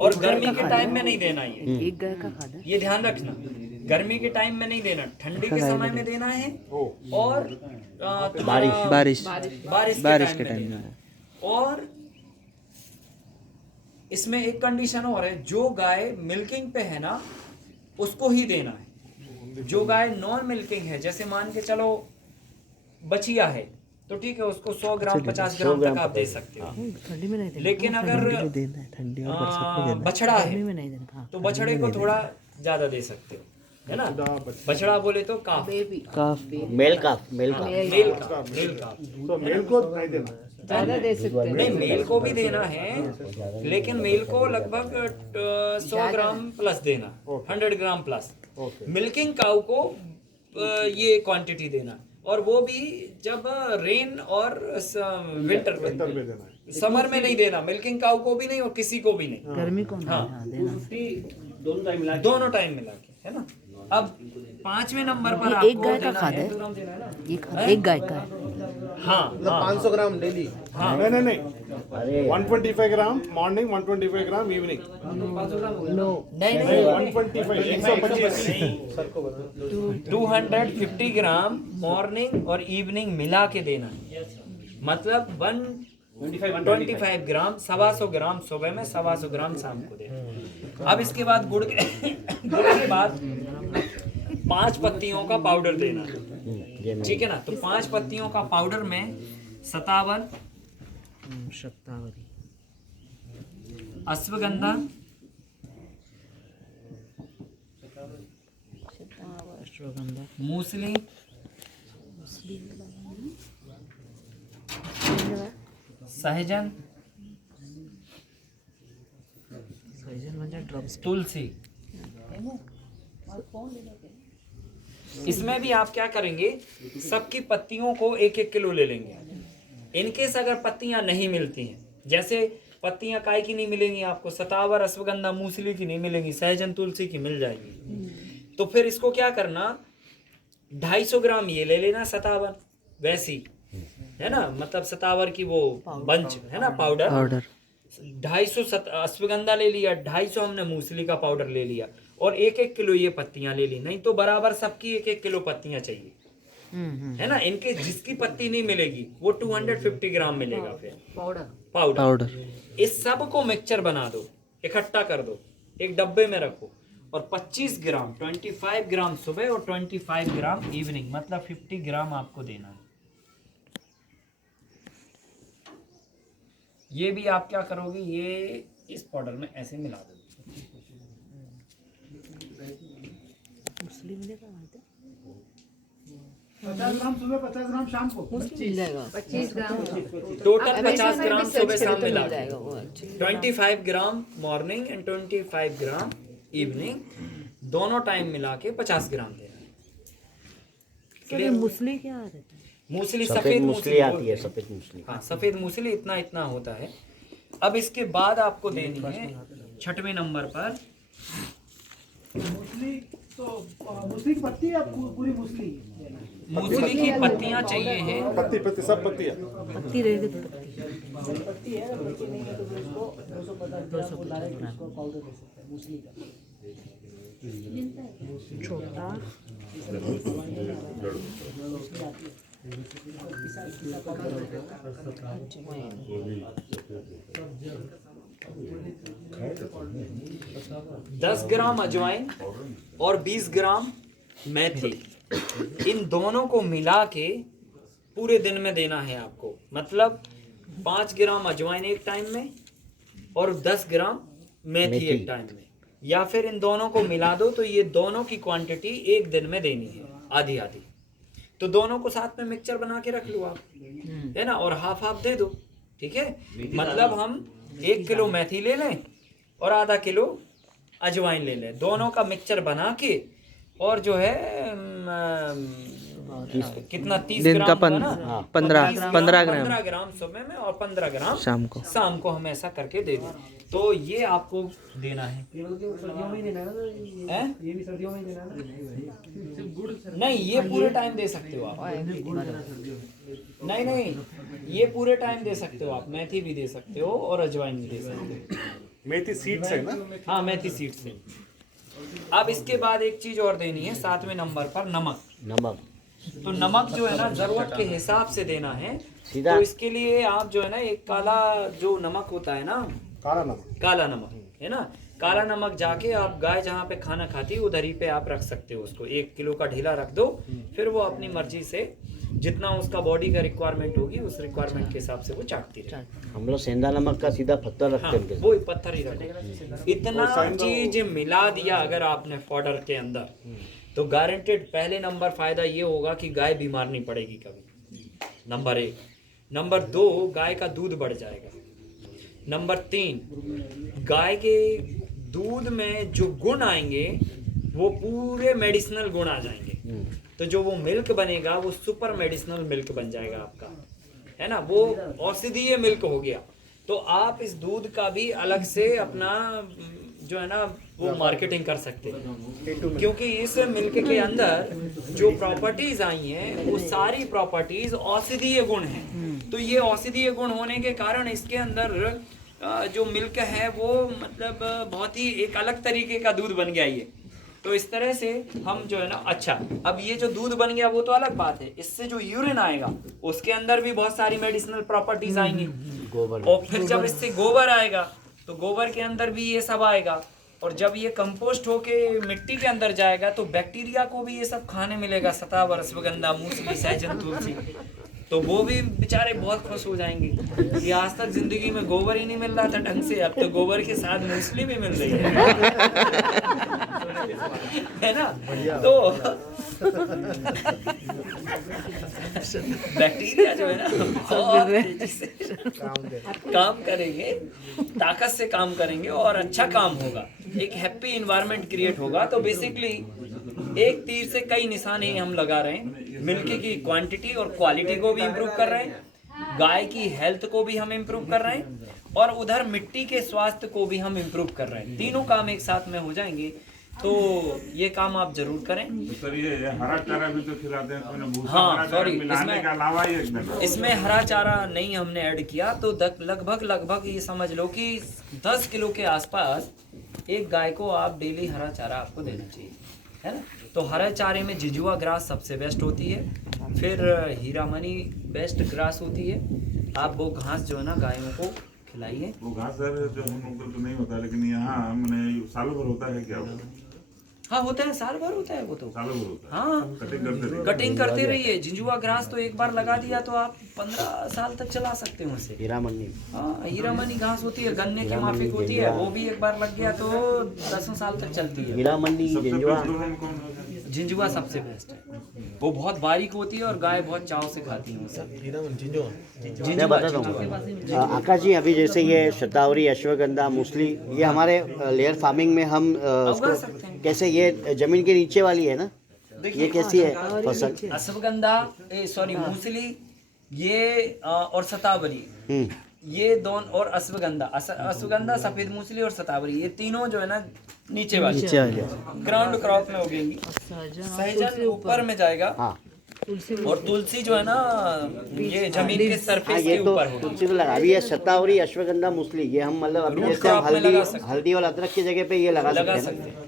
और गर्मी के टाइम में नहीं देना ये, एक गाय का खाना ये ध्यान रखना, गर्मी के टाइम में नहीं देना, ठंडी के समय में देना है, और बारिश के टाइम में। और इसमें एक कंडीशन और है, जो गाय मिल्किंग पे है ना, उसको ही देना है। जो गाय नॉन मिल्किंग है, जैसे मान के चलो बछिया है, तो ठीक है, उसको 100 ग्राम 50 ग्राम तक आप दे सकते हो। ठंडी में नहीं देना। लेकिन अगर बछड़ा है नहीं देना। तो बछड़े को थोड़ा ज्यादा दे सकते हो, है ना। बछड़ा बोले तो काफ, मेल का मेल का। तो मेल को नहीं देना। ज्यादा दे सकते हैं। नहीं, मेल को भी देना है, लेकिन मेल को लगभग 100 ग्राम प्लस देना, 100 ग्राम प्लस। मिल्किंग काऊ को ये क्वांटिटी देना, और वो भी जब रेन और विंटर में देना है। समर में नहीं देना, मिल्किंग काऊ को भी नहीं और किसी को भी नहीं। गर्मी को हाँ, दोनों टाइम मिला दोनों टाइम मिला के, है ना। अब 5वें नंबर पर ये आपको एक गाय का देना खाद है? कितना देना है ना? ये खाना एक गाय का है। हाँ, मतलब 500 ग्राम डेली। हाँ। नहीं, अरे 125 ग्राम मॉर्निंग, 125 ग्राम इवनिंग। नहीं नहीं, 125 125 250 ग्राम मॉर्निंग और इवनिंग मिला के देना है। मतलब 125 ग्राम, 125 ग्राम सुबह में, 125 ग्राम शाम को देना। अब इसके बाद गुड़ के बाद 5 पत्तियों का पाउडर देना है। ठीक है ना। तो 5 पत्तियों का पाउडर में शतावर, अश्वगंधा, मूसली, सहजन, तुलसी। इसमें भी आप क्या करेंगे, सबकी पत्तियों को 1-1 किलो ले लेंगे। इनकेस अगर पत्तियां नहीं मिलती हैं, जैसे पत्तियां काय की नहीं मिलेंगी आपको, शतावर, अश्वगंधा, मूसली की नहीं मिलेंगी, सहजन, तुलसी की मिल जाएगी, तो फिर इसको क्या करना, 250 ग्राम ये ले लेना शतावर, वैसी है ना, मतलब शतावर की वो बंच है ना, पाउडर 250 अश्वगंधा ले लिया, 250 हमने मूसली का पाउडर ले लिया, और 1-1 किलो ये पत्तियां ले ली। नहीं तो बराबर सबकी 1-1 किलो पत्तियां चाहिए, है ना। इनके जिसकी पत्ती नहीं मिलेगी वो 250 ग्राम मिलेगा फिर पाउडर। इस सब को मिक्सचर बना दो, इकट्ठा कर दो, एक डब्बे में रखो, और 25 ग्राम 25 ग्राम सुबह और 25 ग्राम इवनिंग, मतलब 50 ग्राम आपको देना है। ये भी आप क्या करोगे, ये इस पाउडर में ऐसे मिला दो। 50 ग्राम सुबह, 50 ग्राम शाम को। 25 ग्राम टोटल 50 ग्राम सुबह शाम मिला दो, 25 ग्राम मॉर्निंग एंड 25 ग्राम इवनिंग, दोनों टाइम मिला के 50 ग्राम देना। मूसली क्या रहता है? मूसली सफेद मूसली आती है, सफेद मूसली। हाँ, सफेद मूसली इतना होता है। अब इसके बाद आपको देनी है 6वें नंबर पर मूसली, तो मूसली की पत्ती या पूरी मूसली? मूसली की पत्तियां चाहिए हैं, पत्ती सब पत्तियाँ। पत्ती रहेगी तो पत्ती है, पत्ती नहीं है तो फिर उसको 250 ग्राम डायरेक्ट उसको पाउडर दे सकते हैं मूसली का। छोटा 10 ग्राम अजवाइन और 20 ग्राम मेथी, इन दोनों को मिला के पूरे दिन में देना है आपको। मतलब 5 ग्राम अजवाइन एक टाइम में और 10 ग्राम मेथी एक टाइम में, या फिर इन दोनों को मिला दो, तो ये दोनों की क्वांटिटी एक दिन में देनी है, आधी आधी। तो दोनों को साथ में मिक्सचर बना के रख लो आप, है ना, और हाफ हाफ दे दो, ठीक है। मतलब हम 1 किलो मेथी ले लें और आधा किलो अजवाइन ले लें, दोनों का मिक्सचर बना के, और जो है कितना 30 ग्राम का ना, 15 ग्राम सुबह में और 15 ग्राम शाम को हम ऐसा करके दे दें। तो ये आपको देना है। सर्दियों में देना है, ये भी सर्दियों में देना है। नहीं, ये पूरे टाइम दे सकते हो आप। नहीं, ये पूरे टाइम दे सकते हो आप, मेथी भी दे सकते हो और अजवाइन भी दे सकते हो। मेथी सीड्स है ना? हाँ, मेथी सीड्स है। अब इसके बाद एक चीज और देनी है 7वें नंबर पर, नमक। तो नमक जो है ना जरूरत के हिसाब से देना है। तो इसके लिए आप जो है ना, एक काला जो नमक होता है ना, काला नमक है ना, काला नमक जाके आप गाय जहाँ पे खाना खाती है उधर ही पे आप रख सकते हो उसको। 1 किलो का ढीला रख दो, फिर वो अपनी मर्जी से जितना उसका बॉडी का रिक्वायरमेंट होगी उस रिक्वायरमेंट के हिसाब से वो चाटती रहे। हम लोग सेंधा नमक का सीधा पत्थर रखते हैं। वो पत्थर ही रखो। इतना चीज मिला दिया अगर आपने पाउडर के अंदर, तो गारंटेड पहले नंबर फायदा ये होगा कि गाय बीमार नहीं पड़ेगी कभी, नंबर 1। नंबर 2, गाय का दूध बढ़ जाएगा। नंबर 3, गाय के दूध में जो गुण आएंगे वो पूरे मेडिसिनल गुण आ जाएंगे। तो जो वो मिल्क बनेगा वो सुपर मेडिसिनल मिल्क बन जाएगा आपका, है ना, वो औषधीय मिल्क हो गया। तो आप इस दूध का भी अलग से अपना जो है ना वो मार्केटिंग कर सकते हैं, क्योंकि इस मिल्क के अंदर जो प्रॉपर्टीज आई हैं वो सारी प्रॉपर्टीज औषधीय गुण हैं। तो ये औषधीय गुण होने के कारण इसके अंदर जो मिल्क है वो मतलब बहुत ही एक अलग तरीके का दूध बन गया ये। तो इस तरह से हम जो है ना, अच्छा अब ये जो दूध बन गया वो तो अलग बात है, इससे जो यूरिन आएगा उसके अंदर भी बहुत सारी मेडिसिनल प्रॉपर्टीज आएंगी। और फिर जब इससे गोबर आएगा तो गोबर के अंदर भी ये सब आएगा। और जब ये कंपोस्ट होके मिट्टी के अंदर जाएगा तो बैक्टीरिया को भी ये सब खाने मिलेगा, शतावर, अश्वगंधा, मूसली, सहजन, तुलसी। तो वो भी बेचारे बहुत खुश हो जाएंगे कि आज तक जिंदगी में गोबर ही नहीं मिल रहा था ढंग से, अब तो गोबर के साथ मूसली भी मिल रही है ना। तो बैक्टीरिया जो है ना बहुत तेजी से काम करेंगे, ताकत से काम करेंगे और अच्छा काम होगा, एक हैप्पी इन्वायरमेंट क्रिएट होगा। तो बेसिकली एक तीर से कई निशाने हम लगा रहे हैं, मिल्क की क्वांटिटी और क्वालिटी को भी इम्प्रूव कर रहे हैं, गाय की हेल्थ को भी हम इम्प्रूव कर रहे हैं, और उधर मिट्टी के स्वास्थ्य को भी हम इम्प्रूव कर रहे हैं। तीनों काम एक साथ में हो जाएंगे, तो ये काम आप जरूर करें। तो सर ये हरा चारा भी तो खिलाते हैं, तो भूसा हाँ, हरा चारा sorry, मिलाने के अलावा ही एकदम इसमें हरा चारा नहीं हमने ऐड किया, तो लगभग ये समझ लो कि 10 किलो के आसपास एक गाय को आप डेली हरा चारा आपको देना चाहिए, है ना। तो हरे चारे में जिजुआ ग्रास सबसे बेस्ट होती है, फिर हीरामनी बेस्ट ग्रास होती है। आप वो घास जो है ना गायों को खिलाइए। वो घास सर जो हम लोग को तो नहीं होता, लेकिन यहाँ मैंने सालों भर होता है क्या? हाँ होता है, साल भर होता है वो तो। सालों भर होता है। हाँ कटिंग करते रहिए। जिजुआ ग्रास तो एक बार लगा दिया तो आप 15 साल तक चला सकते हो उसे। हीरामनी, हाँ हीरामनी घास होती है, गन्ने की माफिक होती है, वो भी एक बार लग गया तो 10 साल तक चलती है। हीरामनी, जिंजुआ, जिंजुआ सबसे बेस्ट है, वो बहुत बारीक होती है और गाय बहुत चाव से खाती है उसे। मैं बताता हूँ आकाश जी, अभी जैसे ये शतावरी, अश्वगंधा, मूसली, ये हमारे लेयर फार्मिंग में हम इसको कैसे, ये जमीन के नीचे वाली है ना, ये कैसी है फसल? अश्वगंधा, मूसली, ये और शतावरी, ये दोनों, और अश्वगंधा, सफेद मूसली और शतावरी, ये तीनों जो है ना नीचे वाली ग्राउंड क्रॉप में उगेंगी। सहजन ऊपर में जाएगा, और तुलसी जो है ना ये जमीन के सरफेस के ऊपर होगा। तुलसी तो लगा, अभी ये शतावरी, अश्वगंधा, मूसली, ये हम मतलब अभी जैसे हम हल्दी और अदरक की जगह पे ये लगा सकते हैं।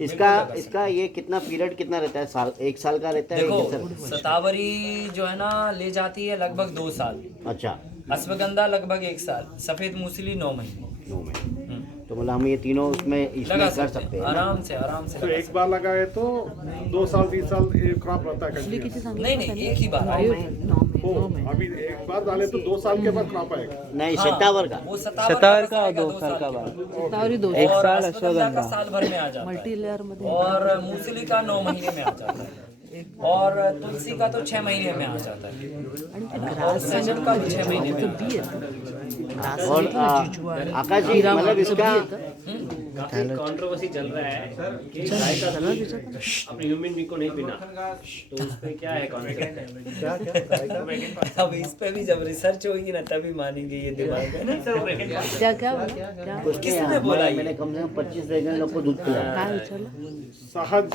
इसका ये कितना पीरियड कितना रहता है? साल, 1 साल का रहता है? देखो शतावरी जो है ना ले जाती है लगभग 2 साल। अच्छा। अश्वगंधा लगभग 1 साल, सफेद मूसली 9 महीने। तो मतलब हम ये तीनों इसमें कर सकते हैं आराम से तो एक बार लगाए तो 2 साल 3 साल ये क्रॉप रहता है? नहीं, एक ही बार। अभी एक बार डाले तो 2 साल के बाद क्रॉप आएगा? नहीं, शतावर का, वो शतावर का 2 साल का बाद, 1 साल अश्वगंधा का साल भर में आ जाता है, और मूसली का 9 महीने में आ जाता है, और तुलसी का तो 6 महीने में आ जाता है, और सहजन का 6 महीने में आता है। और आकाश जी मतलब इसका काफी कंट्रोवर्सी चल रहा है कि गाय का दूध अपने ह्यूमन बींग को नहीं पीना, तो उस पे क्या है कॉन्सेप्ट? अब इस पे भी जब रिसर्च होगी ना तभी मानेंगे ये दिमाग में। किसने बोला? मैंने कम से कम 25 वेगन लोग को दूध पिलाया। सहज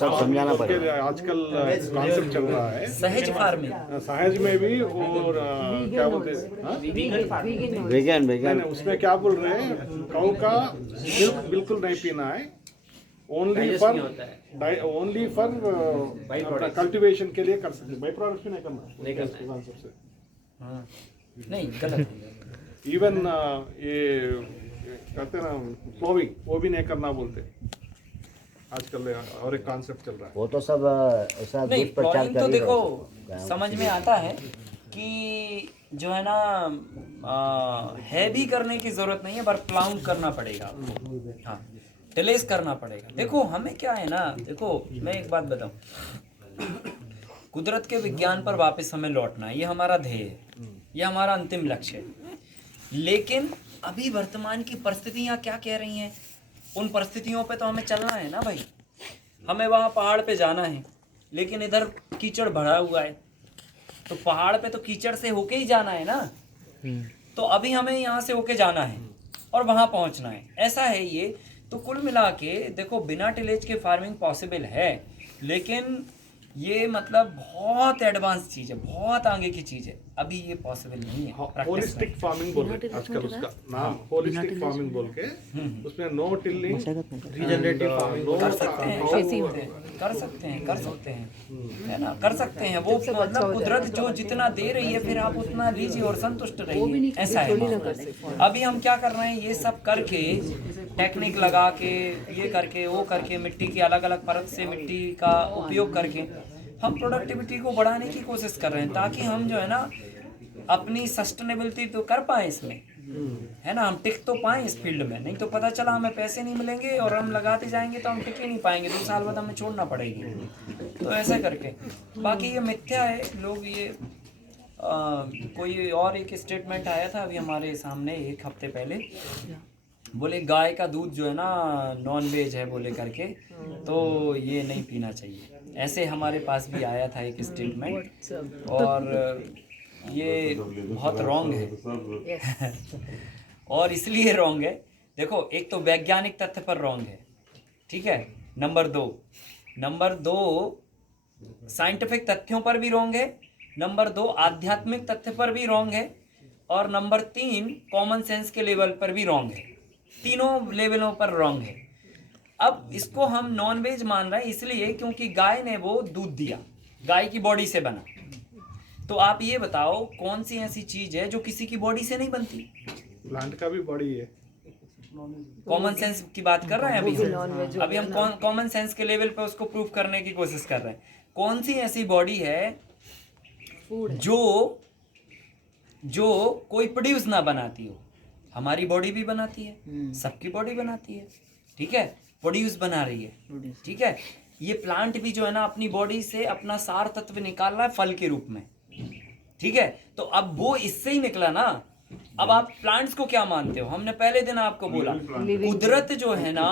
सब समझाना पड़ेगा। आजकल कॉन्सेप्ट चल रहा है सहज फार्मिंग, सहज में भी, और क्या बोलते हैं वेगन, उसमें क्या बोल रहे हैं, गौ का मिल्क बिल्कुल नहीं पीना है, ओनली फॉर कल्टीवेशन के लिए कर सकते हैं, बाई प्रोडक्ट्स भी नहीं करना नहीं गलत। इवन ये कहते ना फ्लोविंग, वो भी नहीं करना बोलते आजकल, और एक कॉन्सेप्ट चल रहा है। वो तो सब ऐसा नहीं, दूध प्रचार प्लॉटिंग तो कर देखो समझ में आता है कि जो है ना है भी करने की जरूरत नहीं है, पर प्लाउंड करना पड़ेगा आपको, हाँ टिलेस करना पड़ेगा। देखो हमें क्या है ना, देखो मैं एक बात बताऊं, कुदरत के विज्ञान पर वापस हमें लौटना है, ये हमारा ध्येय है, ये हमारा अंतिम लक्ष्य है। लेकिन अभी वर्तमान की परिस्थितियाँ क्या कह रही हैं, उन परिस्थितियों पे तो हमें चलना है ना भाई। हमें वहाँ पहाड़ पे जाना है, लेकिन इधर कीचड़ भरा हुआ है, तो पहाड़ पे तो कीचड़ से होके ही जाना है ना। तो अभी हमें यहाँ से होके जाना है और वहाँ पहुँचना है, ऐसा है ये। तो कुल मिला के देखो बिना टिलेज के फार्मिंग पॉसिबल है, लेकिन ये मतलब बहुत एडवांस चीज़ है, बहुत आगे की चीज़ है, अभी ये पॉसिबल नहीं है। होलिस्टिक फार्मिंग बोल के आजकल उसका नाम होलिस्टिक फार्मिंग बोल के, उसमें नो टिलिंग, रीजनरेटिव फार्मिंग कर सकते हैं, है ना, कर सकते हैं। वो मतलब कुदरत जो जितना दे रही है फिर आप उतना लीजिए और संतुष्ट रहिए, ऐसा है। अभी हम क्या कर रहे हैं, ये सब करके टेक्निक लगा के, ये करके वो करके, मिट्टी की अलग अलग परत से मिट्टी का उपयोग करके हम प्रोडक्टिविटी को बढ़ाने की कोशिश कर रहे हैं, ताकि हम जो है ना अपनी सस्टेनेबिलिटी तो कर पाए इसमें, है ना, हम टिक तो पाएँ इस फील्ड में। नहीं तो पता चला हमें पैसे नहीं मिलेंगे और हम लगाते जाएंगे तो हम टिक ही नहीं पाएंगे, 2 साल बाद हमें छोड़ना पड़ेगी। तो ऐसा करके बाकी ये मिथ्या है। लोग ये कोई और एक स्टेटमेंट आया था अभी हमारे सामने 1 हफ्ते पहले, बोले गाय का दूध जो है ना नॉन वेज है बोले करके, तो ये नहीं पीना चाहिए। ऐसे हमारे पास भी आया था एक स्टेटमेंट, और ये बहुत रॉन्ग है। और इसलिए रॉन्ग है, देखो एक तो वैज्ञानिक तथ्य पर रॉन्ग है, ठीक है, नंबर 2 साइंटिफिक तथ्यों पर भी रॉन्ग है, नंबर 2 आध्यात्मिक तथ्य पर भी रॉन्ग है, और नंबर 3 कॉमन सेंस के लेवल पर भी रॉन्ग है। तीनों लेवलों पर रॉन्ग है। अब इसको हम नॉन वेज मान रहे हैं इसलिए क्योंकि गाय ने वो दूध दिया, गाय की बॉडी से बना। तो आप ये बताओ कौन सी ऐसी चीज है जो किसी की बॉडी से नहीं बनती? प्लांट का भी बॉडी है। कॉमन सेंस की बात कर रहे हैं अभी हम कॉमन सेंस के लेवल पे उसको प्रूव करने की कोशिश कर रहे हैं। कौन सी ऐसी बॉडी है जो कोई प्रोड्यूस ना बनाती हो? हमारी बॉडी भी बनाती है, सबकी बॉडी बनाती है, ठीक है, प्रोड्यूस बना रही है, ठीक है। ये प्लांट भी जो है ना अपनी बॉडी से अपना सार तत्व निकाल रहा है फल के रूप में, ठीक है। तो अब वो इससे ही निकला ना। अब आप प्लांट्स को क्या मानते हो? हमने पहले दिन आपको बोला कुदरत जो है ना,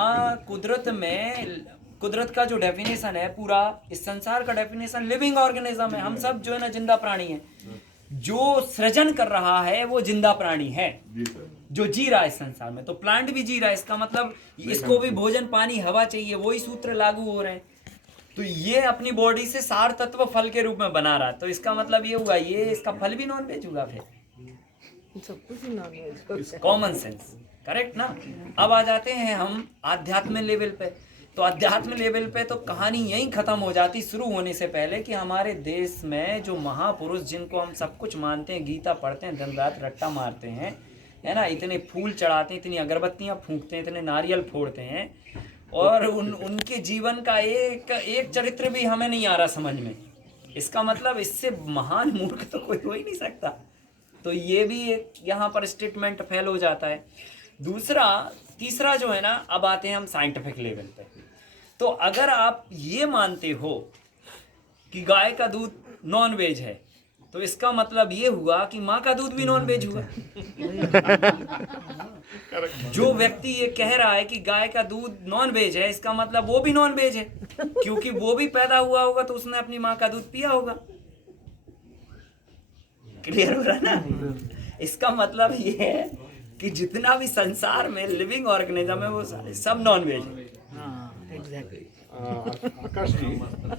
कुदरत का जो डेफिनेशन है, पूरा इस संसार का डेफिनेशन लिविंग ऑर्गेनिज्म है। हम सब जो है ना जिंदा प्राणी हैं। जो सृजन कर रहा है वो जिंदा प्राणी है, जो जी रहा है इस संसार में। तो प्लांट भी जी रहा है, इसका मतलब इसको भी भोजन पानी हवा चाहिए, वही सूत्र लागू हो रहे हैं। तो ये अपनी बॉडी से सार तत्व फल के रूप में बना रहा है, तो इसका मतलब ये हुआ ये इसका फल भी नॉन वेज होगा फिर, सब कुछ ही non veg. Common sense, correct ना। अब आ जाते हैं हम आध्यात्म लेवल पे। तो अध्यात्म लेवल पे तो कहानी यहीं खत्म हो जाती शुरू होने से पहले कि हमारे देश में जो महापुरुष जिनको हम सब कुछ मानते हैं, गीता पढ़ते हैं, दिन रात रट्टा मारते हैं, है ना, इतने फूल चढ़ाते हैं, इतनी अगरबत्तियां फूंकते हैं, इतने नारियल फोड़ते हैं, और उनके जीवन का एक चरित्र भी हमें नहीं आ रहा समझ में। इसका मतलब इससे महान मूर्ख तो कोई हो ही नहीं सकता। तो ये भी एक यहाँ पर स्टेटमेंट फेल हो जाता है। तीसरा जो है ना, अब आते हैं हम साइंटिफिक लेवल पे। तो अगर आप ये मानते हो कि गाय का दूध नॉन वेज है, तो इसका मतलब ये हुआ कि माँ का दूध भी नॉन वेज हुआ। जो व्यक्ति ये कह रहा है कि गाय का दूध नॉन वेज है, इसका मतलब वो भी नॉन वेज है, क्योंकि वो भी पैदा हुआ होगा तो उसने अपनी माँ का दूध पिया होगा। क्लियर हो रहा ना? इसका मतलब ये है कि जितना भी संसार में लिविंग ऑर्गेनिज्म है वो सारे सब नॉन वेज है। आकाश जी,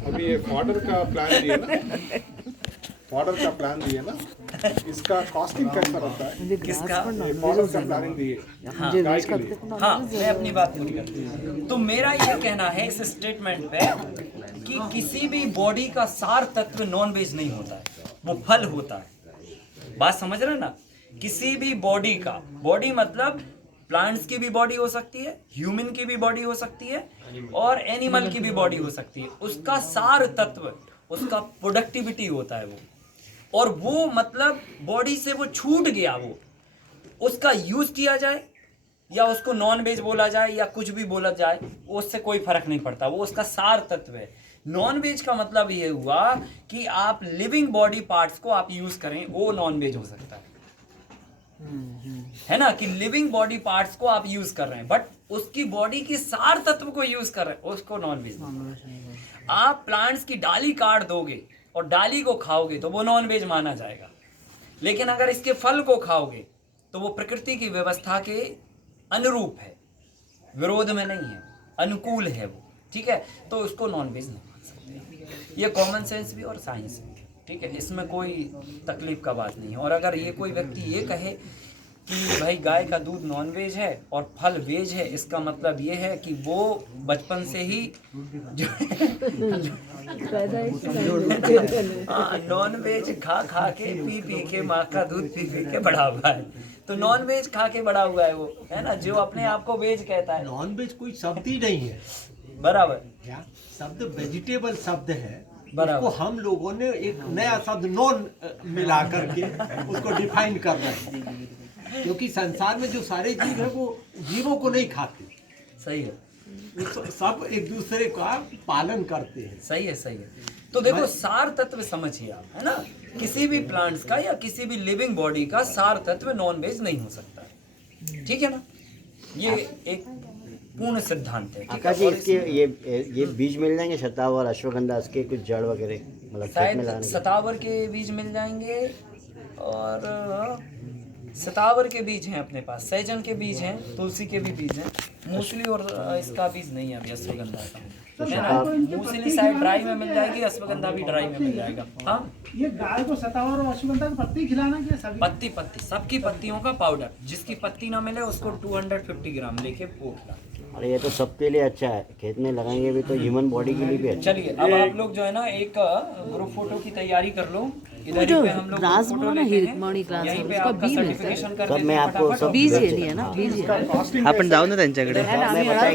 अभी ये फॉर्डर का प्लान दिए ना, इसका कॉस्टिंग कैसा रहता है? किसका? फॉर्डर का प्लानिंग दिए गाय के लिए। हाँ, मैं अपनी बात पूरी करती हूँ। तो मेरा ये कहना है इस स्टेटमेंट पे कि किसी भी बॉडी का सार तत्व नॉन वेज नहीं होता है, वो फल होता है। बात समझ रहे ना? किसी भी बॉडी का, बॉडी मतलब प्लांट्स की भी बॉडी हो सकती है, ह्यूमन की भी बॉडी हो सकती है, और एनिमल की भी बॉडी हो सकती है। उसका सार तत्व, उसका प्रोडक्टिविटी होता है वो, और वो मतलब बॉडी से वो छूट गया, वो उसका यूज किया जाए या उसको नॉन वेज बोला जाए या कुछ भी बोला जाए, उससे कोई फर्क नहीं पड़ता, वो उसका सार तत्व है। नॉन वेज का मतलब ये हुआ कि आप लिविंग बॉडी पार्ट्स को आप यूज करें, वो नॉन वेज हो सकता है ना, कि लिविंग बॉडी पार्ट्स को आप यूज कर रहे हैं, बट उसकी बॉडी के सार तत्व को यूज कर रहे हैं, उसको नॉन वेज। आप प्लांट्स की डाली काट दोगे और डाली को खाओगे तो वो नॉन वेज माना जाएगा, लेकिन अगर इसके फल को खाओगे तो वो प्रकृति की व्यवस्था के अनुरूप है, विरोध में नहीं है, अनुकूल है वो, ठीक है, तो उसको नॉन वेज नहीं मान सकते। ये कॉमन सेंस भी और साइंस भी, ठीक है, इसमें कोई तकलीफ का बात नहीं है। और अगर ये कोई व्यक्ति ये कहे कि भाई गाय का दूध नॉन वेज है और फल वेज है, इसका मतलब ये है कि वो बचपन से ही जो नॉन वेज खा के पी के माँ का दूध पी के बड़ा हुआ है। तो नॉन वेज खा के बड़ा हुआ है वो, है ना, जो अपने आप को वेज कहता है। नॉन वेज कोई शब्द ही नहीं है, बराबर। क्या शब्द वेजिटेबल शब्द है, बराबर। उसको हम लोगों ने एक नया शब्द नॉन मिला करके उसको डिफाइन कर रहे हैं, क्योंकि संसार में जो सारे जीव है वो जीवों को नहीं खाते, सही है, वो सब एक दूसरे का पालन करते हैं। सही है, सही है। तो देखो सार तत्व समझिए आप, है ना, किसी भी प्लांट्स का या किसी भी लिविंग बॉडी का सार तत्व नॉन वेज नहीं हो सकता है, ठीक है ना, ये एक पूर्ण सिद्धांत है। ठीक है? आकाश जी, और इसके ये बीज मिल जाएंगे शतावर अश्वगंधा, इसके कुछ जड़ वगैरह मतलब खेत में शायद लगाने के? सतावर के बीज मिल जाएंगे, और सतावर के बीज हैं अपने पास, सहजन के बीज हैं, तुलसी के भी बीज हैं, मूसली और इसका बीज नहीं है अभी, अश्वगंधा का, है ना। मूसली शायद ड्राई में मिल जाएगी, अश्वगंधा भी ड्राई में मिल जाएगा। हाँ, ये गाय को सतावर और अश्वगंधा की पत्ती खिलाना क्या सभी? पत्ती पत्ती सबकी पत्तियों का पाउडर, जिसकी पत्ती ना मिले उसको 250 ग्राम लेके वो खिला। अरे ये तो सबके लिए अच्छा है, खेत में लगाएंगे भी तो ह्यूमन बॉडी के लिए भी अच्छा। चलिए अब आप लोग जो है ना एक ग्रुप फोटो की तैयारी कर लो, इधर ही पे हम लोग ग्रास फोटो बोला ना, लेते हिरकमणी हैं, ग्रास, यहीं पे उसका आपका बीज है सर्टिफिकेशन कर सब देते मैं हैं आपको फटाफट। सब बीज घेतली आहे ना, बीज आपण जाऊ ना त्यांच्याकडे मैं बताएगा